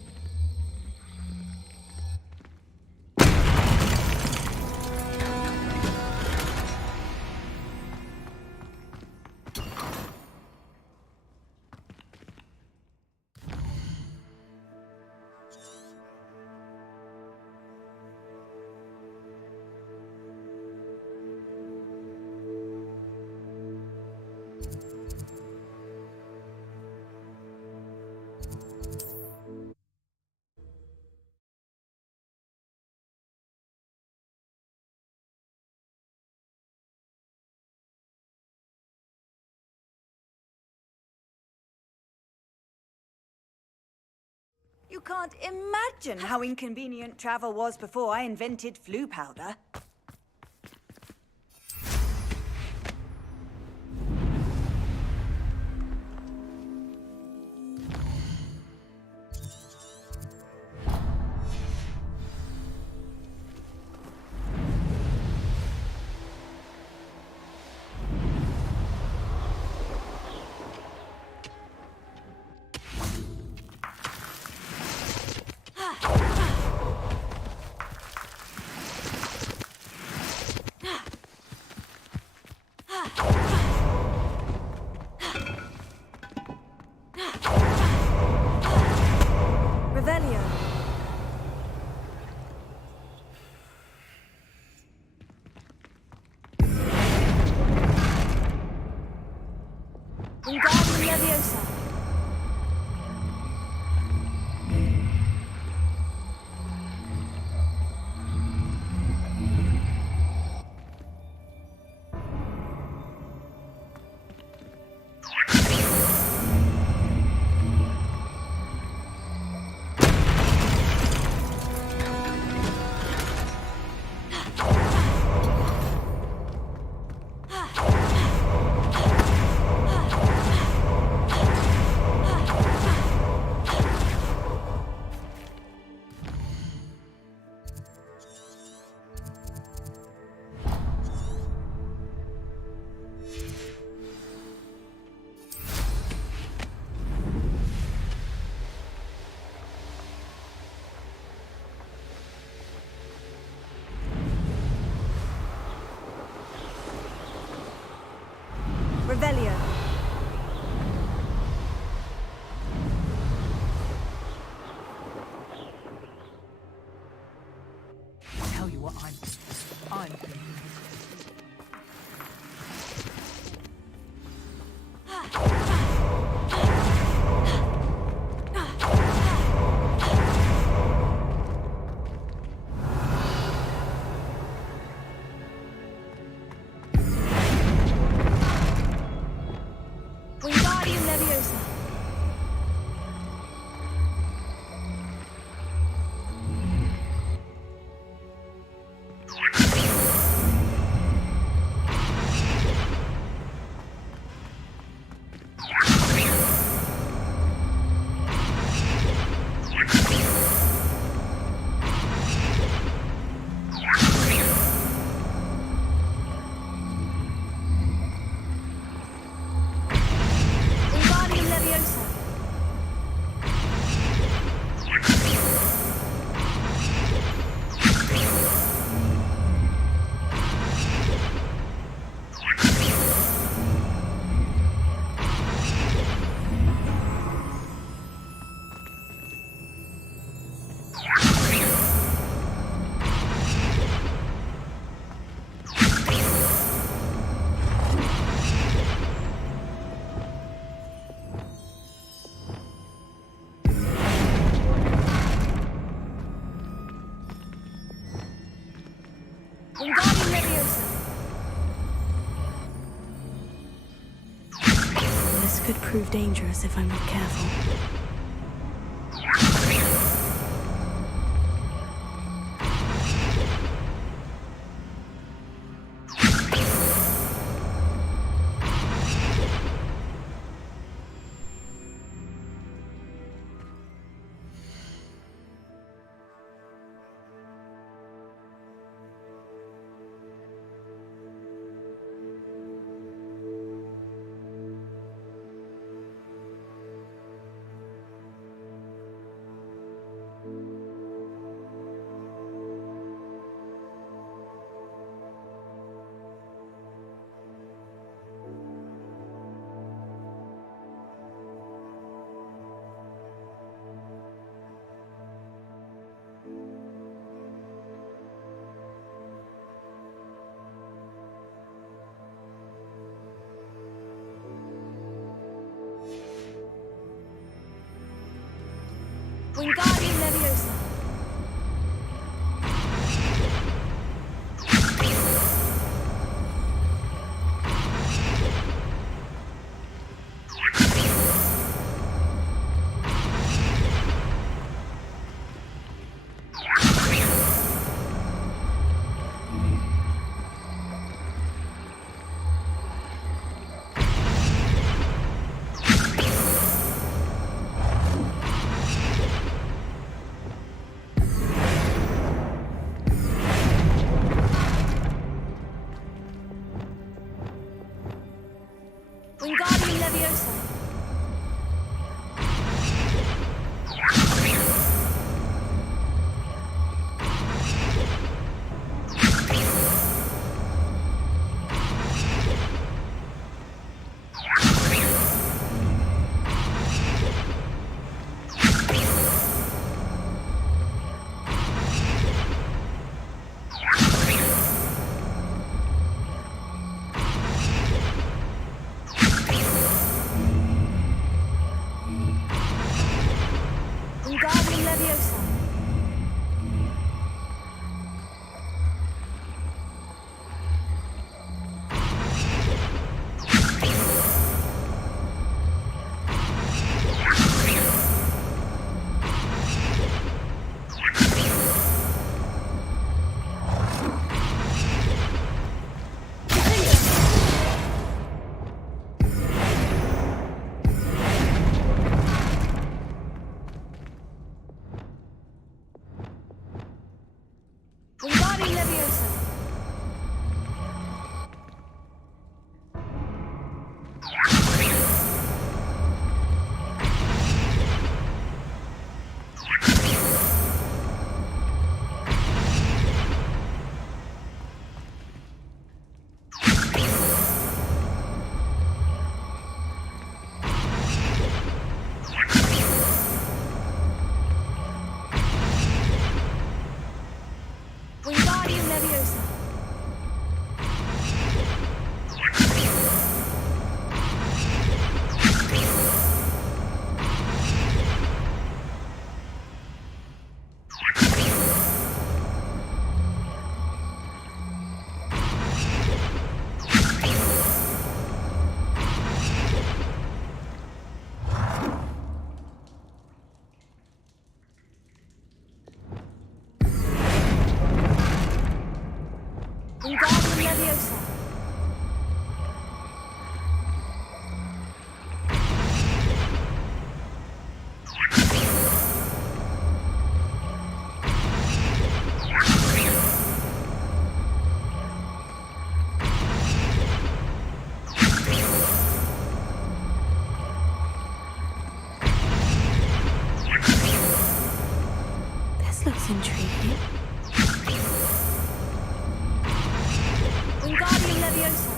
You can't imagine how inconvenient travel was before I invented flu powder. Revelio. Tell you what, I'm prove dangerous if I'm not careful. Wingardium Leviosa. Wingardium Leviosa. Wingardium Leviosa. Wingardium Leviosa. Wingardium Leviosa. Wingardium Leviosa. This looks intriguing. Wingardium Leviosa.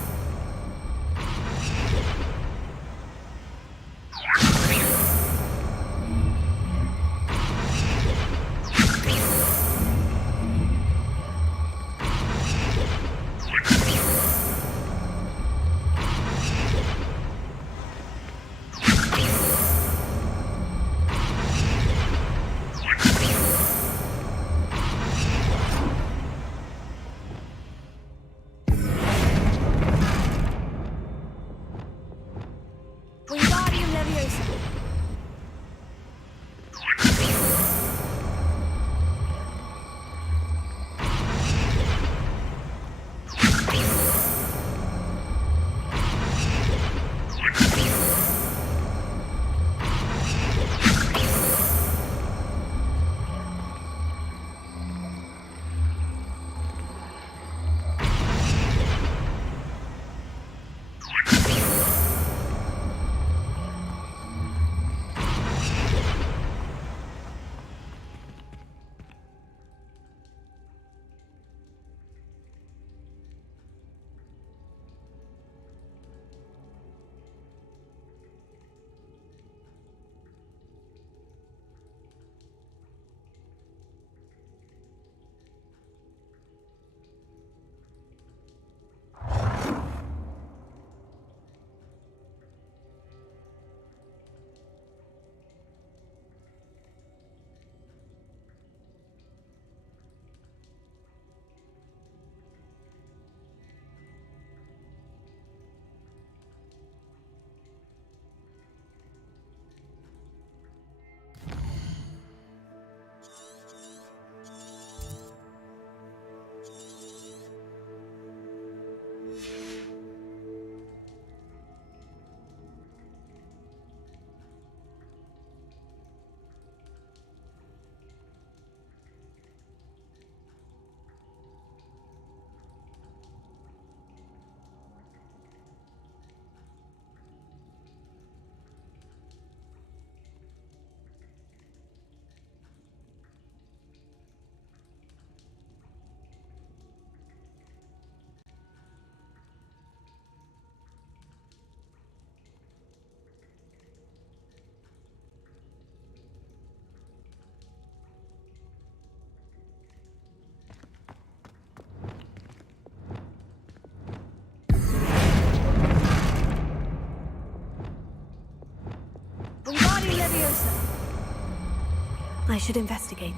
I should investigate.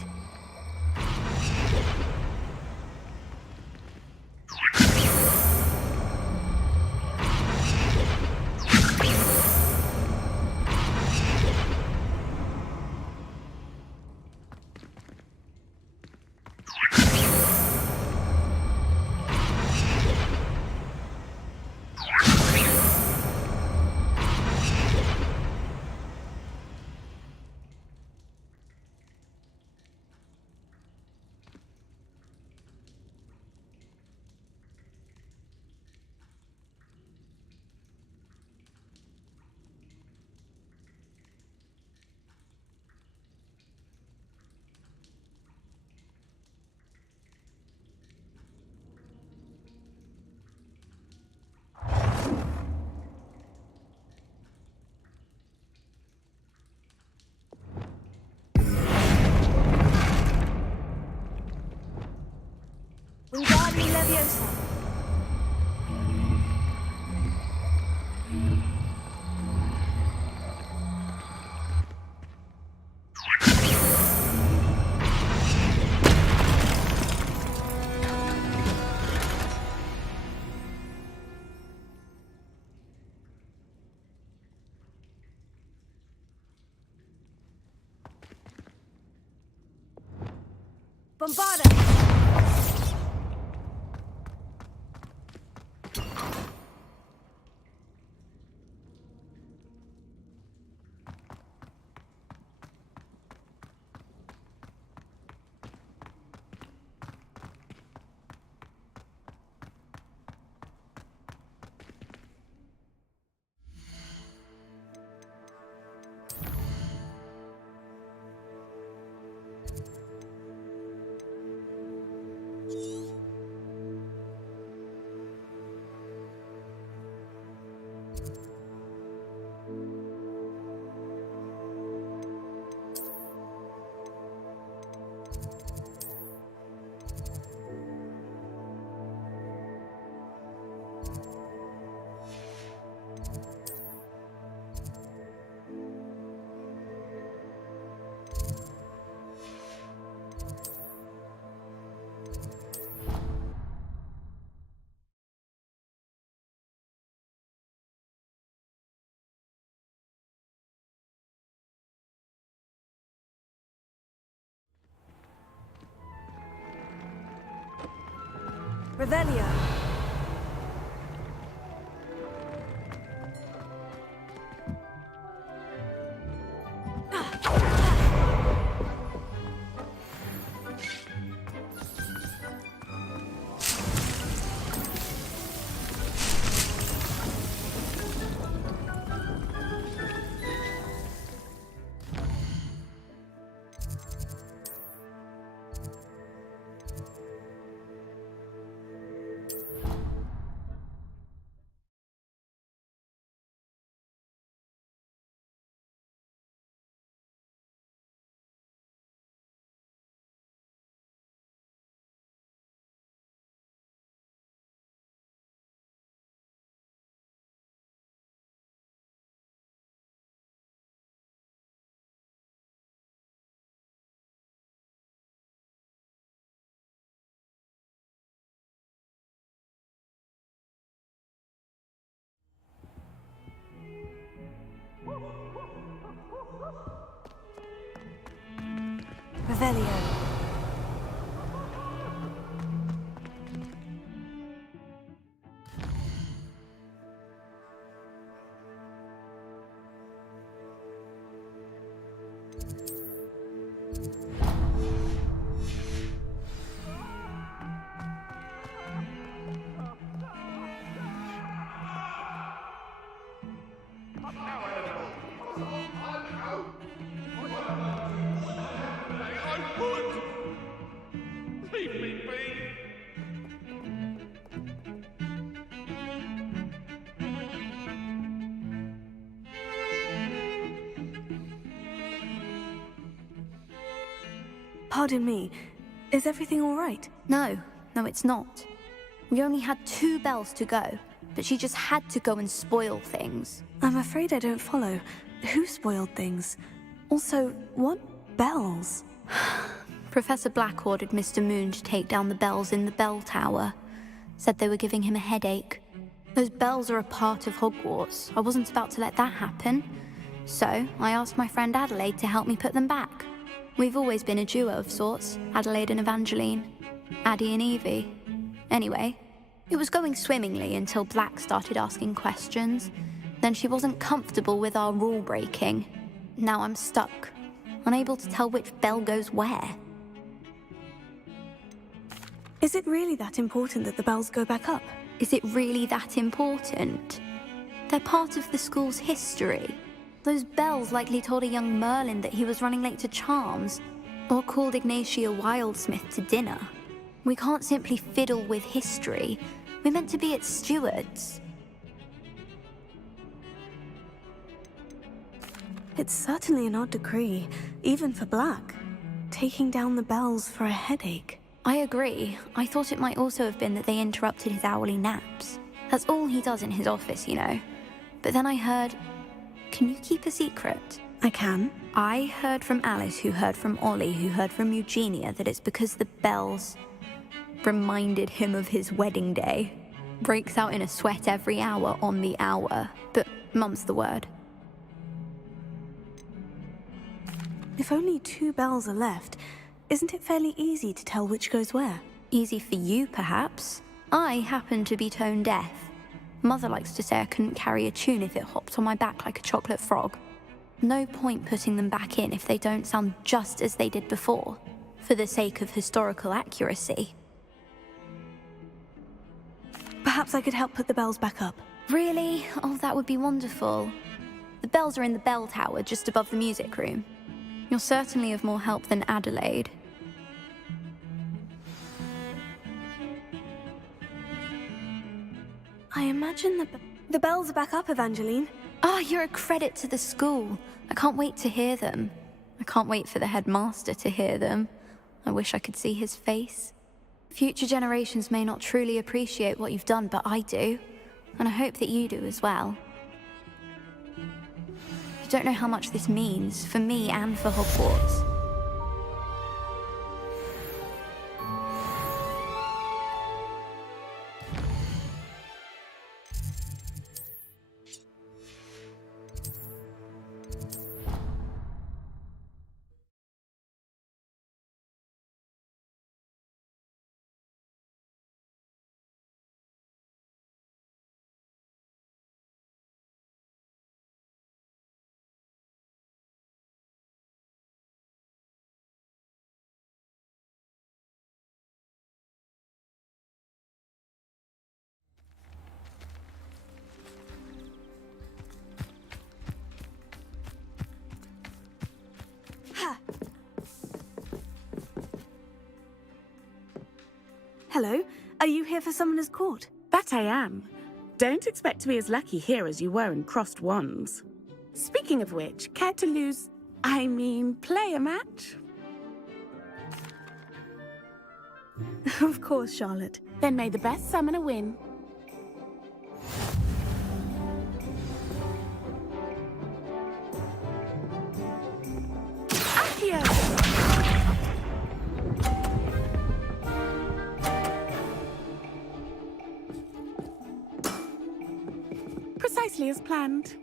Wingardium Leviosa. Bombarda. Revelio. Revelio. Pardon me, is everything all right? No, it's not. We only had 2 bells to go, but she just had to go and spoil things. I'm afraid I don't follow. Who spoiled things? Also, what bells? Professor Black ordered Mr. Moon to take down the bells in the bell tower. Said they were giving him a headache. Those bells are a part of Hogwarts. I wasn't about to let that happen. So I asked my friend Adelaide to help me put them back. We've always been a duo of sorts, Adelaide and Evangeline. Addie and Evie. Anyway, it was going swimmingly until Black started asking questions. Then she wasn't comfortable with our rule breaking. Now I'm stuck, unable to tell which bell goes where. Is it really that important that the bells go back up? Is it really that important? They're part of the school's history. Those bells likely told a young Merlin that he was running late to Charms, or called Ignatia Wildsmith to dinner. We can't simply fiddle with history. We're meant to be its stewards. It's certainly an odd decree, even for Black. Taking down the bells for a headache. I agree. I thought it might also have been that they interrupted his hourly naps. That's all he does in his office, you know. But then I heard... Can you keep a secret? I can. I heard from Alice, who heard from Ollie, who heard from Eugenia, that it's because the bells reminded him of his wedding day. Breaks out in a sweat every hour on the hour. But mum's the word. If only 2 bells are left, isn't it fairly easy to tell which goes where? Easy for you, perhaps. I happen to be tone deaf. Mother likes to say I couldn't carry a tune if it hopped on my back like a chocolate frog. No point putting them back in if they don't sound just as they did before, for the sake of historical accuracy. Perhaps I could help put the bells back up. Really? Oh, that would be wonderful. The bells are in the bell tower just above the music room. You're certainly of more help than Adelaide. I imagine the bells are back up, Evangeline. Ah, you're a credit to the school. I can't wait to hear them. I can't wait for the headmaster to hear them. I wish I could see his face. Future generations may not truly appreciate what you've done, but I do. And I hope that you do as well. You don't know how much this means, for me and for Hogwarts. Hello, are you here for Summoner's Court? That I am. Don't expect to be as lucky here as you were in Crossed Wands. Speaking of which, care to play a match? Of course, Charlotte. Then may the best summoner win. Accio! Precisely as planned.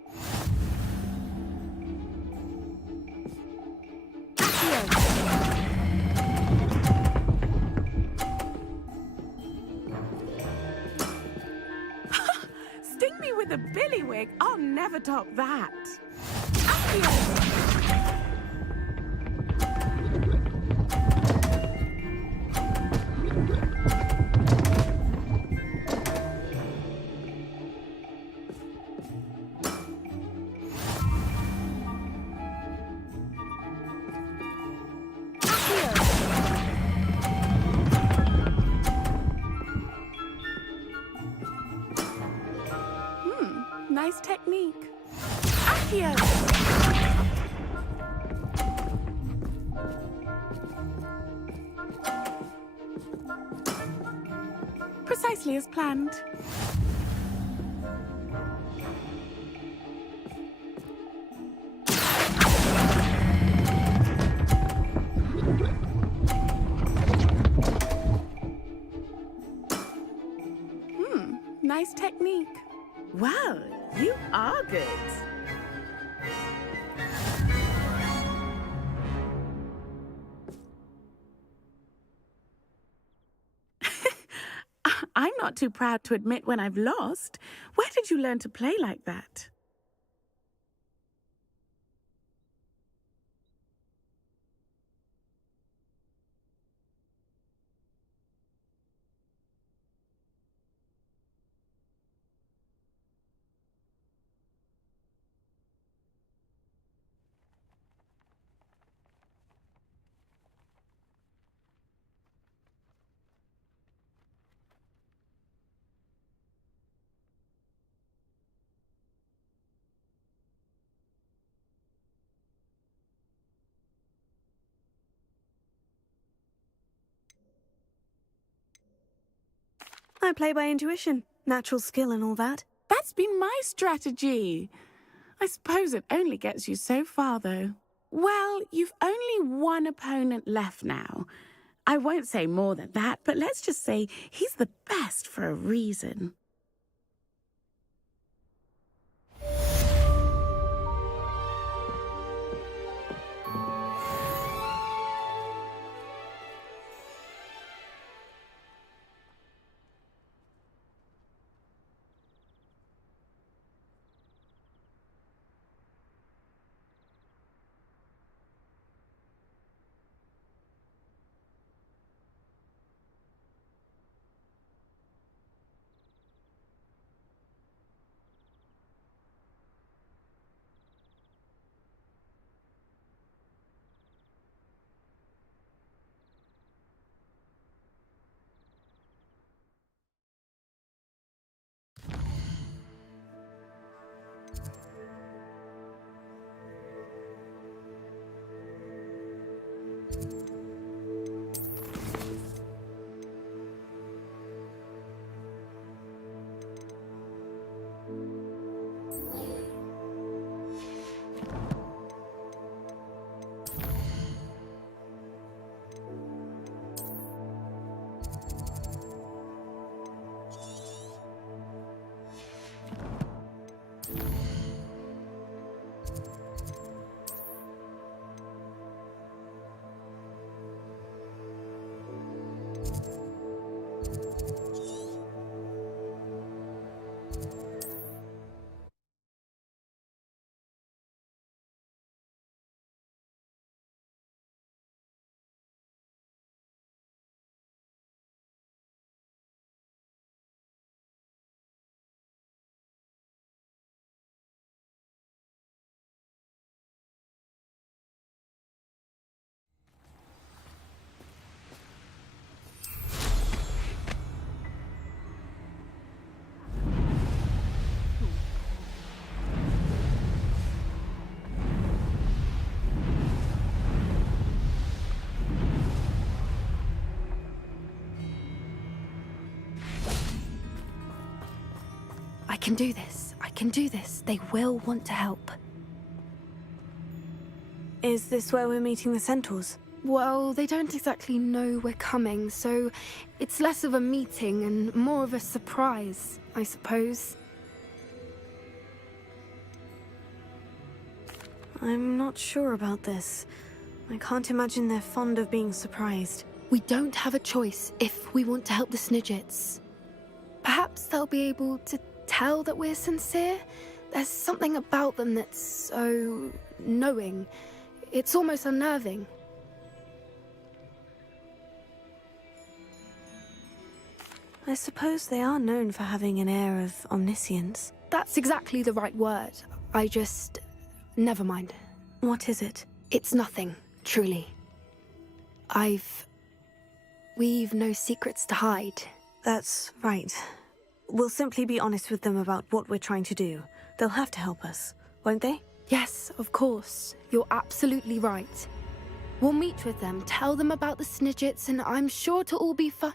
Sting me with a billywig. I'll never top that. Nice technique. Accio! Precisely as planned. Nice technique. Well, you are good. I'm not too proud to admit when I've lost. Where did you learn to play like that? I play by intuition, natural skill and all that. That's been my strategy. I suppose it only gets you so far, though. Well, you've only one opponent left now. I won't say more than that, but let's just say he's the best for a reason. I can do this. I can do this. They will want to help. Is this where we're meeting the centaurs? Well, they don't exactly know we're coming, so it's less of a meeting and more of a surprise, I suppose. I'm not sure about this. I can't imagine they're fond of being surprised. We don't have a choice if we want to help the Snidgets. Perhaps they'll be able to tell that we're sincere. There's something about them that's so knowing. It's almost unnerving. I suppose they are known for having an air of omniscience. That's exactly the right word. Never mind. What is it? It's nothing, truly. We've no secrets to hide. That's right. We'll simply be honest with them about what we're trying to do. They'll have to help us, won't they? Yes, of course. You're absolutely right. We'll meet with them, tell them about the Snidgets, and I'm sure to all be fine.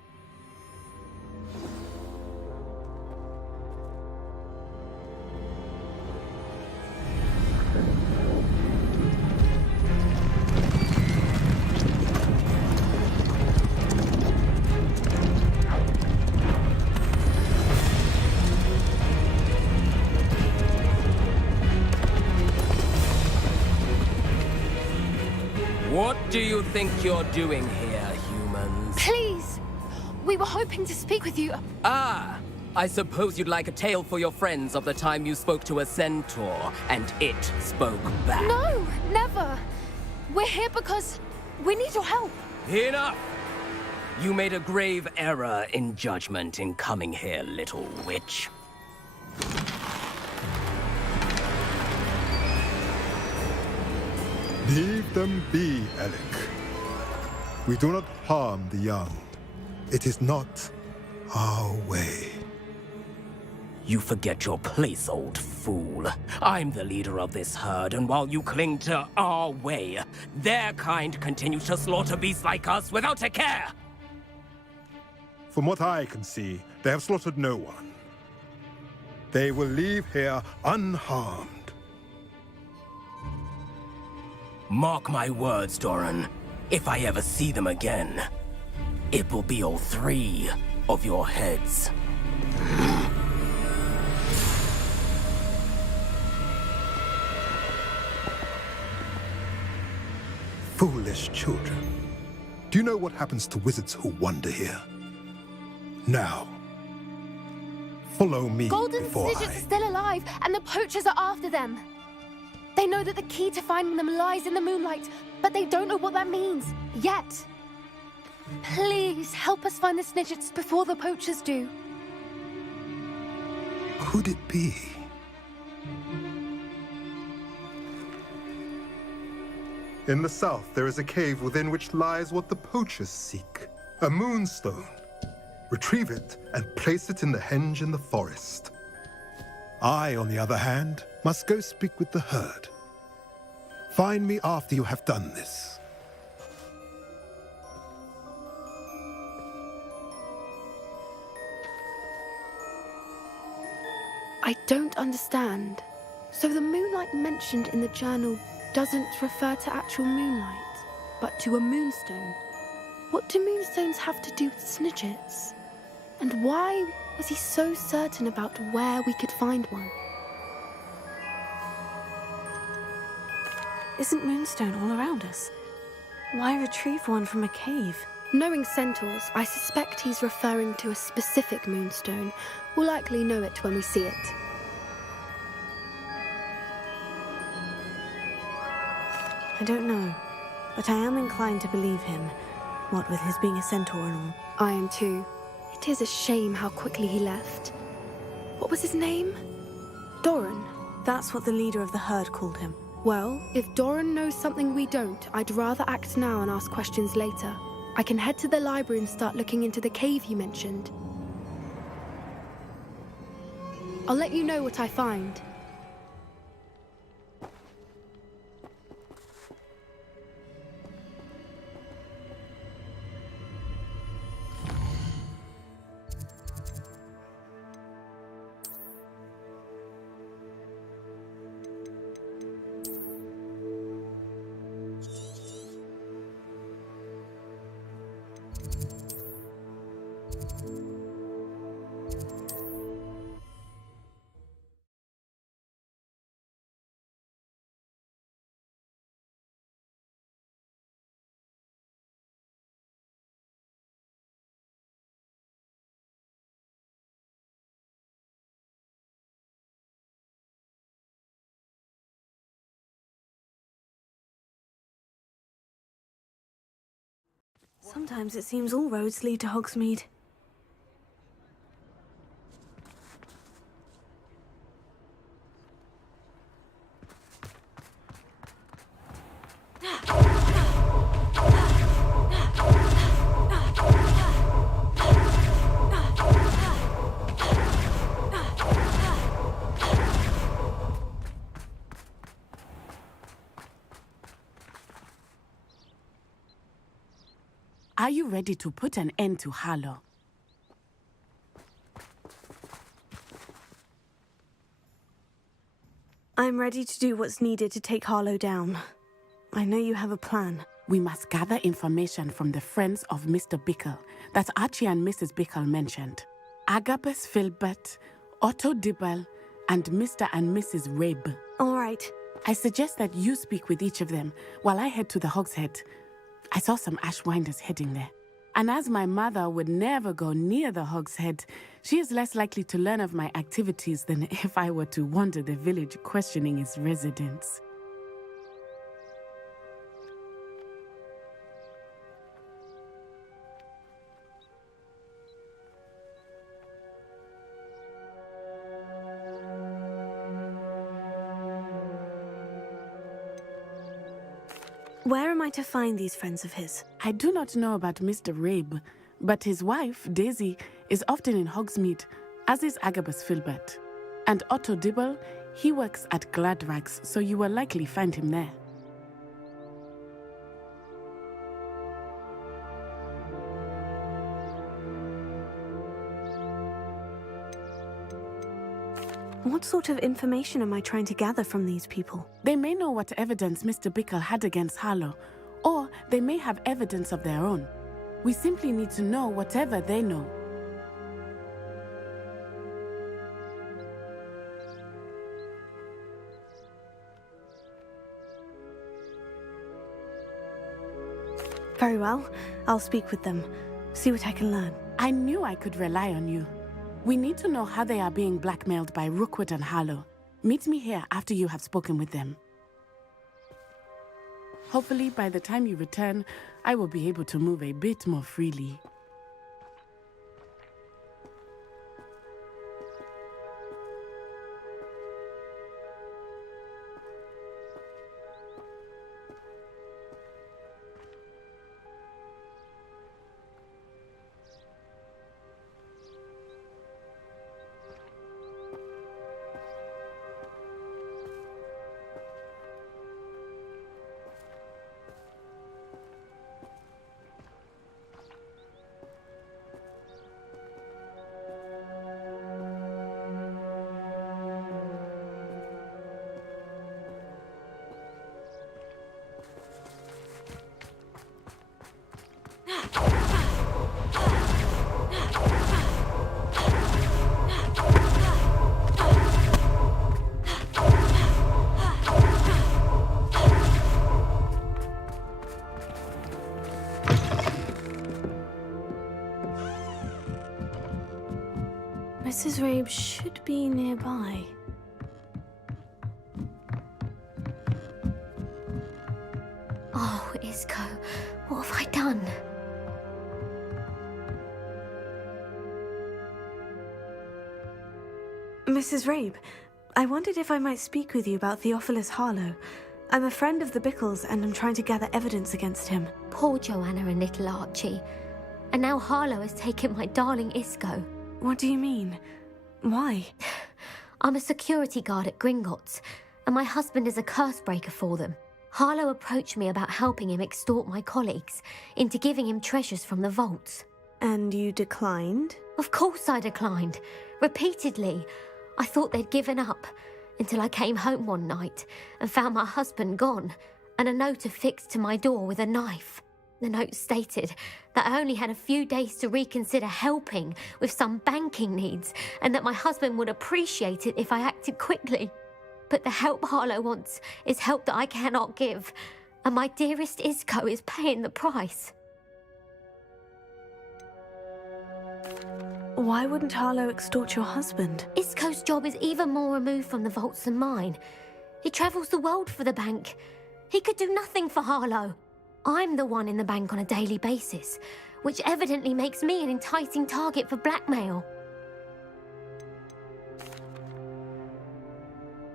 think you're doing here, humans? Please! We were hoping to speak with you. Ah! I suppose you'd like a tale for your friends of the time you spoke to a centaur, and it spoke back. No, never. We're here because we need your help. Enough! You made a grave error in judgment in coming here, little witch. Leave them be, Alec. We do not harm the young. It is not our way. You forget your place, old fool. I'm the leader of this herd, and while you cling to our way, their kind continues to slaughter beasts like us without a care! From what I can see, they have slaughtered no one. They will leave here unharmed. Mark my words, Doran. If I ever see them again, it will be all 3 of your heads. Foolish children. Do you know what happens to wizards who wander here? Now, follow me Golden before Snidgets are still alive, and the poachers are after them. They know that the key to finding them lies in the moonlight, but they don't know what that means, yet. Please, help us find the Snidgets before the poachers do. Could it be? In the south, there is a cave within which lies what the poachers seek. A moonstone. Retrieve it and place it in the henge in the forest. I, on the other hand, must go speak with the herd. Find me after you have done this. I don't understand. So the moonlight mentioned in the journal doesn't refer to actual moonlight, but to a moonstone. What do moonstones have to do with Snidgets? And why was he so certain about where we could find one? Isn't moonstone all around us? Why retrieve one from a cave? Knowing centaurs, I suspect he's referring to a specific moonstone. We'll likely know it when we see it. I don't know, but I am inclined to believe him, what with his being a centaur and all. I am too. It is a shame how quickly he left. What was his name? Doran. That's what the leader of the herd called him. Well, if Doran knows something we don't, I'd rather act now and ask questions later. I can head to the library and start looking into the cave you mentioned. I'll let you know what I find. Sometimes it seems all roads lead to Hogsmeade. Are you ready to put an end to Harlow? I'm ready to do what's needed to take Harlow down. I know you have a plan. We must gather information from the friends of Mr. Bickle that Archie and Mrs. Bickle mentioned. Agabus Filbert, Otto Dibble, and Mr. and Mrs. Rabe. All right. I suggest that you speak with each of them while I head to the Hogshead. I saw some Ashwinders heading there. And as my mother would never go near the Hog's Head, she is less likely to learn of my activities than if I were to wander the village questioning its residents. Where am I to find these friends of his? I do not know about Mr. Rabe, but his wife, Daisy, is often in Hogsmeade, as is Agabus Filbert. And Otto Dibble, he works at Gladrags, so you will likely find him there. What sort of information am I trying to gather from these people? They may know what evidence Mr. Bickle had against Harlow, or they may have evidence of their own. We simply need to know whatever they know. Very well. I'll speak with them. See what I can learn. I knew I could rely on you. We need to know how they are being blackmailed by Rookwood and Harlow. Meet me here after you have spoken with them. Hopefully, by the time you return, I will be able to move a bit more freely. Mrs. Rabe should be nearby. Oh, Isco, what have I done? Mrs. Rabe, I wondered if I might speak with you about Theophilus Harlow. I'm a friend of the Bickles and I'm trying to gather evidence against him. Poor Joanna and little Archie. And now Harlow has taken my darling Isco. What do you mean? Why? I'm a security guard at Gringotts, and my husband is a curse breaker for them. Harlow approached me about helping him extort my colleagues into giving him treasures from the vaults. And you declined? Of course I declined. Repeatedly. I thought they'd given up, until I came home one night and found my husband gone, and a note affixed to my door with a knife. The note stated that I only had a few days to reconsider helping with some banking needs, and that my husband would appreciate it if I acted quickly. But the help Harlow wants is help that I cannot give, and my dearest Isco is paying the price. Why wouldn't Harlow extort your husband? Isco's job is even more removed from the vaults than mine. He travels the world for the bank. He could do nothing for Harlow. I'm the one in the bank on a daily basis, which evidently makes me an enticing target for blackmail.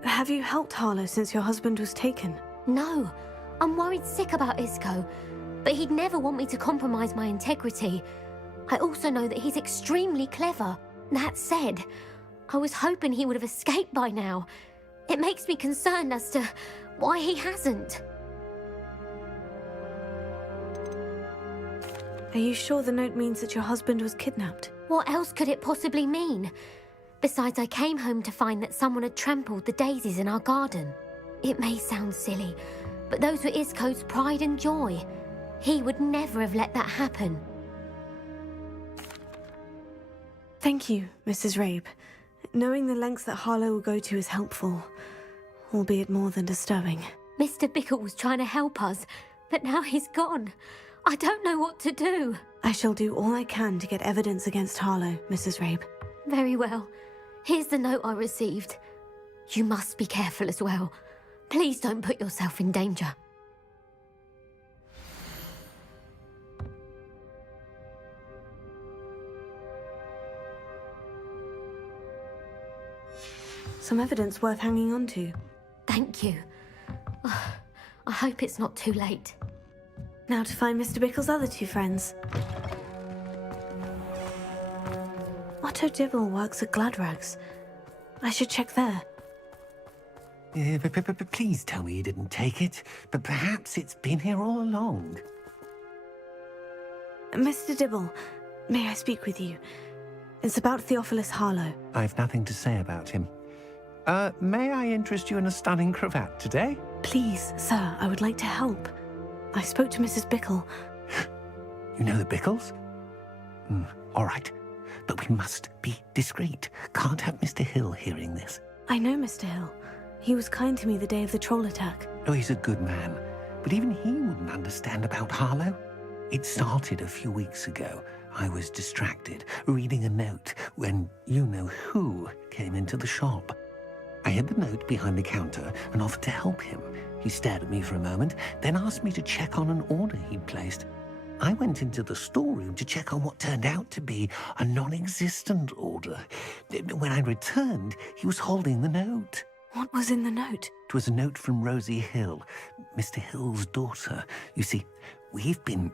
Have you helped Harlow since your husband was taken? No, I'm worried sick about Isco, but he'd never want me to compromise my integrity. I also know that he's extremely clever. That said, I was hoping he would have escaped by now. It makes me concerned as to why he hasn't. Are you sure the note means that your husband was kidnapped? What else could it possibly mean? Besides, I came home to find that someone had trampled the daisies in our garden. It may sound silly, but those were Isco's pride and joy. He would never have let that happen. Thank you, Mrs. Rabe. Knowing the lengths that Harlow will go to is helpful, albeit more than disturbing. Mr. Bickle was trying to help us, but now he's gone. I don't know what to do. I shall do all I can to get evidence against Harlow, Mrs. Rabe. Very well. Here's the note I received. You must be careful as well. Please don't put yourself in danger. Some evidence worth hanging on to. Thank you. I hope it's not too late. Now to find Mr. Bickle's other two friends. Otto Dibble works at Gladrags. I should check there. Please tell me you didn't take it, but perhaps it's been here all along. Mr. Dibble, may I speak with you? It's about Theophilus Harlow. I've nothing to say about him. May I interest you in a stunning cravat today? Please, sir, I would like to help. I spoke to Mrs. Bickle. You know the Bickles? All right, but we must be discreet. Can't have Mr. Hill hearing this. I know Mr. Hill. He was kind to me the day of the troll attack. Oh, he's a good man, but even he wouldn't understand about Harlow. It started a few weeks ago. I was distracted, reading a note, when you-know-who came into the shop. I hid the note behind the counter and offered to help him. He stared at me for a moment, then asked me to check on an order he'd placed. I went into the storeroom to check on what turned out to be a non-existent order. When I returned, he was holding the note. What was in the note? It was a note from Rosie Hill, Mr. Hill's daughter. You see, we've been,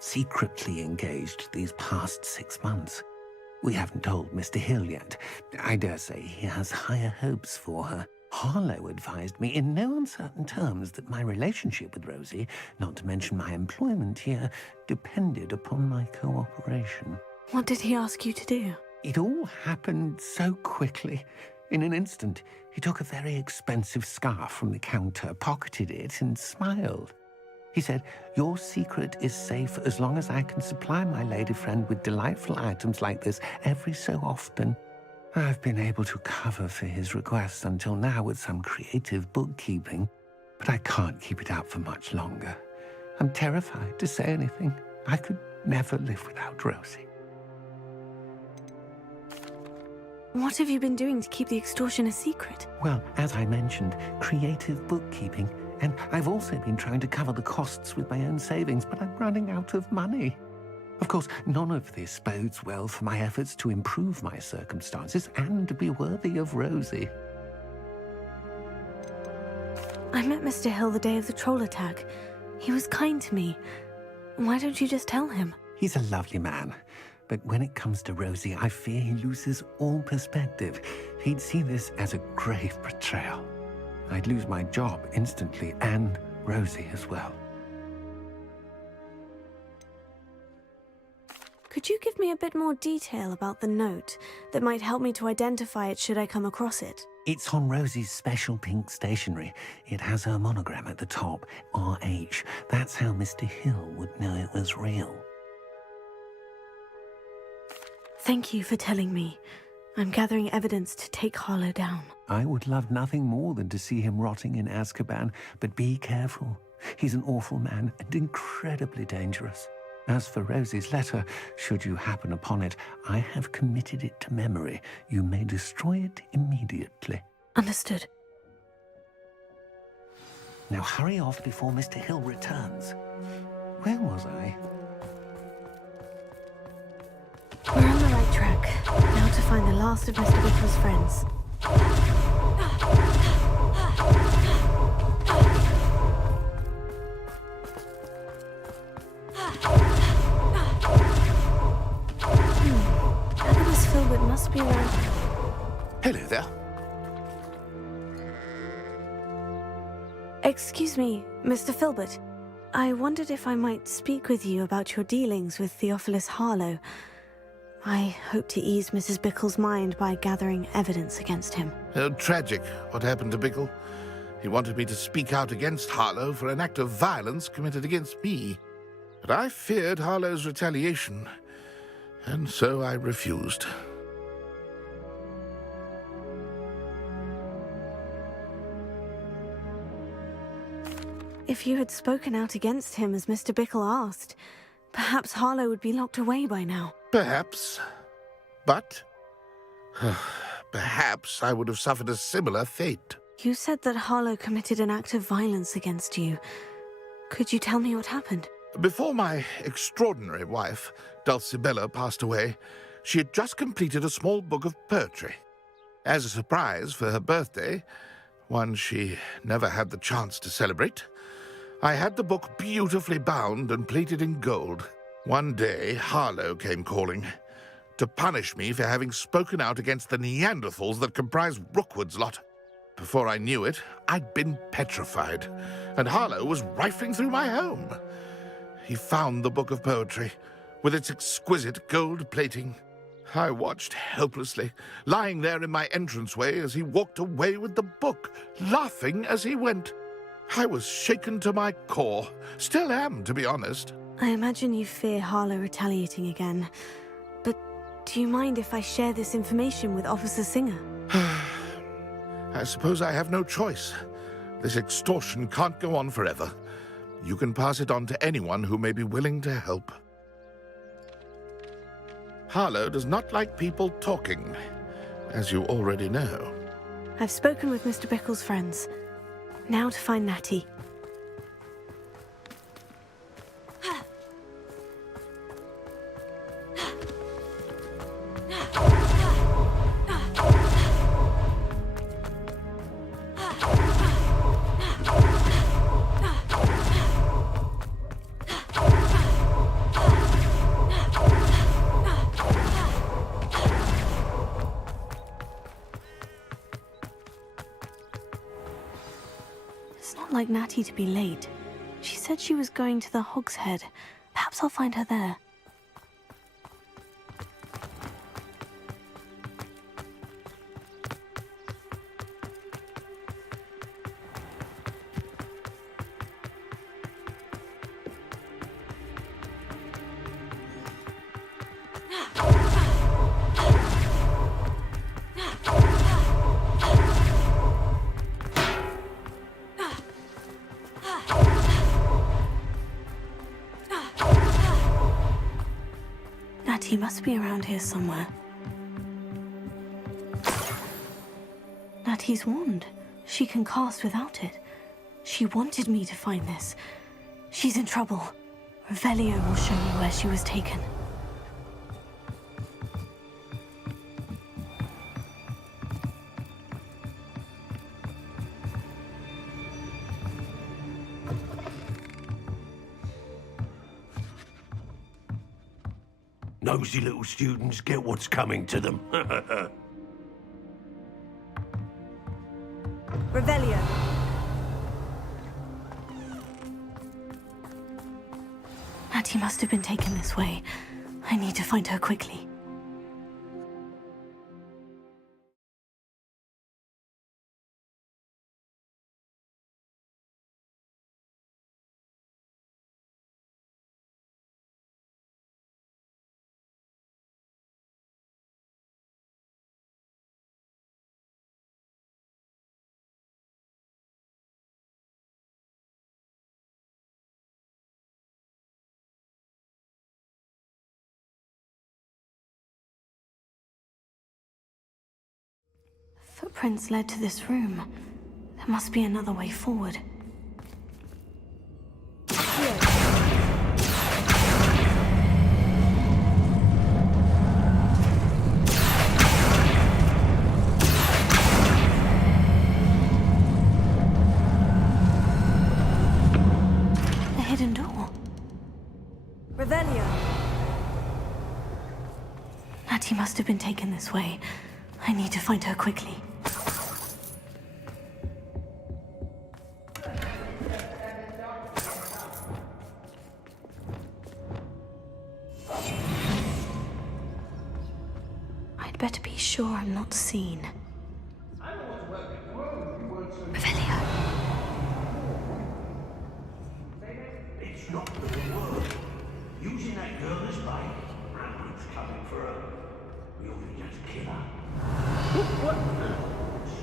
secretly engaged these past 6 months. We haven't told Mr. Hill yet. I dare say he has higher hopes for her. Harlow advised me in no uncertain terms that my relationship with Rosie, not to mention my employment here, depended upon my cooperation. What did he ask you to do? It all happened so quickly. In an instant, he took a very expensive scarf from the counter, pocketed it, and smiled. He said, "Your secret is safe as long as I can supply my lady friend with delightful items like this every so often." I've been able to cover for his requests until now with some creative bookkeeping, but I can't keep it up for much longer. I'm terrified to say anything. I could never live without Rosie. What have you been doing to keep the extortion a secret? Well, as I mentioned, creative bookkeeping. And I've also been trying to cover the costs with my own savings, but I'm running out of money. Of course, none of this bodes well for my efforts to improve my circumstances and to be worthy of Rosie. I met Mr. Hill the day of the troll attack. He was kind to me. Why don't you just tell him? He's a lovely man. But when it comes to Rosie, I fear he loses all perspective. He'd see this as a grave betrayal. I'd lose my job instantly, and Rosie as well. Could you give me a bit more detail about the note that might help me to identify it should I come across it? It's on Rosie's special pink stationery. It has her monogram at the top, RH. That's how Mr. Hill would know it was real. Thank you for telling me. I'm gathering evidence to take Harlow down. I would love nothing more than to see him rotting in Azkaban, but be careful. He's an awful man and incredibly dangerous. As for Rosie's letter, should you happen upon it, I have committed it to memory. You may destroy it immediately. Understood. Now hurry off before Mr. Hill returns. Where was I? We're on the right track. Now to find the last of Mr. Bickle's friends. Agnes Filbert must be around. Hello there. Excuse me, Mr. Filbert. I wondered if I might speak with you about your dealings with Theophilus Harlow. I hope to ease Mrs. Bickle's mind by gathering evidence against him. Tragic, what happened to Bickle. He wanted me to speak out against Harlow for an act of violence committed against me. But I feared Harlow's retaliation, and so I refused. If you had spoken out against him as Mr. Bickle asked, perhaps Harlow would be locked away by now. Perhaps. But perhaps I would have suffered a similar fate. You said that Harlow committed an act of violence against you. Could you tell me what happened? Before my extraordinary wife, Dulcibella, passed away, she had just completed a small book of poetry. As a surprise for her birthday, one she never had the chance to celebrate, I had the book beautifully bound and plated in gold. One day, Harlow came calling to punish me for having spoken out against the Neanderthals that comprise Rookwood's lot. Before I knew it, I'd been petrified, and Harlow was rifling through my home. He found the book of poetry, with its exquisite gold plating. I watched helplessly, lying there in my entranceway as he walked away with the book, laughing as he went. I was shaken to my core. Still am, to be honest. I imagine you fear Harlow retaliating again. But do you mind if I share this information with Officer Singer? I suppose I have no choice. This extortion can't go on forever. You can pass it on to anyone who may be willing to help. Harlow does not like people talking, as you already know. I've spoken with Mr. Bickle's friends. Now to find Natty. Like Natty to be late. She said she was going to the Hog's Head. Perhaps I'll find her there. He must be around here somewhere. Natty's wand. She can cast without it. She wanted me to find this. She's in trouble. Revelio will show me where she was taken. Nosy little students get what's coming to them. Revelio. Natty must have been taken this way. I need to find her quickly. Footprints led to this room. There must be another way forward. The hidden door. Revelio. Natty must have been taken this way. I need to find her quickly. I'd better be sure I'm not seen. Revelio. It's not the word. Using that girl as bait. Rambo's coming for her. We ought to just kill her. What?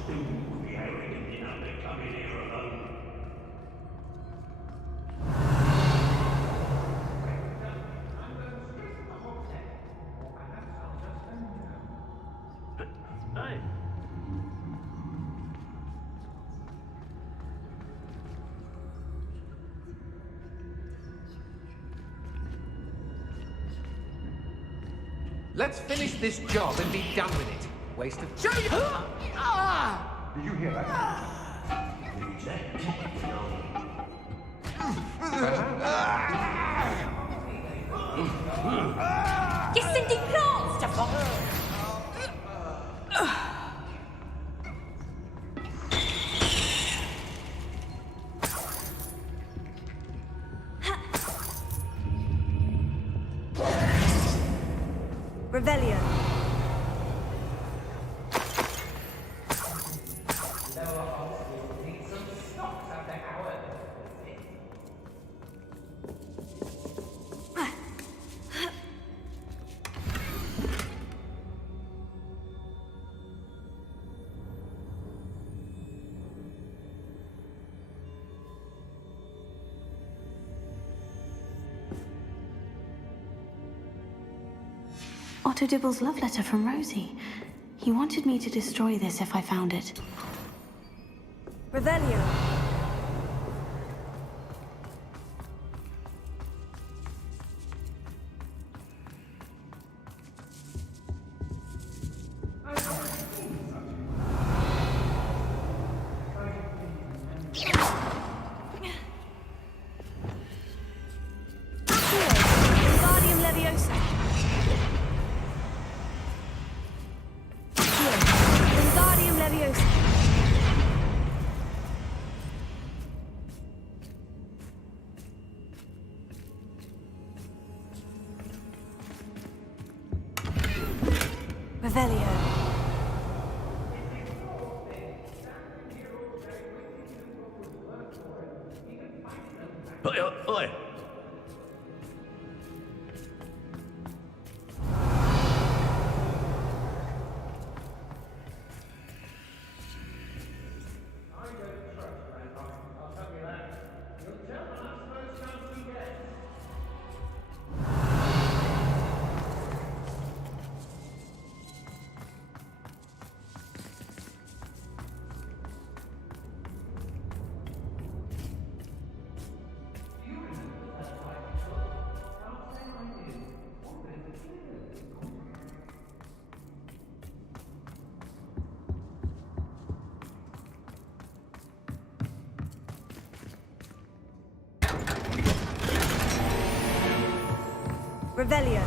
Still would be arrogant enough to come in here alone. The hidden door. Revelio. Natty must have been taken this way. I need to find her quickly. I'd better be sure I'm not seen. Revelio. It's not the word. Using that girl as bait. Rambo's coming for her. We ought to just kill her. What? Still would be arrogant enough to come in here alone. Hey. Let's finish this job and be done with it. Waste of time. Did you hear that? Yes, indeed, plants to follow. Rebellion. Otto Dibble's love letter from Rosie. He wanted me to destroy this if I found it. Revelio. Revelio. Oi. Revelio.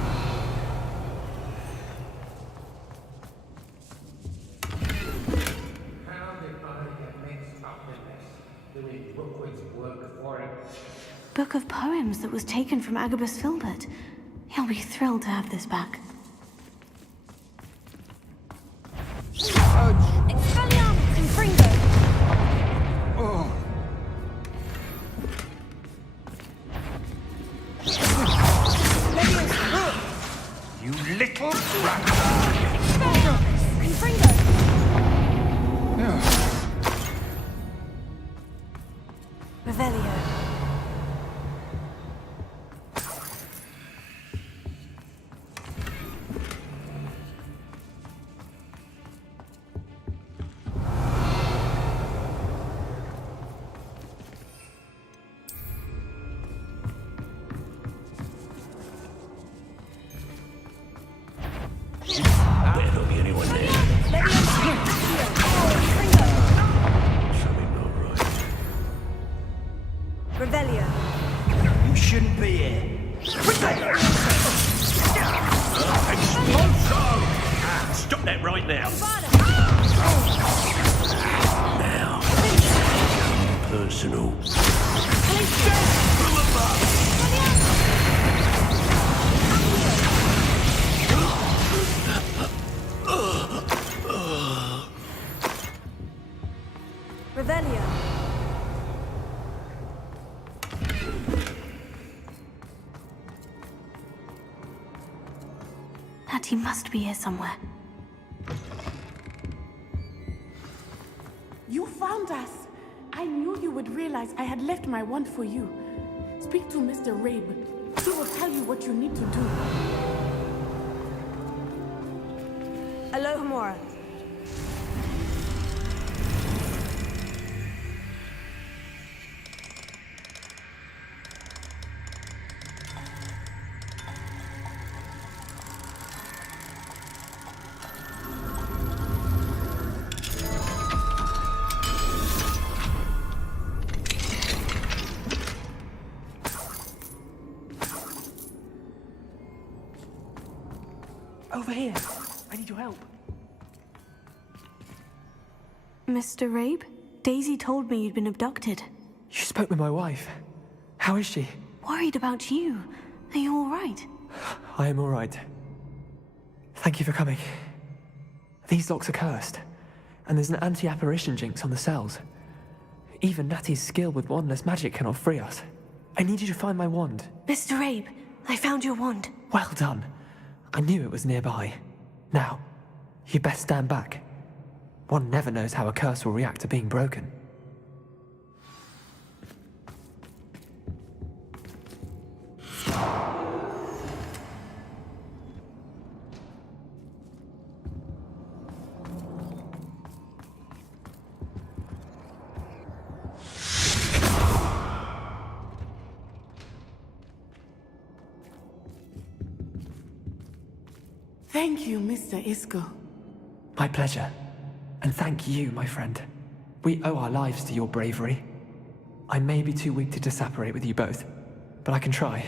Book of poems that was taken from Agabus Filbert. He'll be thrilled to have this back. Expelliarmus Confringo. Oh. You little rat! Expelliarmus Confringo. Revelio. Better not be anyone there. Something not right. Revelio. You shouldn't be here. Expulso! Stop that right now. Now. Personal. From above. Revelio. Natty must be here somewhere. You found us! I knew you would realize I had left my wand for you. Speak to Mr. Rabe. He will tell you what you need to do. Alohomora. Over here. I need your help. Mr. Rabe, Daisy told me you'd been abducted. You spoke with my wife. How is she? Worried about you. Are you all right? I am all right. Thank you for coming. These locks are cursed, and there's an anti-apparition jinx on the cells. Even Natty's skill with wandless magic cannot free us. I need you to find my wand. Mr. Rabe, I found your wand. Well done. I knew it was nearby. Now, you best stand back. One never knows how a curse will react to being broken. Thank you, Mr. Isco. My pleasure. And thank you, my friend. We owe our lives to your bravery. I may be too weak to disapparate with you both, but I can try.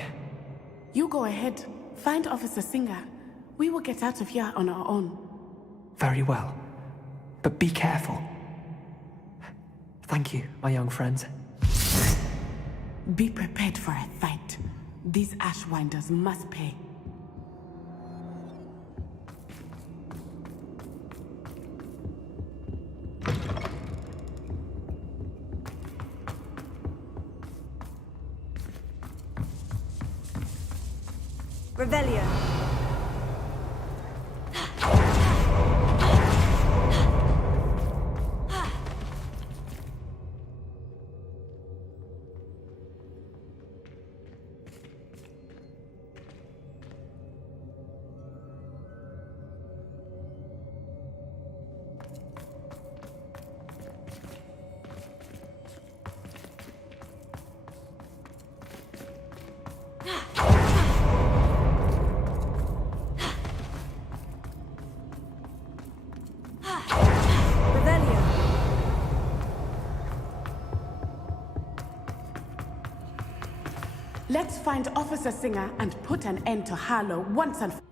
You go ahead. Find Officer Singer. We will get out of here on our own. Very well. But be careful. Thank you, my young friends. Be prepared for a fight. These Ashwinders must pay. Revelio. Let's find Officer Singer and put an end to Harlow once and for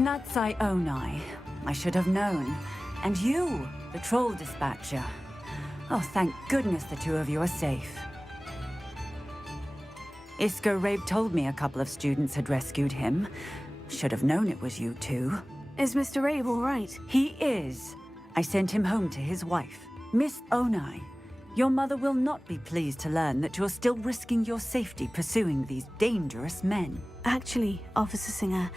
Natsai Onai. I should have known. And you, the troll dispatcher. Oh, thank goodness the two of you are safe. Isco Rabe told me a couple of students had rescued him. Should have known it was you two. Is Mr. Rabe all right? He is. I sent him home to his wife. Miss Onai, your mother will not be pleased to learn that you're still risking your safety pursuing these dangerous men. Actually, Officer Singer,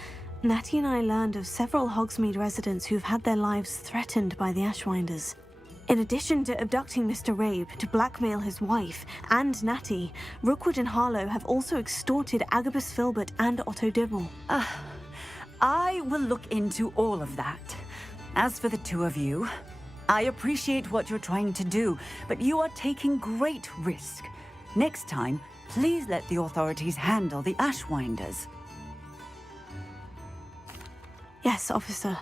Natty and I learned of several Hogsmeade residents who've had their lives threatened by the Ashwinders. In addition to abducting Mr. Rabe to blackmail his wife and Natty, Rookwood and Harlow have also extorted Agabus Filbert and Otto Dibble. I will look into all of that. As for the two of you, I appreciate what you're trying to do, but you are taking great risk. Next time, please let the authorities handle the Ashwinders. Yes, officer.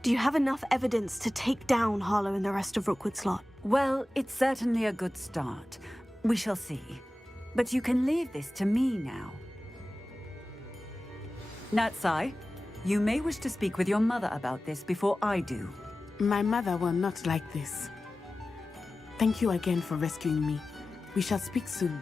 Do you have enough evidence to take down Harlow and the rest of Rookwood's lot? Well, it's certainly a good start. We shall see. But you can leave this to me now. Natsai, you may wish to speak with your mother about this before I do. My mother will not like this. Thank you again for rescuing me. We shall speak soon.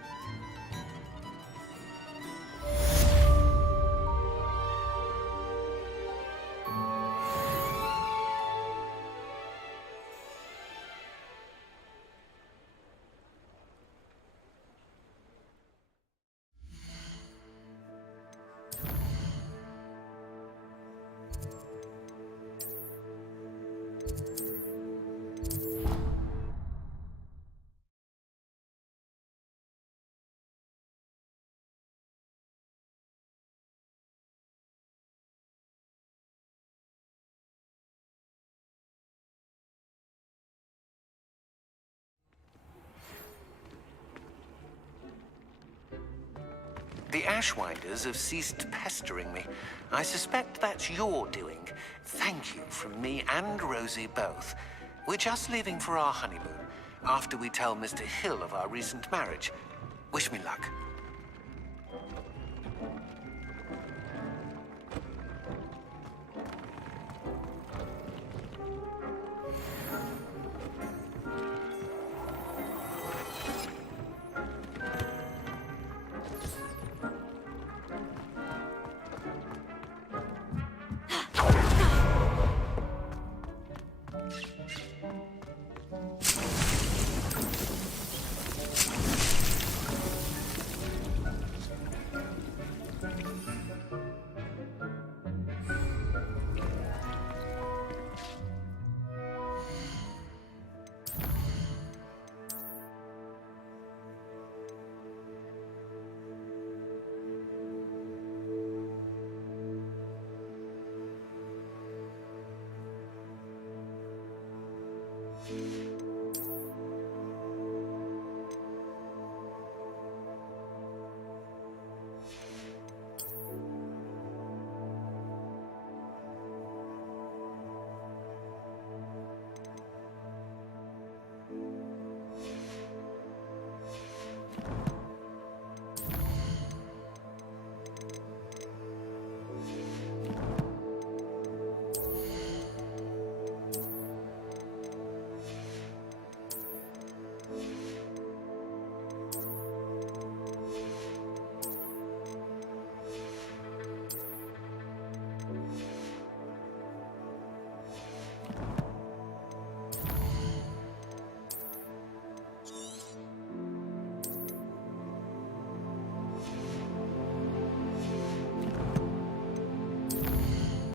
The Ashwinders have ceased pestering me. I suspect that's your doing. Thank you from me and Rosie both. We're just leaving for our honeymoon, after we tell Mr. Hill of our recent marriage. Wish me luck.